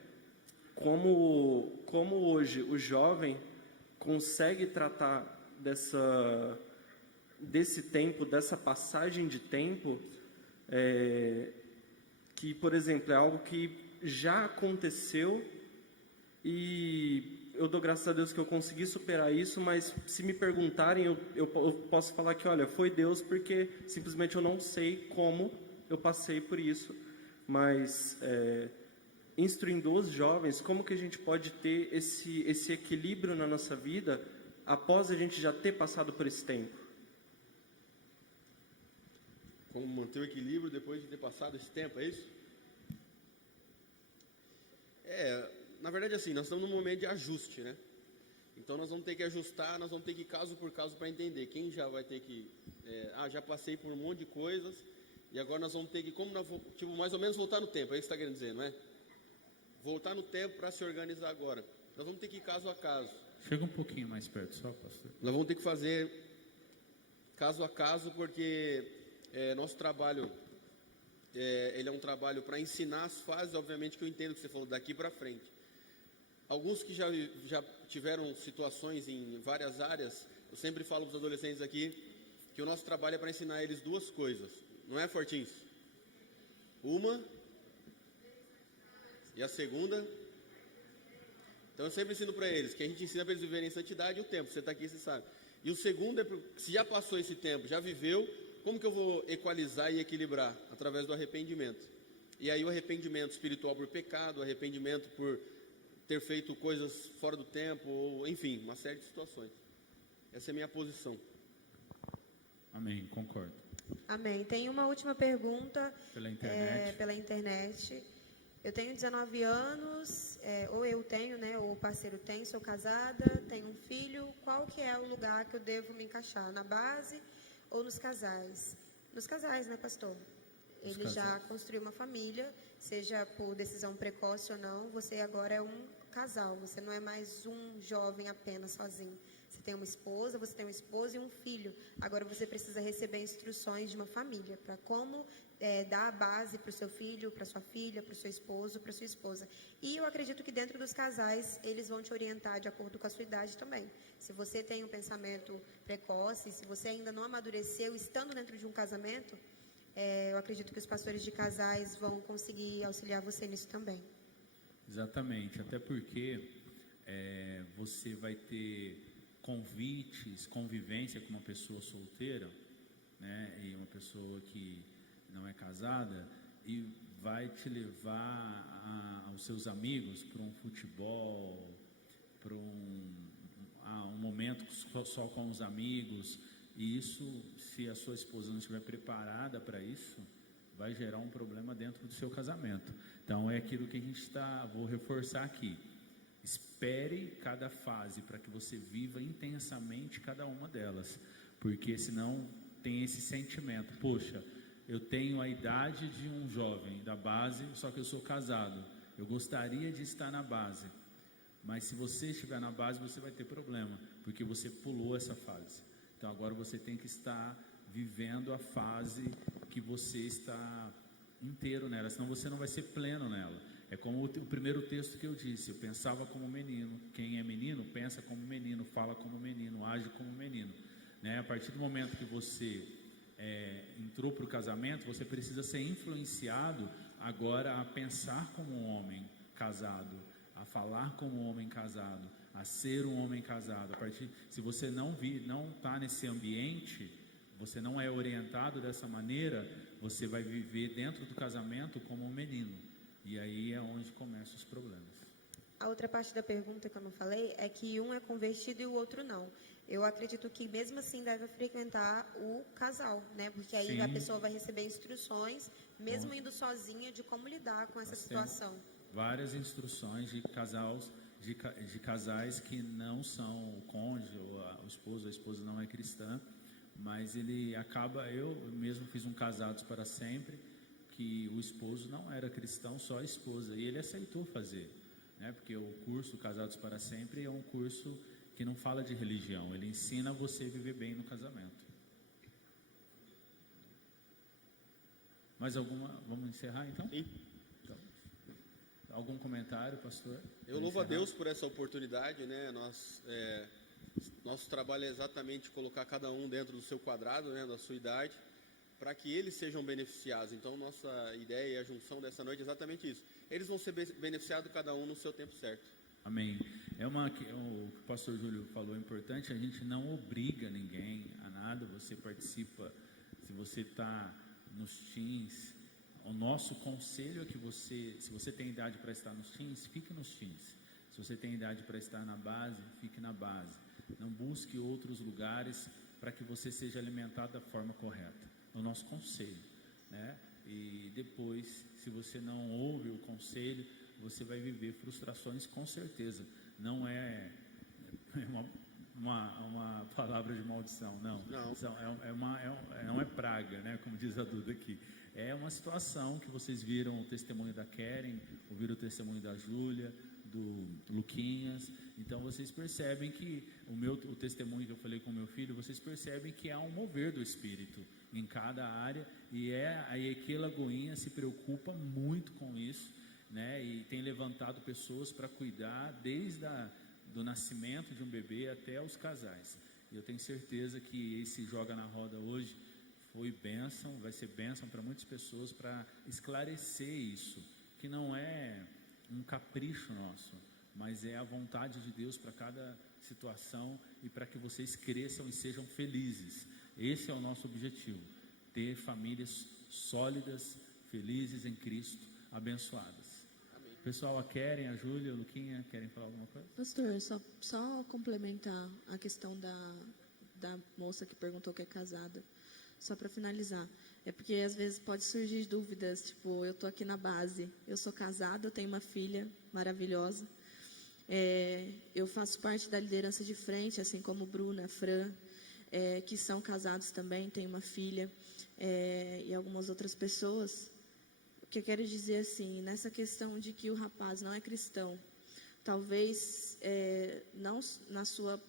como hoje o jovem consegue tratar desse tempo, dessa passagem de tempo, que, por exemplo, é algo que já aconteceu e eu dou graças a Deus que eu consegui superar isso, mas se me perguntarem, eu posso falar que, olha, foi Deus, porque simplesmente eu não sei como eu passei por isso, mas instruindo os jovens, como que a gente pode ter esse equilíbrio na nossa vida após a gente já ter passado por esse tempo? Como manter o equilíbrio depois de ter passado esse tempo, é isso? Na verdade, assim, nós estamos num momento de ajuste, né? Então, nós vamos ter que ajustar, nós vamos ter que ir caso por caso para entender. Quem já vai ter que... já passei por um monte de coisas e agora nós vamos ter que, mais ou menos voltar no tempo, é isso que você está querendo dizer, não é? Voltar no tempo para se organizar agora. Nós vamos ter que ir caso a caso. Chega um pouquinho mais perto só, pastor. Nós vamos ter que fazer caso a caso, porque nosso trabalho... ele é um trabalho para ensinar as fases, obviamente que eu entendo o que você falou, daqui para frente. Alguns que já tiveram situações em várias áreas, eu sempre falo para os adolescentes aqui que o nosso trabalho é para ensinar eles duas coisas, não é, Fortins? Uma, e a segunda, então eu sempre ensino para eles, que a gente ensina para eles viverem em santidade o tempo, você está aqui, você sabe. E o segundo é, se já passou esse tempo, já viveu, como que eu vou equalizar e equilibrar? Através do arrependimento. E aí o arrependimento espiritual por pecado, o arrependimento por ter feito coisas fora do tempo, ou enfim, uma série de situações. Essa é a minha posição. Amém, concordo. Amém. Tem uma última pergunta pela internet. Pela internet. Eu tenho 19 anos, ou eu tenho, né, ou o parceiro tem, sou casada, tenho um filho. Qual que é o lugar que eu devo me encaixar? Na base ou nos casais? Nos casais, né, pastor? Ele já construiu uma família, seja por decisão precoce ou não, você agora é um casal, você não é mais um jovem apenas sozinho. Você tem uma esposa, você tem um esposo e um filho. Agora você precisa receber instruções de uma família para como dar a base para o seu filho, para sua filha, para o seu esposo, para sua esposa. E eu acredito que dentro dos casais eles vão te orientar de acordo com a sua idade também. Se você tem um pensamento precoce, se você ainda não amadureceu estando dentro de um casamento, eu acredito que os pastores de casais vão conseguir auxiliar você nisso também. Exatamente, até porque você vai ter convites, convivência com uma pessoa solteira, né, e uma pessoa que não é casada, e vai te levar aos seus amigos para um futebol, para um momento só com os amigos, e isso, se a sua esposa não estiver preparada para isso, vai gerar um problema dentro do seu casamento. Então é aquilo que a gente vou reforçar aqui. Espere cada fase para que você viva intensamente cada uma delas, porque senão tem esse sentimento, poxa, eu tenho a idade de um jovem da base, só que eu sou casado, eu gostaria de estar na base, mas se você estiver na base você vai ter problema, porque você pulou essa fase. Então agora você tem que estar vivendo a fase que você está inteiro nela, senão você não vai ser pleno nela. É como o primeiro texto que eu disse, eu pensava como menino. Quem é menino, pensa como menino, fala como menino, age como menino. Né? A partir do momento que você entrou para o casamento, você precisa ser influenciado agora a pensar como um homem casado, a falar como um homem casado, a ser um homem casado. Se você não está nesse ambiente, você não é orientado dessa maneira, você vai viver dentro do casamento como um menino. E aí é onde começam os problemas. A outra parte da pergunta que eu não falei é que um é convertido e o outro não. Eu acredito que mesmo assim deve frequentar o casal, né? Porque aí a pessoa vai receber instruções, mesmo indo sozinha, de como lidar com essa situação. Várias instruções de casais que não são o cônjuge, ou o esposo, a esposa não é cristã, mas ele acaba, eu mesmo fiz um Casados para Sempre, que o esposo não era cristão, só a esposa, e ele aceitou fazer, né? Porque o curso Casados para Sempre é um curso que não fala de religião, ele ensina você a viver bem no casamento. Mais alguma? Vamos encerrar então? Sim. Então, algum comentário, pastor? Eu louvo a Deus por essa oportunidade, né? Nós Nosso trabalho é exatamente colocar cada um dentro do seu quadrado, né, da sua idade, para que eles sejam beneficiados. Então, nossa ideia e a junção dessa noite é exatamente isso. Eles vão ser beneficiados cada um no seu tempo certo. Amém. O que o pastor Júlio falou é importante, a gente não obriga ninguém a nada, você participa, se você está nos teens, o nosso conselho é que se você tem idade para estar nos teens, fique nos teens. Se você tem idade para estar na base, fique na base. Não busque outros lugares para que você seja alimentado da forma correta. É o nosso conselho, né? E depois, se você não ouve o conselho, você vai viver frustrações com certeza. Não é uma palavra de maldição, não. Não é praga, né? Como diz a Duda aqui. É uma situação que vocês viram o testemunho da Keren, ouviram o testemunho da Júlia, do Luquinhas. Então vocês percebem que o testemunho que eu falei com o meu filho, vocês percebem que há um mover do Espírito em cada área, e a EQ Lagoinha se preocupa muito com isso, né? E tem levantado pessoas para cuidar desde do nascimento de um bebê até os casais. E eu tenho certeza que esse Joga na Roda hoje foi bênção, vai ser bênção para muitas pessoas, para esclarecer isso, que não é um capricho nosso, mas é a vontade de Deus para cada situação e para que vocês cresçam e sejam felizes. Esse é o nosso objetivo, ter famílias sólidas, felizes em Cristo, abençoadas. Amém. Pessoal, a Keren, a Júlia, a Luquinha, querem falar alguma coisa? Pastor, só complementar a questão da moça que perguntou que é casada. Só para finalizar, é porque às vezes pode surgir dúvidas, tipo, eu estou aqui na base, eu sou casada, eu tenho uma filha maravilhosa, eu faço parte da liderança de frente, assim como Bruna, Fran, que são casados também, tem uma filha, e algumas outras pessoas. O que eu quero dizer assim, nessa questão de que o rapaz não é cristão, talvez não na sua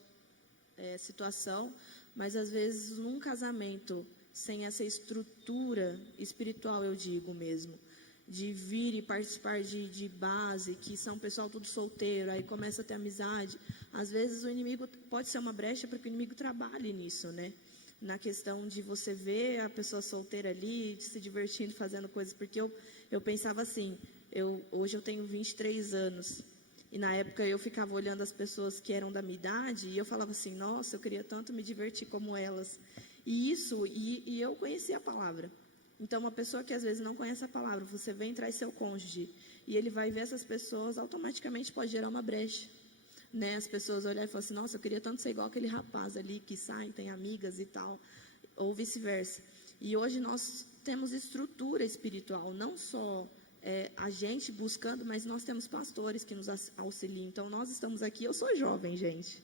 situação, mas às vezes num casamento sem essa estrutura espiritual, eu digo mesmo, de vir e participar de base, que são pessoal tudo solteiro, aí começa a ter amizade. Às vezes o inimigo pode ser uma brecha para que o inimigo trabalhe nisso, né? Na questão de você ver a pessoa solteira ali, se divertindo, fazendo coisas, porque eu pensava assim, hoje eu tenho 23 anos, e na época eu ficava olhando as pessoas que eram da minha idade, e eu falava assim, nossa, eu queria tanto me divertir como elas. E eu conhecia a palavra. Então, uma pessoa que às vezes não conhece a palavra, você vem e traz seu cônjuge, e ele vai ver essas pessoas, automaticamente pode gerar uma brecha, né? As pessoas olharem e falar assim, nossa, eu queria tanto ser igual aquele rapaz ali, que sai, tem amigas e tal, ou vice-versa. E hoje nós temos estrutura espiritual, não só a gente buscando, mas nós temos pastores que nos auxiliam. Então, nós estamos aqui, eu sou jovem, gente,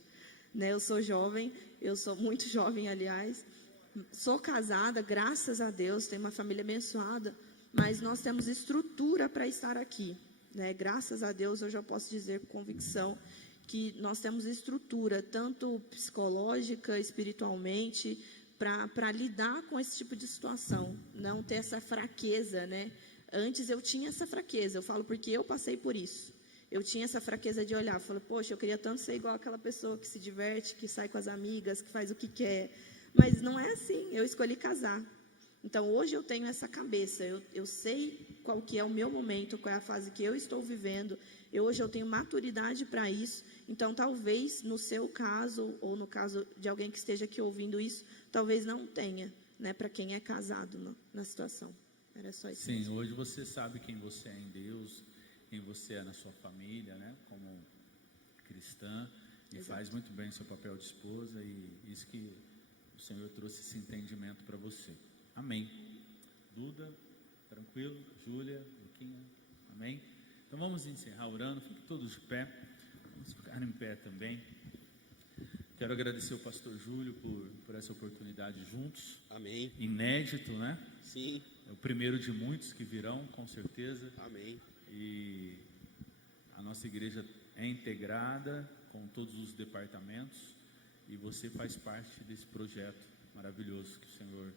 né? Eu sou jovem, eu sou muito jovem, aliás, sou casada, graças a Deus, tenho uma família abençoada, mas nós temos estrutura para estar aqui, né? Graças a Deus, eu já posso dizer com convicção que nós temos estrutura, tanto psicológica, espiritualmente, para lidar com esse tipo de situação, não ter essa fraqueza, né? Antes eu tinha essa fraqueza, eu falo porque eu passei por isso. Eu tinha essa fraqueza de olhar, falo, poxa, eu queria tanto ser igual aquela pessoa que se diverte, que sai com as amigas, que faz o que quer. Mas não é assim, eu escolhi casar. Então, hoje eu tenho essa cabeça, eu sei qual que é o meu momento, qual é a fase que eu estou vivendo. Hoje eu tenho maturidade para isso. Então, talvez no seu caso, ou no caso de alguém que esteja aqui ouvindo isso, talvez não tenha, né, para quem é casado na situação. Era só isso. Sim, mesmo. hoje você sabe quem você é em Deus, quem você é na sua família, né, como cristã, e Exato. faz muito bem seu papel de esposa, e isso que o Senhor trouxe esse entendimento para você. Amém. Duda, tranquilo? Júlia, Luquinha, amém? Então vamos encerrar orando, fiquem todos de pé, vamos ficar em pé também. Quero agradecer o pastor Júlio por essa oportunidade juntos. Amém. Inédito, né? Sim. É o primeiro de muitos que virão, com certeza. Amém. E a nossa igreja é integrada com todos os departamentos, e você faz parte desse projeto maravilhoso que o Senhor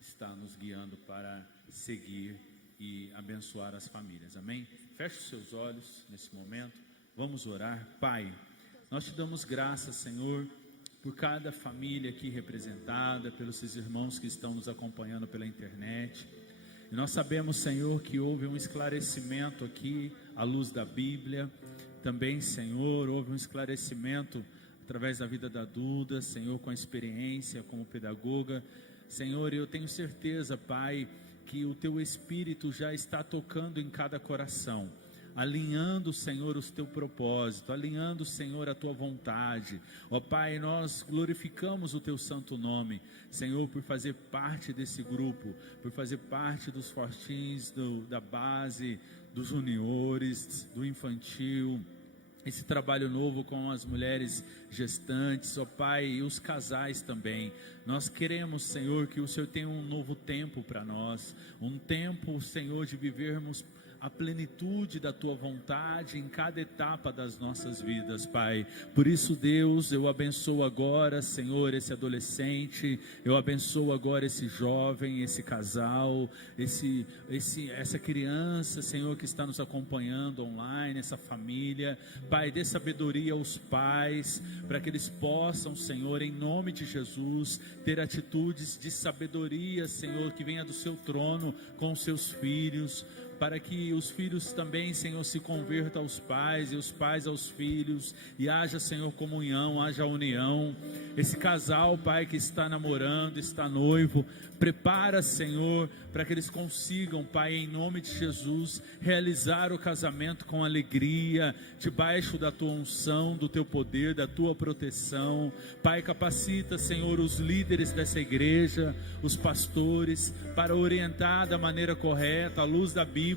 está nos guiando para seguir e abençoar as famílias. Amém? Feche os seus olhos nesse momento. Vamos orar. Pai, nós te damos graças, Senhor, por cada família aqui representada, pelos seus irmãos que estão nos acompanhando pela internet. E nós sabemos, Senhor, que houve um esclarecimento aqui à luz da Bíblia. Também, Senhor, houve um esclarecimento através da vida da Duda, Senhor, com a experiência como pedagoga. Senhor, eu tenho certeza, Pai, que o Teu Espírito já está tocando em cada coração, alinhando, Senhor, o Teu propósito, alinhando, Senhor, a Tua vontade. Ó Pai, nós glorificamos o Teu santo nome, Senhor, por fazer parte desse grupo, por fazer parte dos fortins, da base, dos juniores, do infantil, esse trabalho novo com as mulheres gestantes, ó Pai, e os casais também. Nós queremos, Senhor, que o Senhor tenha um novo tempo para nós, um tempo, Senhor, de vivermos a plenitude da Tua vontade em cada etapa das nossas vidas, Pai. Por isso, Deus, eu abençoo agora, Senhor, esse adolescente, eu abençoo agora esse jovem, esse casal, essa criança, Senhor, que está nos acompanhando online, essa família. Pai, dê sabedoria aos pais, para que eles possam, Senhor, em nome de Jesus, ter atitudes de sabedoria, Senhor, que venha do Seu trono com os Seus filhos, para que os filhos também, Senhor, se convertam aos pais e os pais aos filhos, e haja, Senhor, comunhão, haja união. Esse casal, Pai, que está namorando, está noivo, prepara, Senhor, para que eles consigam, Pai, em nome de Jesus, realizar o casamento com alegria, debaixo da Tua unção, do Teu poder, da Tua proteção. Pai, capacita, Senhor, os líderes dessa igreja, os pastores, para orientar da maneira correta, à luz da Bíblia,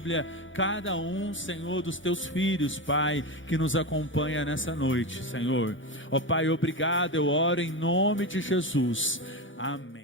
cada um, Senhor, dos Teus filhos, Pai, que nos acompanha nessa noite, Senhor. Ó Pai, obrigado, eu oro em nome de Jesus. Amém.